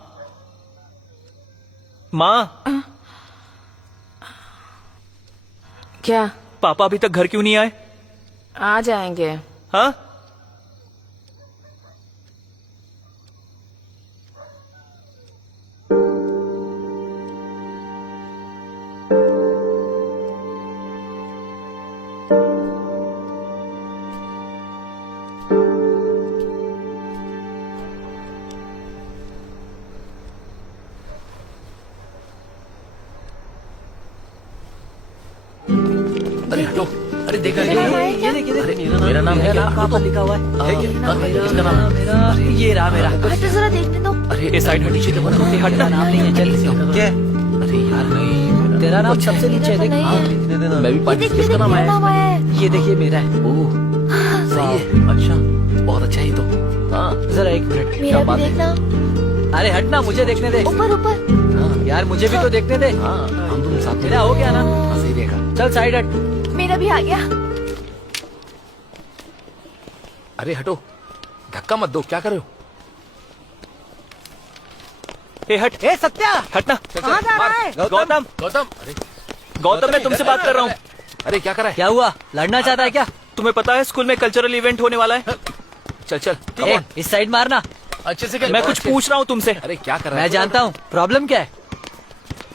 माँ। क्या? पापा अभी तक घर क्यों नहीं आए? आ जाएंगे। हाँ? अरे हटो, अरे देखा मेरा नाम है क्या? कहाँ लिखा हुआ है? इसका नाम है? ये रहा मेरा। हट जरा देखने दो। अरे ये साइड में नीचे देखो ना, ये हटना। नाम नहीं है, जल्दी से। क्या? अरे यार नहीं, तेरा नाम सबसे नीचे है, देख। मैं भी पार्टिसिपेट, इसका नाम आया। ये देखिए मेरा है। ओह सही है, अच्छा बहुत अच्छा है ये तो। हाँ जरा एक मिनट। मेरा भी देखना। अरे हटना, मुझे देखने दे। ऊपर ऊपर। यार मुझे भी तो देखने दे। हाँ, हम दोनों साथ में। मेरा हो गया ना? हाँ, सही देखा। चल साइड हट। मेरा भी आ गया। अरे हटो, धक्का मत दो, क्या कर रहे हो? ए हट, ए सत्या, हटना। कहाँ जा रहा है? गौतम, गौतम, अरे गौतम, मैं तुमसे बात कर रहा हूँ। अरे क्या कर रहा है? क्या हुआ? लड़ना चाहता है क्या? तुम्हें पता है स्कूल में कल्चरल इवेंट होने वाला है? चल चल, come ए, on। इस साइड मारना। अच्छे से मैं कुछ पूछ रहा हूँ तुमसे। अरे क्या कर रहा है? मैं जानता हूँ प्रॉब्लम क्या है।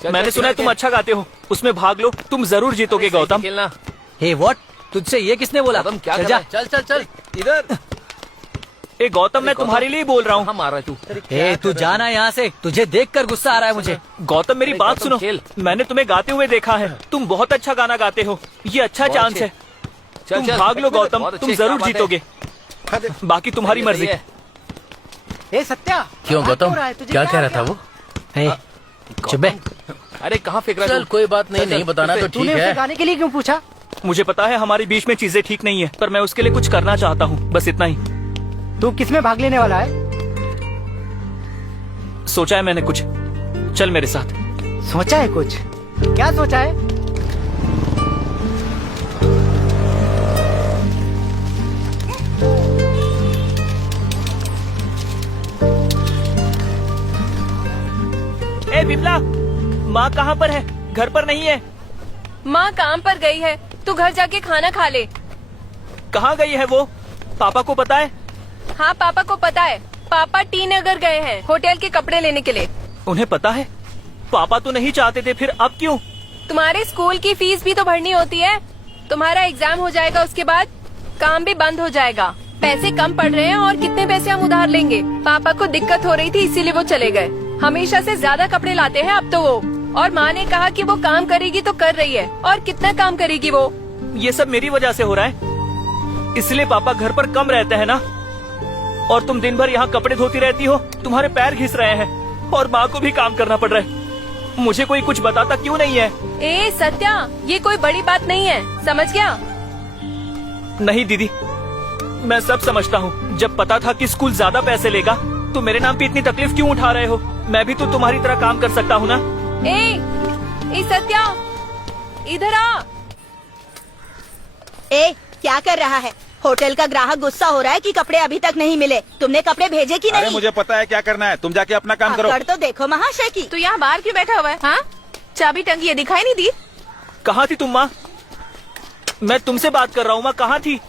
मैंने सुना है तुम अच्छा गाते हो, उसमें भाग लो, तुम जरूर जीतोगे गौतम। खेलना। Hey what? तुझसे ये किसने बोला? गौतम क्या चल कर जा। रहा है? चल चल चल इधर। ए गौतम, मैं तुम्हारे लिए ही बोल रहा हूँ। कहाँ मार रहा है तू? ए तू जाना यहाँ से, तुझे देखकर गुस्सा आ रहा है मुझे। गौतम मेरी अरे बात गौतम, सुनो, खेल। मैंने तुम्हें गाते हुए देखा है, तुम बहुत अच्छा गाना गाते हो, ये अच्छा बहुत चांस अच्छे। है। चल, तुम चल, भाग लो गौतम, बहुत अच्छे, तुम क्या जरूर बात है। जीतोगे, बाकी तुम्हारी मर्जी। ए सत्या, क्यों गौतम, क्या कह रहा था वो? चुप बे। अरे कहाँ फेंक रहा है? चल कोई बात नहीं, नहीं बताना तो ठीक तूने है। उसे गाने के लिए क्यों पूछा? मुझे पता है हमारी बीच में चीजें ठीक नहीं है, पर मैं उसके लिए कुछ करना चाहता हूँ, बस इतना ही। तू किसमें भाग लेने वाला है? सोचा है मैंने कुछ, चल मेरे साथ। सोचा है कुछ? क्या सोचा है? ए बिमला, माँ कहाँ पर है? घर पर नहीं है। माँ काम पर गई है, तू घर जाके खाना खा ले। कहाँ गई है वो? पापा को पता है? हाँ पापा को पता है, पापा टी नगर गए हैं होटल के कपड़े लेने के लिए। उन्हें पता है? पापा तो नहीं चाहते थे, फिर अब क्यों? तुम्हारे स्कूल की फीस भी तो भरनी होती है, तुम्हारा एग्जाम हो जाएगा, उसके बाद काम भी बंद हो जाएगा। पैसे कम पड़ रहे हैं और कितने पैसे हम उधार लेंगे। पापा को दिक्कत हो रही थी इसीलिए वो चले गए। हमेशा से ज्यादा कपड़े लाते हैं अब तो वो, और माँ ने कहा कि वो काम करेगी तो कर रही है, और कितना काम करेगी वो। ये सब मेरी वजह से हो रहा है, इसलिए पापा घर पर कम रहते हैं ना, और तुम दिन भर यहाँ कपड़े धोती रहती हो, तुम्हारे पैर घिस रहे हैं, और माँ को भी काम करना पड़ रहा है। मुझे कोई कुछ बताता क्यों नहीं है? ए सत्या, ये कोई बड़ी बात नहीं है, समझ गया? नहीं दीदी, मैं सब समझता हूँ। जब पता था कि स्कूल ज्यादा पैसे लेगा तो मेरे नाम पे इतनी तकलीफ क्यों उठा रहे हो? मैं भी तो तुम्हारी तरह काम कर सकता हूँ ना। ए सत्या, इधर आ। ए, क्या कर रहा है? होटल का ग्राहक गुस्सा हो रहा है कि कपड़े अभी तक नहीं मिले। तुमने कपड़े भेजे कि नहीं? अरे मुझे पता है क्या करना है, तुम जाके अपना काम करो। कर तो देखो महाशय की। तू यहाँ बाहर क्यों बैठा हुआ है? हाँ, चाबी टंगी है, दिखाई नहीं दी? कहाँ थी तुम माँ? मैं तुमसे बात कर रहा हूँ माँ, कहाँ थी?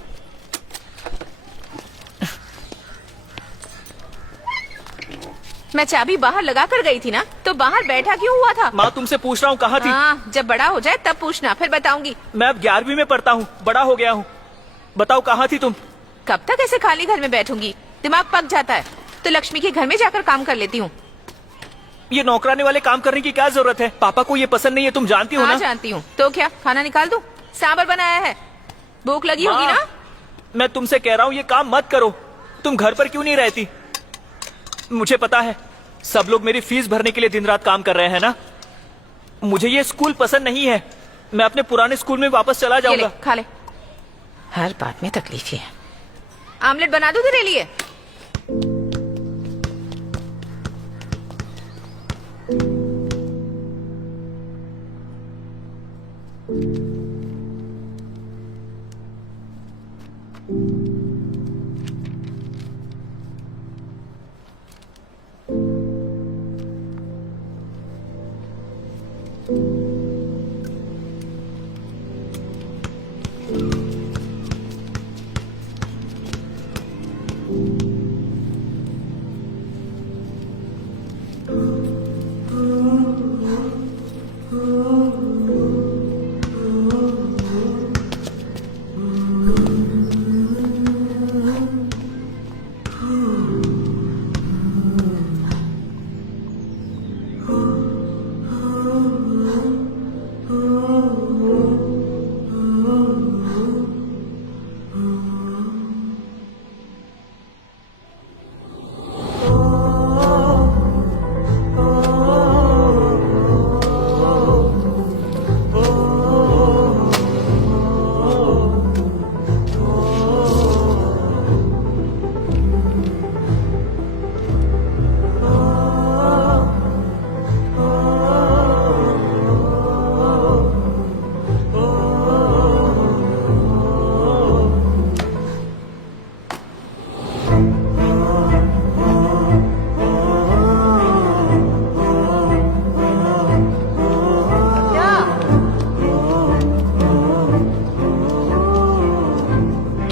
मैं चाबी बाहर लगा कर गई थी ना, तो बाहर बैठा क्यों हुआ था? माँ तुमसे पूछ रहा हूँ कहाँ थी? हाँ, जब बड़ा हो जाए तब पूछना, फिर बताऊंगी। मैं अब 11वीं में पढ़ता हूँ, बड़ा हो गया हूँ। बताओ कहाँ थी तुम? कब तक ऐसे खाली घर में बैठूंगी? दिमाग पक जाता है तो लक्ष्मी के घर में जाकर काम कर लेती हूँ। ये नौकरानी वाले काम करने की क्या जरूरत है? पापा को ये पसंद नहीं है, तुम जानती हो हाँ, ना? जानती हूँ। तो क्या खाना निकाल दूँ? सांबर बनाया है, भूख लगी होगी ना? मैं तुमसे कह रहा हूँ ये काम मत करो। तुम घर पर क्यों नहीं रहती? मुझे पता है सब लोग मेरी फीस भरने के लिए दिन रात काम कर रहे हैं ना। मुझे ये स्कूल पसंद नहीं है। मैं अपने पुराने स्कूल में वापस चला जाऊंगा। खा ले, हर बात में तकलीफ ही है। आमलेट बना दूं तेरे लिए?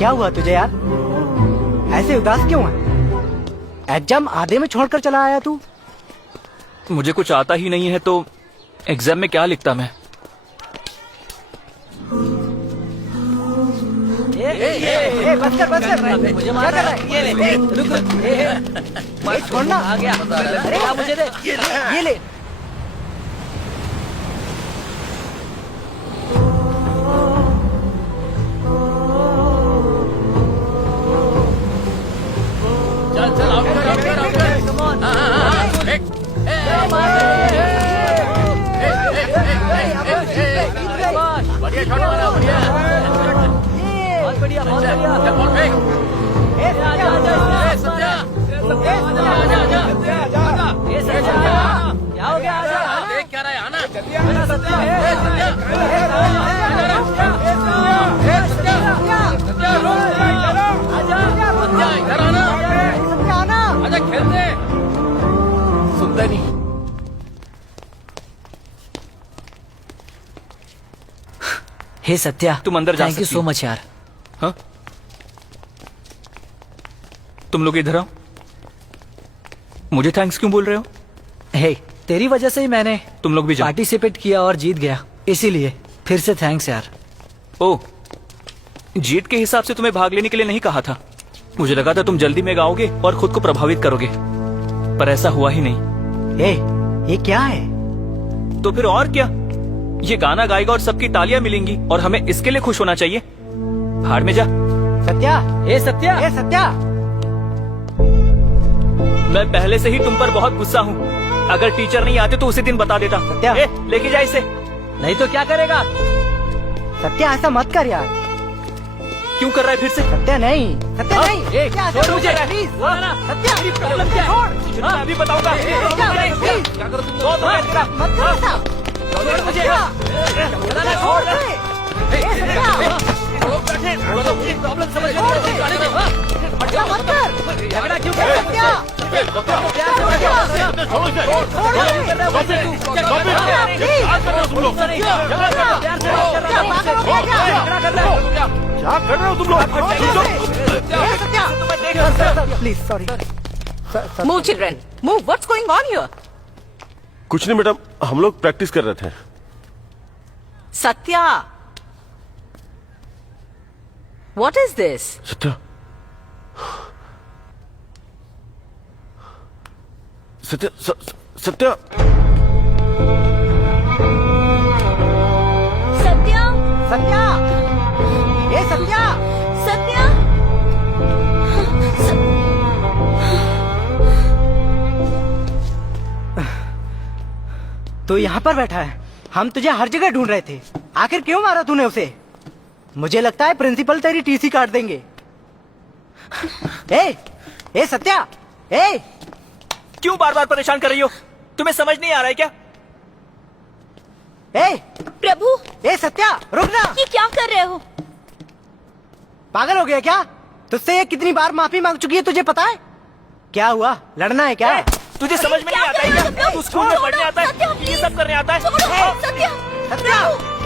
क्या हुआ तुझे यार? ऐसे उदास क्यों है? एग्जाम आधे में छोड़कर चला आया तू? मुझे कुछ आता ही नहीं है तो एग्जाम में क्या लिखता मैं? बस कर। मुझे मार रहा है। ये ले, रुक। छोड़ना। आ गया। अरे मुझे दे। ये ले। सुनता नहीं। हे सत्या, तुम अंदर जा थैंक यू सकती सो हो। मच यार। हाँ? तुम लोग इधर आओ। मुझे थैंक्स क्यों बोल रहे हो? हे, तेरी वजह से ही मैंने तुम लोग भी जाओ। पार्टिसिपेट किया और जीत गया, इसीलिए फिर से थैंक्स यार। ओह, जीत के हिसाब से तुम्हें भाग लेने के लिए नहीं कहा था। मुझे लगा था तुम जल्दी में गाओगे और खुद को प्रभावित करोगे, पर ऐसा हुआ ही नहीं। हे, ये क्या है? तो फिर और क्या, ये गाना गाएगा और सबकी तालियां मिलेंगी और हमें इसके लिए खुश होना चाहिए। भाड़ में जा। सत्या, सत्या, सत्या। मैं पहले से ही तुम पर बहुत गुस्सा हूँ। अगर टीचर नहीं आते तो उसी दिन बता देता। सत्या, लेके जा इसे। नहीं तो क्या करेगा? सत्या, ऐसा मत कर यार। क्यों कर रहा है फिर से? सत्या नहीं, सत्या नहीं। क्या छोड़ मुझे, प्लीज सत्या, मेरी प्रॉब्लम क्या है? मैं अभी बताऊंगा। क्या करो तुम? मत करो साहब। छोड़ मुझे। छोड़ दे। प्रॉब्लम समझ मत कर। झगड़ा क्यों क्या कर रहे हो तुम लोग? Please sorry. Move, children. Move. What's going on here? कुछ नहीं मैडम, हम लोग प्रैक्टिस कर रहे थे। Satya. What is this? Satya, Satya, Satya, Satya, Satya, ये सत्या, सत्या, तो यहाँ पर बैठा है। हम तुझे हर जगह ढूंढ रहे थे। आखिर क्यों मारा तूने उसे? मुझे लगता है प्रिंसिपल तेरी टीसी काट देंगे। ए सत्या, ए क्यों बार बार परेशान कर रही हो? तुम्हें समझ नहीं आ रहा है क्या? प्रभु, ए सत्या, रुक ना। ये क्या कर रहे हो? पागल हो गया क्या? तुझसे ये कितनी बार माफी मांग चुकी है, तुझे पता है? क्या हुआ? लड़ना है क्या? तुझे समझ में नहीं आता है क्या? तू स्कूल में पढ़ने आता है, ये सब करने आता है? सत्या,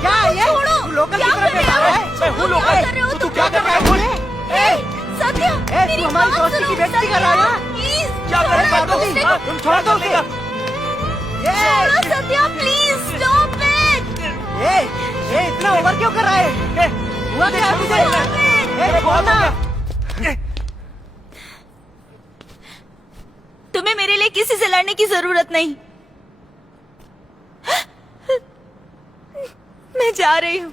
क्या है ये? तू लोकल की तरह बैठा है? मैं हूँ लोकल। तू क्या कर रहा है? सत्या, तू हमारी दोस्ती की बेइज्जती कर रहा है? क्या कर रहा है? तुम छोड़ दो उसे। Satya, please stop it. इतना ओवर क्यों कर रहा है? हुआ क्या है तुझे? बोलना। तुम्हें मेरे लिए किसी से लड़ने की जरूरत नहीं। मैं जा रही हूँ।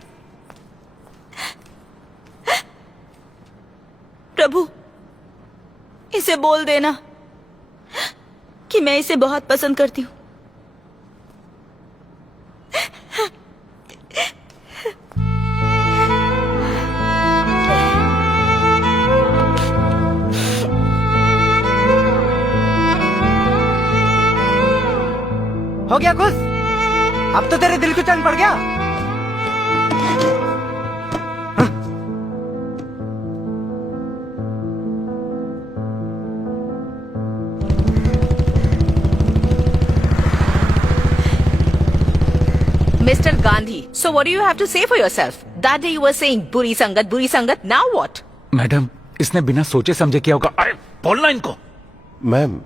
प्रभु, इसे बोल देना कि मैं इसे बहुत पसंद करती हूँ। हो गया खुश? अब तो तेरे दिल को चैन पड़ गया। Mr. Gandhi, so what do you have to say for yourself? That day you were saying buri sangat, now what? Madam, इसने बिना सोचे समझे किया होगा। अरे बोलना इनको। मैम,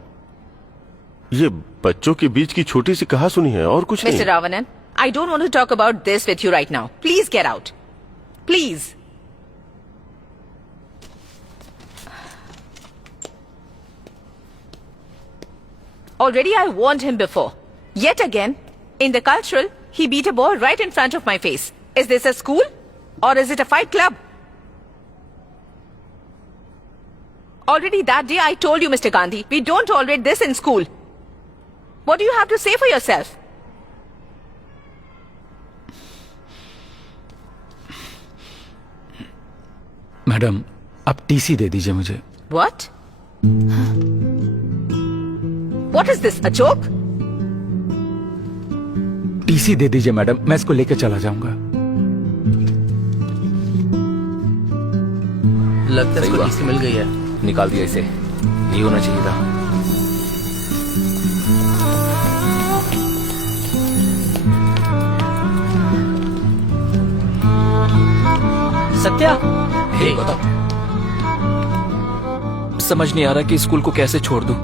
ये बच्चों के बीच की छोटी सी कहासुनी है और कुछ नहीं। Mr. Ravanan, I don't want to talk about this with you right now. Please get out. Please. Already I warned him before. Yet again, in the cultural, he beat a boy right in front of my face. Is this a school? Or is it a fight club? Already that day I told you, Mr. Gandhi, we don't tolerate this in school. What do you have to say for yourself? Madam, आप टीसी दे दीजिए मुझे। What? What is this, a joke? TC दे दीजिए मैडम, मैं इसको लेकर चला जाऊंगा। लगता है इसको टीसी मिल गई है। निकाल दिया इसे, ये होना चाहिए था। सत्या, हे बताओ। समझ नहीं आ रहा कि स्कूल को कैसे छोड़ दूं।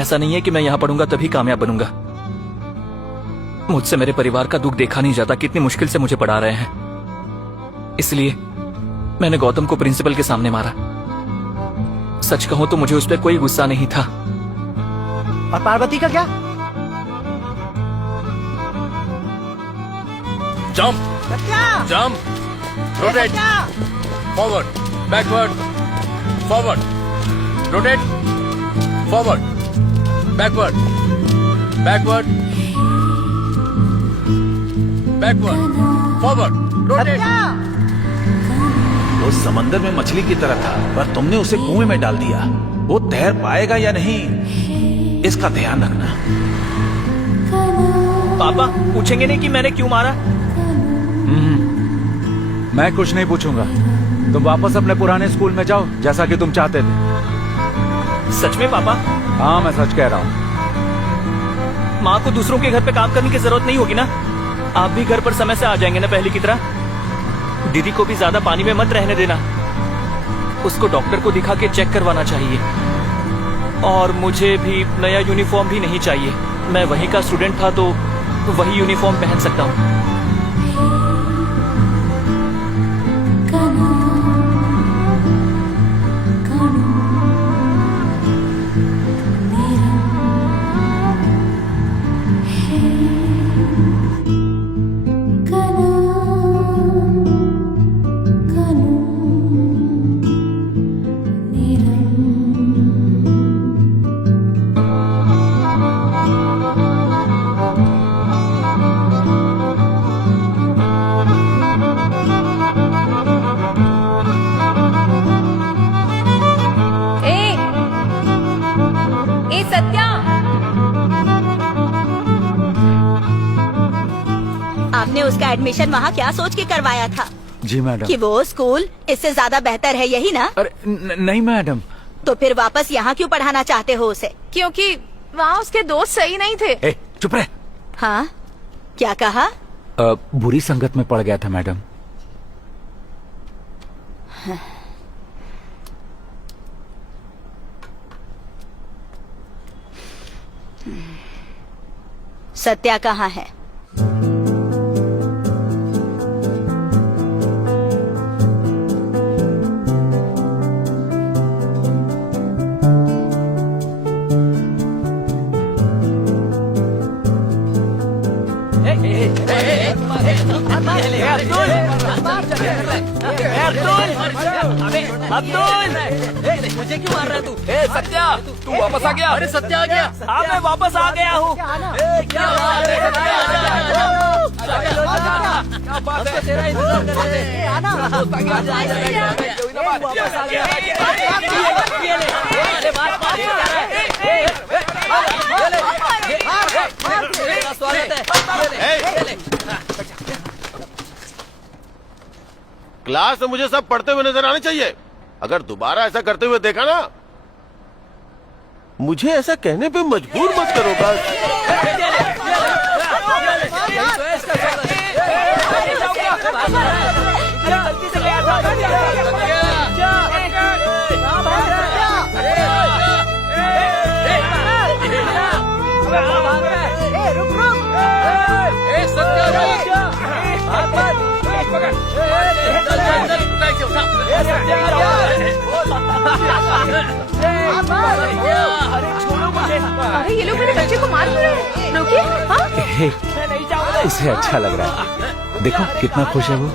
ऐसा नहीं है कि मैं यहां पढ़ूंगा तभी कामयाब बनूंगा। मुझसे मेरे परिवार का दुख देखा नहीं जाता, कितनी मुश्किल से मुझे पढ़ा रहे हैं। इसलिए मैंने गौतम को प्रिंसिपल के सामने मारा। सच कहूं तो मुझे उस पर कोई गुस्सा नहीं था। और पार्वती का क्या? Jump, jump, rotate, forward, backward, forward, rotate, forward, backward, backward, backward, forward, rotate. वो समंदर में मछली की तरह था, पर तुमने उसे कुएं में डाल दिया। वो तैर पाएगा या नहीं, इसका ध्यान रखना। पापा पूछेंगे नहीं कि मैंने क्यों मारा? मैं कुछ नहीं पूछूंगा। तुम वापस अपने पुराने स्कूल में जाओ, जैसा कि तुम चाहते थे। सच में पापा? हाँ, मैं सच कह रहा हूँ। माँ को दूसरों के घर पे काम करने की जरूरत नहीं होगी ना? आप भी घर पर समय से आ जाएंगे ना पहले की तरह? दीदी को भी ज्यादा पानी में मत रहने देना। उसको डॉक्टर को दिखा के चेक करवाना चाहिए। और मुझे भी नया यूनिफॉर्म भी नहीं चाहिए। मैं वहीं का स्टूडेंट था तो वही यूनिफॉर्म पहन सकता हूँ। आपने उसका एडमिशन वहाँ क्या सोच के करवाया था? जी मैडम। कि वो स्कूल इससे ज्यादा बेहतर है, यही ना? अरे नहीं मैडम। तो फिर वापस यहाँ क्यों पढ़ाना चाहते हो उसे? क्योंकि वहाँ उसके दोस्त सही नहीं थे। चुप रहे। हाँ, क्या कहा? बुरी संगत में पड़ गया था मैडम। सत्या कहाँ है? अब्दुल, मुझे क्यों मार रहा है तू? सत्या, तू वापस आ गया? अरे सत्या आ गया? हाँ, मैं वापस आ गया हूँ। क्या बात है सत्या? तेरा इंतजार कर रहे थे। आना। वापस आ गया। क्लास में मुझे सब पढ़ते हुए नजर आने चाहिए। अगर दोबारा ऐसा करते हुए देखा ना, मुझे ऐसा कहने पे मजबूर मत करो बस। अरे ये लोग मेरे बच्चे को मार क्यों रहे हैं? रुकिए। हाँ? उसे अच्छा लग रहा है। देखो कितना खुश है वो।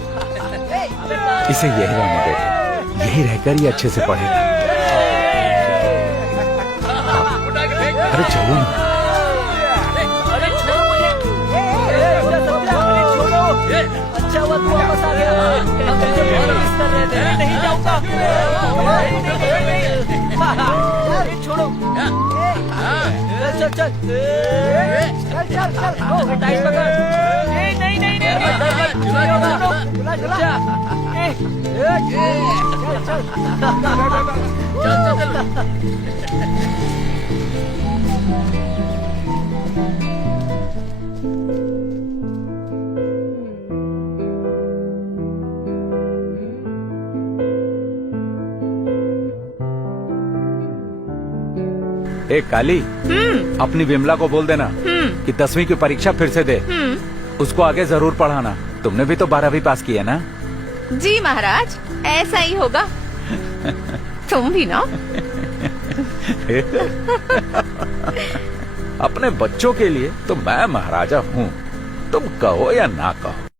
इसे यही रहने दे। यही रहकर ये अच्छे से पढ़ेगा। अरे चलो ना। अच्छा हुआ तू वापस आ गया। हम तुझे बहुत मिस कर रहे थे। नहीं जाऊंगा। छोड़ो। चल चल चल। टाइम पकड़। नहीं नहीं नहीं। ए काली, अपनी विमला को बोल देना कि 10वीं की परीक्षा फिर से दे। उसको आगे जरूर पढ़ाना। तुमने भी तो 12वीं पास की है ना? जी महाराज, ऐसा ही होगा। तुम भी ना। अपने बच्चों के लिए तो मैं महाराजा हूँ, तुम कहो या ना कहो।